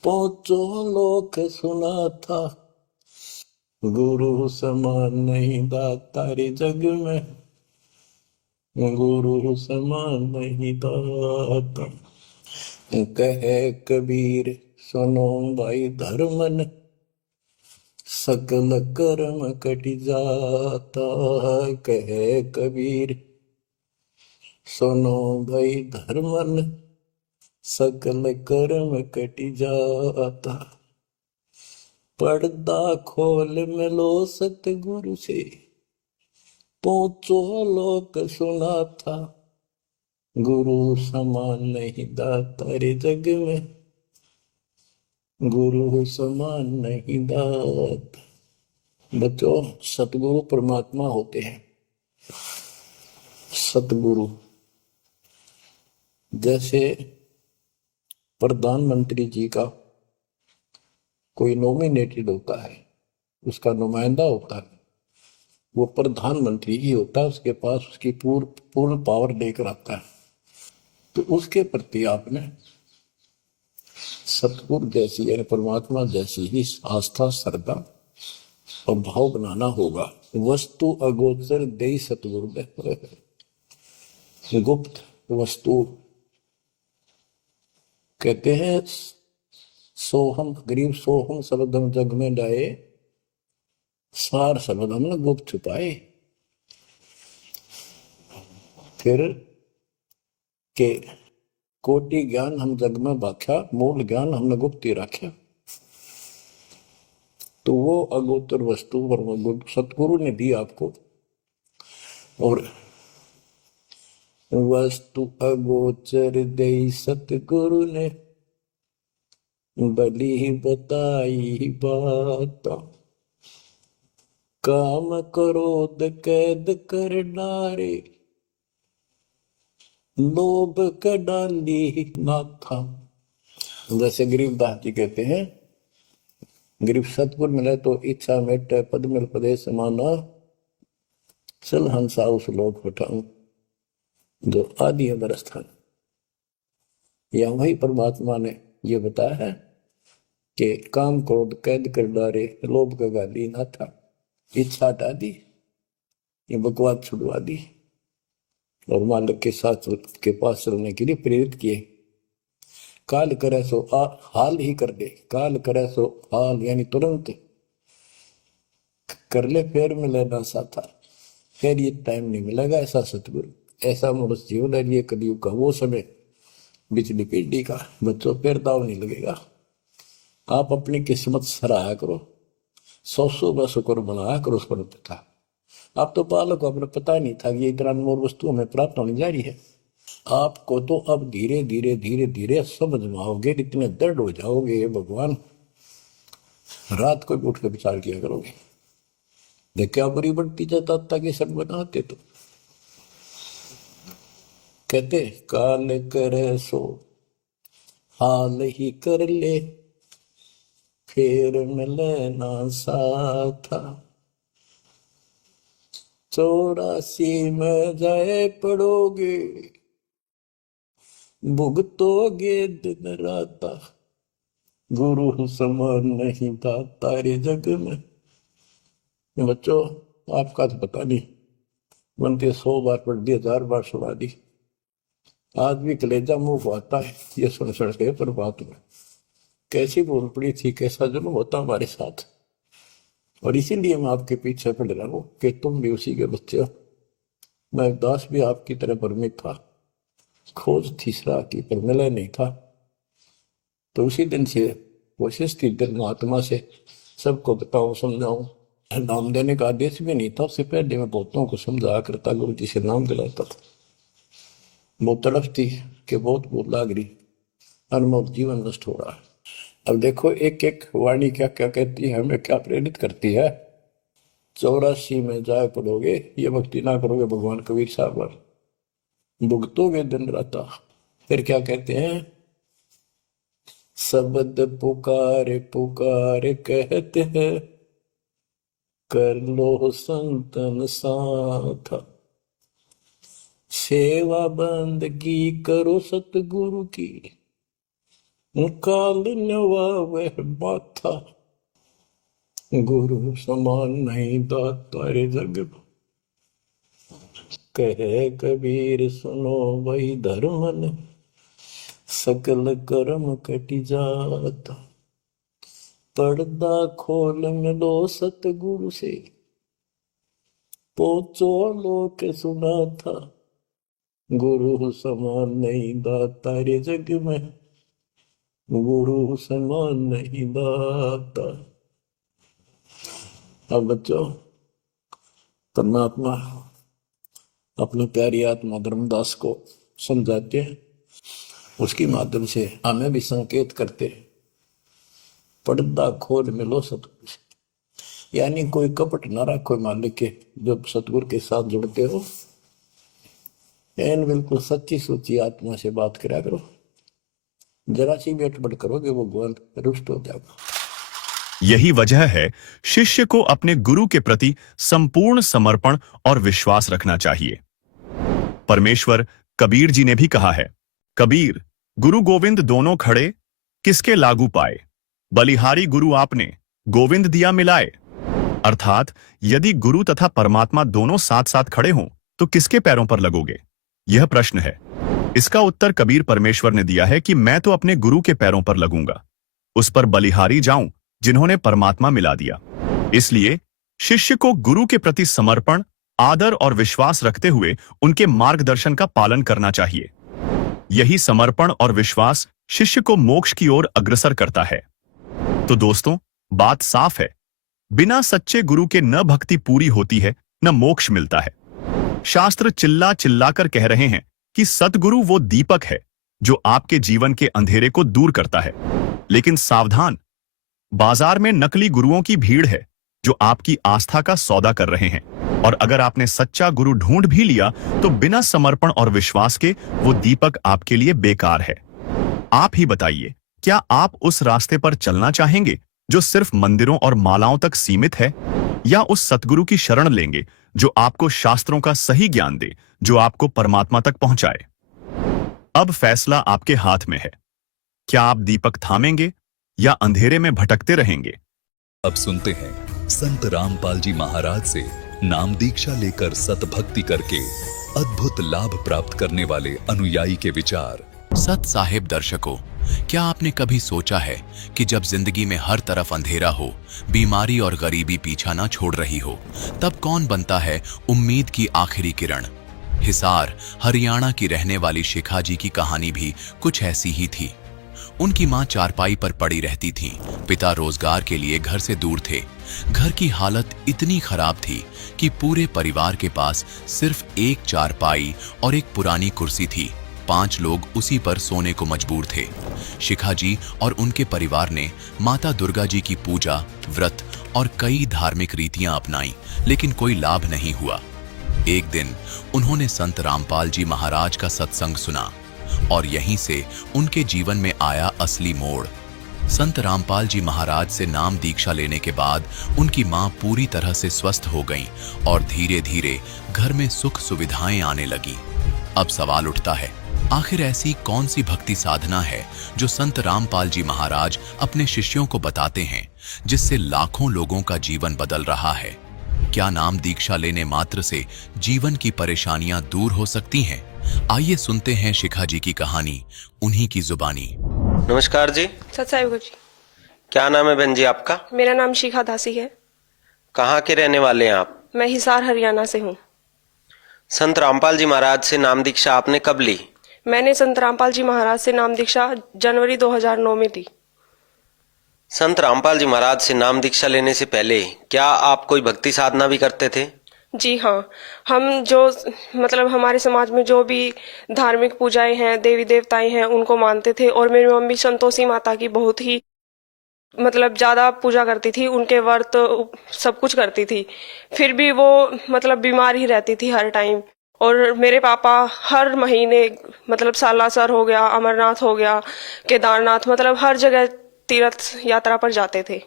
पहुंचो लोक सुना था, गुरु समान नहीं दातारे जग में, गुरु समान नहीं दाता। कहे कबीर सुनो भाई धर्मन, सकल कर्म कटि जाता। कहे कबीर सुनो भाई धर्मन, सकल कर्म कटि जाता। पर्दा खोल मिलो सतगुरु से, पहुंचो लोक सुना था, गुरु समान नहीं दातारे जग में, गुरु समान नहीं दाता। बच्चों, सतगुरु परमात्मा होते हैं। सतगुरु जैसे प्रधानमंत्री जी का कोई नॉमिनेटेड होता है, उसका नुमाइंदा होता है, वो प्रधानमंत्री ही होता है, उसके पास उसकी पूर्ण पावर लेकर आता है। तो उसके प्रति आपने सतगुरु जैसी यानी परमात्मा जैसी ही आस्था, श्रद्धा और भाव बनाना होगा। वस्तु अगोचर दे सतगुरु दे, गुप्त वस्तु कहते हैं सोहम गरीब सोहम शब्द हम जग में डाए, सार शब्द हमने गुप्त छुपाए। फिर के कोटि ज्ञान हम जग में बाख्या, मूल ज्ञान हमने गुप्त ही रखा। तो वो अगोचर वस्तु सतगुरु ने दी आपको। और वस्तु अगोचर दे सतगुरु ने, बली बताई बात। काम क्रोध कैद कर डारे, लोभ का डाली माथा। जैसे गरीबदास जी कहते हैं, गरीब सतगुर मिले तो इच्छा मेटे, पद मिल पदे समाना, चल हंसा उस लोक उठाऊं जो आदि अमर स्थान। या वही परमात्मा ने ये बताया है कि काम क्रोध कैद कर डारे, लोभ का गाली ना था, इच्छा हटा दी, ये बकवास छुड़वा दी और मालिक के साथ के पास चलने के लिए प्रेरित किए। काल करे सो हाल ही कर दे, काल करे सो हाल यानी तुरंत कर ले, फिर मिले ना साथा, फिर ये टाइम नहीं मिलेगा। ऐसा सतगुरु, ऐसा मनुष्य जीवन है ये कलयुग का वो समय, बिजली पीढ़ी का। बच्चों फिर दाव नहीं लगेगा। आप अपनी किस्मत सराहा करो, 100 शुक्र बनाया करो उस पर था। आप तो बालक को अपने पता नहीं था कि ये इतना अनमोल वस्तु हमें प्राप्त होने जा रही है। आपको तो अब धीरे धीरे धीरे धीरे समझ में आओगे, इतने दृढ़ हो जाओगे ये भगवान, रात को भी उठ कर विचार किया करोगे। देख क्या बड़ी बढ़ती जाता ताकि सब बनाते। तो कहते काल करे सो हाल ही कर ले, फिर मिले ना साथा। 84 में जाए पड़ोगे, भुगतोगे दिन राता। गुरु समान नहीं था तारे जग में। बच्चों आपका तो पता नहीं, बनते 100 बार पढ़ दी, 1000 बार सुना दी, आज भी कलेजा मुंह को आता है ये सुन सुन के। पर बात में कैसी भूल पड़ी थी, कैसा जुल्म होता हमारे साथ। और इसीलिए मैं आपके पीछे पड़ रहा हूँ कि तुम भी उसी के बच्चे हो। मैं दास भी आपकी तरह भ्रमित था, खोज थी सरा की पर मिला नहीं था। तो उसी दिन से कोशिश थी दिल महात्मा से सबको बताऊं समझाऊं। नाम देने का आदेश भी नहीं था, उससे पहले मैं बहुतों को समझाया करता, गुरु जी से नाम दिलाता था। बहुत तड़फ थी कि बहुत भूल लाग रही, अनमोल जीवन नष्ट हो रहा है। अब देखो एक एक वाणी क्या क्या कहती है, हमें क्या प्रेरित करती है। 84 में जाए पड़ोगे, ये भक्ति ना करोगे भगवान कबीर साहब पर, भुगतोगे दिन राता। फिर क्या कहते हैं, शब्द पुकारे पुकारे कहते हैं, कर लो संतन साथ। सेवा बंदगी करो सतगुरु की, काल नवावे माथा। गुरु समान नहीं दाता रे जग में, कहे कबीर सुनो वही धर्मन, सकल कर्म कटि जाता। पर्दा खोल मिलो सतगुरु से, पोचो लोक सुना था। गुरु समान नहीं दाता रे जग में, गुरु समान नहीं दाता। अब बच्चों परमात्मा अपनी प्यारी आत्मा धर्मदास को समझाते हैं, उसके माध्यम से हमें भी संकेत करते हैं। पर्दा खोल मिलो सतगुरु से, यानी कोई कपट ना रखो मालिक के। जब सतगुरु के साथ जुड़ते हो, बिल्कुल सच्ची सुच्ची आत्मा से बात करा करो। जरा सी भी अटपट करोगे वो भगवान रुष्ट हो जाएगा। यही वजह है शिष्य को अपने गुरु के प्रति संपूर्ण समर्पण और विश्वास रखना चाहिए। परमेश्वर कबीर जी ने भी कहा है, कबीर, गुरु गोविंद दोनों खड़े, किसके लागू पाए? बलिहारी गुरु आपने, गोविंद दिया मिलाए। अर्थात यदि गुरु तथा परमात्मा दोनों साथ साथ खड़े हों तो किसके पैरों पर लगोगे? यह प्रश्न है। इसका उत्तर कबीर परमेश्वर ने दिया है कि मैं तो अपने गुरु के पैरों पर लगूंगा, उस पर बलिहारी जाऊं जिन्होंने परमात्मा मिला दिया। इसलिए शिष्य को गुरु के प्रति समर्पण, आदर और विश्वास रखते हुए उनके मार्गदर्शन का पालन करना चाहिए। यही समर्पण और विश्वास शिष्य को मोक्ष की ओर अग्रसर करता है। तो दोस्तों, बात साफ है, बिना सच्चे गुरु के न भक्ति पूरी होती है, न मोक्ष मिलता है। शास्त्र चिल्ला चिल्लाकर कह रहे हैं कि सतगुरु वो दीपक है जो आपके जीवन के अंधेरे को दूर करता है। लेकिन सावधान, बाजार में नकली गुरुओं की भीड़ है जो आपकी आस्था का सौदा कर रहे हैं। और अगर आपने सच्चा गुरु ढूंढ भी लिया तो बिना समर्पण और विश्वास के वो दीपक आपके लिए बेकार है। आप ही बताइए, क्या आप उस रास्ते पर चलना चाहेंगे जो सिर्फ मंदिरों और मालाओं तक सीमित है, या उस सतगुरु की शरण लेंगे जो आपको शास्त्रों का सही ज्ञान दे, जो आपको परमात्मा तक पहुंचाए? अब फैसला आपके हाथ में है। क्या आप दीपक थामेंगे या अंधेरे में भटकते रहेंगे? अब सुनते हैं संत रामपाल जी महाराज से नाम दीक्षा लेकर सतभक्ति करके अद्भुत लाभ प्राप्त करने वाले अनुयायी के विचार। सत साहिब दर्शकों, क्या आपने कभी सोचा है कि जब जिंदगी में हर तरफ अंधेरा हो, बीमारी और गरीबी पीछा ना छोड़ रही हो, तब कौन बनता है उम्मीद की आखिरी किरण? हिसार हरियाणा की रहने वाली शिखा जी की कहानी भी कुछ ऐसी ही थी। उनकी मां चारपाई पर पड़ी रहती थीं, पिता रोजगार के लिए घर से दूर थे। घर की हालत इतनी खराब थी कि पूरे परिवार के पास सिर्फ एक चारपाई और एक पुरानी कुर्सी थी। 5 लोग उसी पर सोने को मजबूर थे। शिखा जी और उनके परिवार ने माता दुर्गा जी की पूजा, व्रत और कई धार्मिक रीतियां अपनाई, लेकिन कोई लाभ नहीं हुआ। एक दिन उन्होंने संत रामपाल जी महाराज का सत्संग सुना और यहीं से उनके जीवन में आया असली मोड़। संत रामपाल जी महाराज से नाम दीक्षा लेने के बाद उनकी मां पूरी तरह से स्वस्थ हो गईं और धीरे धीरे घर में सुख सुविधाएं आने लगी। अब सवाल उठता है, आखिर ऐसी कौन सी भक्ति साधना है जो संत रामपाल जी महाराज अपने शिष्यों को बताते हैं, जिससे लाखों लोगों का जीवन बदल रहा है? क्या नाम दीक्षा लेने मात्र से जीवन की परेशानियां दूर हो सकती हैं? आइए सुनते हैं शिखा जी की कहानी, उन्हीं की जुबानी। नमस्कार जी। सत साहिब गुरु जी। क्या नाम है बहन जी आपका? मेरा नाम शिखा दासी है। कहाँ के रहने वाले हैं आप? मैं हिसार हरियाणा से हूँ। संत रामपाल जी महाराज से नाम दीक्षा आपने कब ली? मैंने संत रामपाल जी महाराज से नाम दीक्षा जनवरी 2009 में ली। संत रामपाल जी महाराज से नाम दीक्षा लेने से पहले क्या आप कोई भक्ति साधना भी करते थे? जी हाँ, हम जो मतलब हमारे समाज में जो भी धार्मिक पूजाएं हैं, देवी देवताएं हैं, उनको मानते थे। और मेरी मम्मी संतोषी माता की बहुत ही मतलब ज्यादा पूजा करती थी, उनके व्रत सब कुछ करती थी। फिर भी वो मतलब बीमार ही रहती थी हर टाइम। और मेरे पापा हर महीने मतलब सालासर हो गया, अमरनाथ हो गया, केदारनाथ, मतलब हर जगह तीर्थ यात्रा पर जाते थे।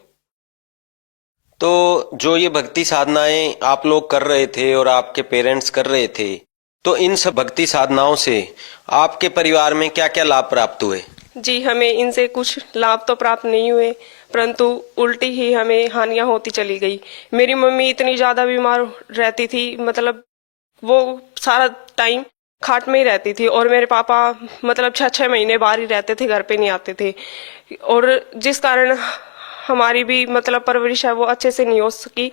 तो जो ये भक्ति साधनाएं आप लोग कर रहे थे और आपके पेरेंट्स कर रहे थे, तो इन सब भक्ति साधनाओं से आपके परिवार में क्या क्या लाभ प्राप्त हुए? जी, हमें इनसे कुछ लाभ तो प्राप्त नहीं हुए, परंतु उल्टी ही हमें हानियां होती चली गई। मेरी मम्मी इतनी ज्यादा बीमार रहती थी, मतलब वो सारा टाइम खाट में ही रहती थी। और मेरे पापा मतलब 6-6 महीने बाहर ही रहते थे, घर पे नहीं आते थे। और जिस कारण हमारी भी मतलब परवरिश है वो अच्छे से नहीं हो सकी।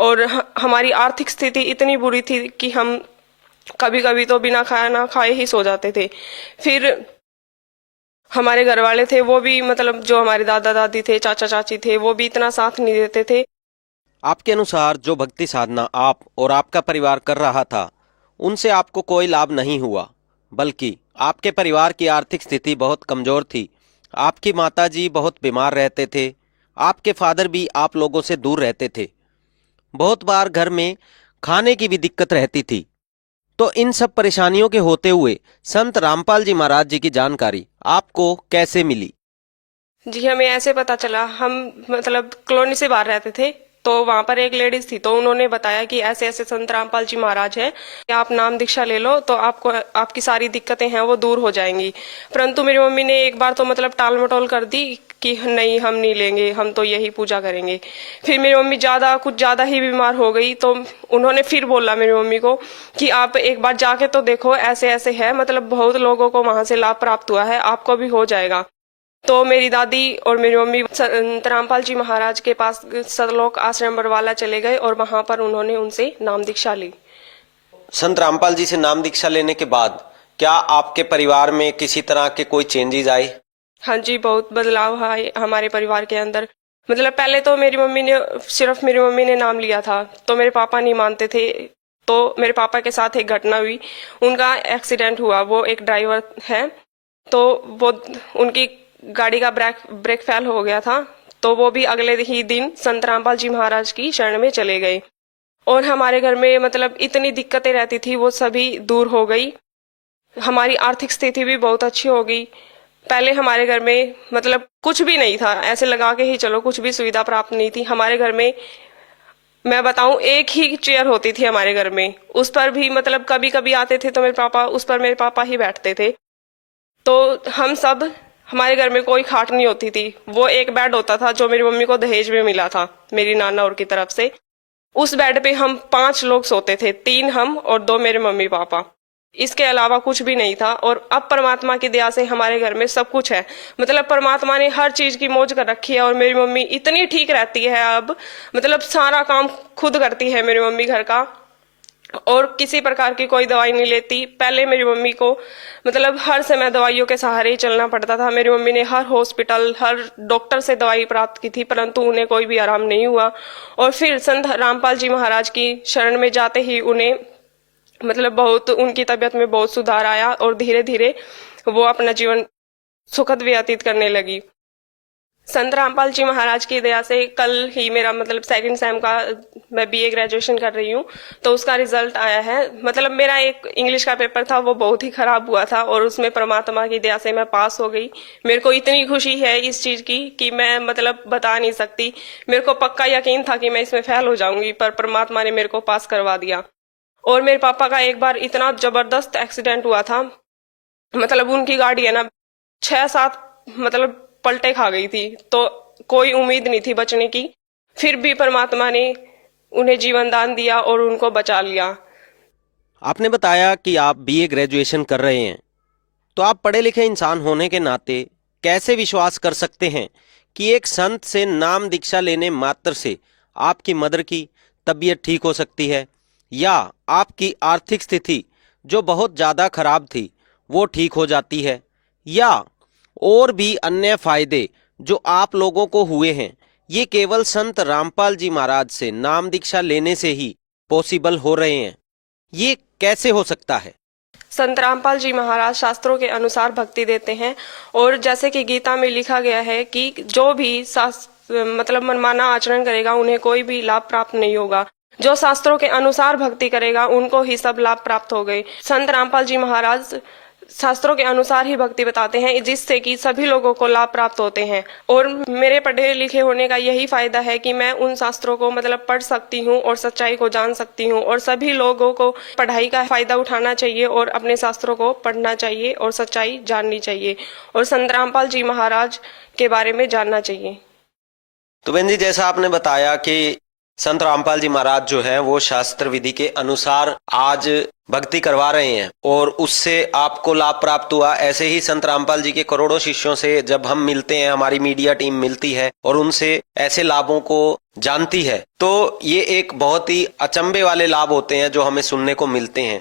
और हमारी आर्थिक स्थिति इतनी बुरी थी कि हम कभी कभी तो बिना खाना खाए ही सो जाते थे। फिर हमारे घर वाले थे, वो भी मतलब जो हमारे दादा दादी थे, चाचा चाची थे, वो भी इतना साथ नहीं देते थे। आपके अनुसार जो भक्ति साधना आप और आपका परिवार कर रहा था, उनसे आपको कोई लाभ नहीं हुआ, बल्कि आपके परिवार की आर्थिक स्थिति बहुत कमजोर थी। आपकी माताजी बहुत बीमार रहते थे, आपके फादर भी आप लोगों से दूर रहते थे। बहुत बार घर में खाने की भी दिक्कत रहती थी। तो इन सब परेशानियों के होते हुए संत रामपाल जी महाराज जी की जानकारी आपको कैसे मिली? जी, हमें ऐसे पता चला। हम मतलब कॉलोनी से बाहर रहते थे, तो वहां पर एक लेडीज थी, तो उन्होंने बताया कि ऐसे ऐसे संत रामपाल जी महाराज हैं, आप नाम दीक्षा ले लो तो आपको आपकी सारी दिक्कतें हैं वो दूर हो जाएंगी। परंतु मेरी मम्मी ने एक बार तो मतलब टाल मटोल कर दी कि नहीं, हम नहीं लेंगे, हम तो यही पूजा करेंगे। फिर मेरी मम्मी कुछ ज्यादा ही बीमार हो गई, तो उन्होंने फिर बोला मेरी मम्मी को कि आप एक बार जाके तो देखो, ऐसे ऐसे है, मतलब बहुत लोगों को वहां से लाभ प्राप्त हुआ है, आपको भी हो जाएगा। तो मेरी दादी और मेरी मम्मी संत रामपाल जी महाराज के पास सतलोक आश्रम बरवाला चले गए और वहां पर उन्होंने उनसे नाम दीक्षा ली। संत रामपाल जी से नाम दीक्षा लेने के बाद क्या आपके परिवार में किसी तरह के कोई चेंजेस आए? हाँ जी, बहुत बदलाव आए हमारे परिवार के अंदर। मतलब पहले तो सिर्फ मेरी मम्मी ने नाम लिया था, तो मेरे पापा नहीं मानते थे। तो मेरे पापा के साथ एक घटना हुई, उनका एक्सीडेंट हुआ। वो एक ड्राइवर है, तो वो उनकी गाड़ी का ब्रेक फेल हो गया था, तो वो भी अगले ही दिन संत रामपाल जी महाराज की शरण में चले गए। और हमारे घर में मतलब इतनी दिक्कतें रहती थी, वो सभी दूर हो गई। हमारी आर्थिक स्थिति भी बहुत अच्छी हो गई। पहले हमारे घर में मतलब कुछ भी नहीं था, ऐसे लगा के ही चलो, कुछ भी सुविधा प्राप्त नहीं थी हमारे घर में। मैं बताऊं, एक ही चेयर होती थी हमारे घर में, उस पर भी मतलब कभी कभी आते थे तो मेरे पापा ही बैठते थे। तो हमारे घर में कोई खाट नहीं होती थी, वो एक बेड होता था जो मेरी मम्मी को दहेज में मिला था मेरी नाना और की तरफ से। उस बेड पे हम 5 लोग सोते थे, 3 हम और 2 मेरे मम्मी पापा। इसके अलावा कुछ भी नहीं था। और अब परमात्मा की दया से हमारे घर में सब कुछ है, मतलब परमात्मा ने हर चीज की मौज कर रखी है। और मेरी मम्मी इतनी ठीक रहती है अब, मतलब सारा काम खुद करती है मेरी मम्मी घर का, और किसी प्रकार की कोई दवाई नहीं लेती। पहले मेरी मम्मी को मतलब हर समय दवाइयों के सहारे ही चलना पड़ता था। मेरी मम्मी ने हर हॉस्पिटल, हर डॉक्टर से दवाई प्राप्त की थी, परंतु उन्हें कोई भी आराम नहीं हुआ। और फिर संत रामपाल जी महाराज की शरण में जाते ही उन्हें मतलब बहुत उनकी तबीयत में बहुत सुधार आया, और धीरे धीरे वो अपना जीवन सुखद व्यतीत करने लगी। संत रामपाल जी महाराज की दया से कल ही मेरा मतलब 2nd सेम का, मैं BA ग्रेजुएशन कर रही हूँ, तो उसका रिजल्ट आया है। मतलब मेरा एक इंग्लिश का पेपर था, वो बहुत ही खराब हुआ था, और उसमें परमात्मा की दया से मैं पास हो गई। मेरे को इतनी खुशी है इस चीज की कि मैं मतलब बता नहीं सकती। मेरे को पक्का यकीन था कि मैं इसमें फेल हो जाऊंगी, पर परमात्मा ने मेरे को पास करवा दिया। और मेरे पापा का एक बार इतना जबरदस्त एक्सीडेंट हुआ था, मतलब उनकी गाड़ी है ना 6-7 मतलब पलटे खा गई थी, तो कोई उम्मीद नहीं थी बचने की। फिर भी परमात्मा ने उन्हें जीवन दान दिया और उनको बचा लिया। आपने बताया कि आप BA ग्रेजुएशन कर रहे हैं, तो आप पढ़े लिखे इंसान होने के नाते कैसे विश्वास कर सकते हैं कि एक संत से नाम दीक्षा लेने मात्र से आपकी मदर की तबीयत ठीक हो सकती है, या आपकी आर्थिक स्थिति जो बहुत ज़्यादा खराब थी वो ठीक हो जाती है, या और भी अन्य फायदे जो आप लोगों को हुए हैं, ये केवल संत रामपाल जी महाराज से नाम दीक्षा लेने से ही पॉसिबल हो रहे हैं? ये कैसे हो सकता है? संत रामपाल जी महाराज शास्त्रों के अनुसार भक्ति देते हैं, और जैसे कि गीता में लिखा गया है कि जो भी मतलब मनमाना आचरण करेगा उन्हें कोई भी लाभ प्राप्त नहीं होगा। जो शास्त्रों के अनुसार भक्ति करेगा उनको ही सब लाभ प्राप्त हो गए। संत रामपाल जी महाराज शास्त्रों के अनुसार ही भक्ति बताते हैं, जिससे कि सभी लोगों को लाभ प्राप्त होते हैं। और मेरे पढ़े लिखे होने का यही फायदा है कि मैं उन शास्त्रों को मतलब पढ़ सकती हूँ और सच्चाई को जान सकती हूँ। और सभी लोगों को पढ़ाई का फायदा उठाना चाहिए और अपने शास्त्रों को पढ़ना चाहिए और सच्चाई जाननी चाहिए और संत रामपाल जी महाराज के बारे में जानना चाहिए। तो बहन जी, जैसा आपने बताया कि संत रामपाल जी महाराज जो है वो शास्त्र विधि के अनुसार आज भक्ति करवा रहे हैं और उससे आपको लाभ प्राप्त हुआ। ऐसे ही संत रामपाल जी के करोड़ों शिष्यों से जब हम मिलते हैं, हमारी मीडिया टीम मिलती है और उनसे ऐसे लाभों को जानती है, तो ये एक बहुत ही अचंभे वाले लाभ होते हैं जो हमें सुनने को मिलते हैं।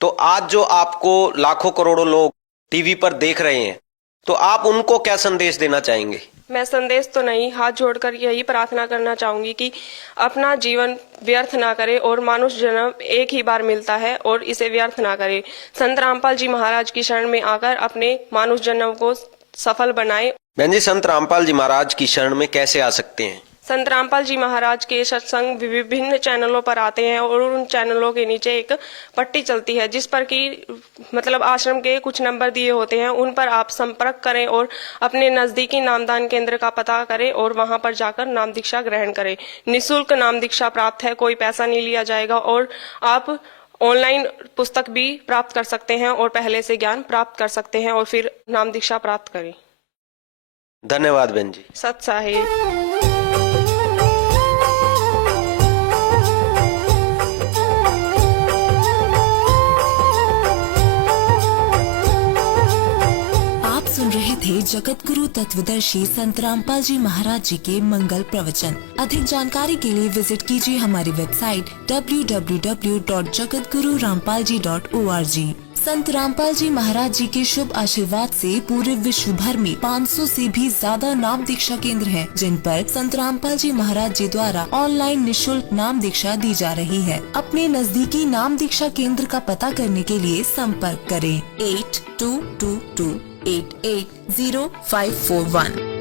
तो आज जो आपको लाखों करोड़ों लोग टीवी पर देख रहे हैं, तो आप उनको क्या संदेश देना चाहेंगे? मैं संदेश तो नहीं, हाथ जोड़कर यही प्रार्थना करना चाहूंगी कि अपना जीवन व्यर्थ ना करे और मानुष जन्म एक ही बार मिलता है और इसे व्यर्थ ना करे। संत रामपाल जी महाराज की शरण में आकर अपने मानुष जन्म को सफल बनाए। बहन जी, संत रामपाल जी महाराज की शरण में कैसे आ सकते हैं? संत रामपाल जी महाराज के सत्संग विभिन्न चैनलों पर आते हैं और उन चैनलों के नीचे एक पट्टी चलती है जिस पर कि मतलब आश्रम के कुछ नंबर दिए होते हैं, उन पर आप संपर्क करें और अपने नजदीकी नामदान केंद्र का पता करें और वहां पर जाकर नाम दीक्षा ग्रहण करें। निःशुल्क नाम दीक्षा प्राप्त है, कोई पैसा नहीं लिया जाएगा और आप ऑनलाइन पुस्तक भी प्राप्त कर सकते हैं और पहले से ज्ञान प्राप्त कर सकते हैं और फिर नाम दीक्षा प्राप्त करें। धन्यवाद बहन जी। सत साहिब। सुन रहे थे जगत गुरु तत्वदर्शी संत रामपाल जी महाराज जी के मंगल प्रवचन। अधिक जानकारी के लिए विजिट कीजिए हमारी वेबसाइट www.jagatgururampalji.org। संत रामपाल जी महाराज जी के शुभ आशीर्वाद से पूरे विश्व भर में 500 से भी ज्यादा नाम दीक्षा केंद्र हैं, जिन पर संत रामपाल जी महाराज जी द्वारा ऑनलाइन निःशुल्क नाम दीक्षा दी जा रही है। अपने नजदीकी नाम दीक्षा केंद्र का पता करने के लिए संपर्क करें 8222880541।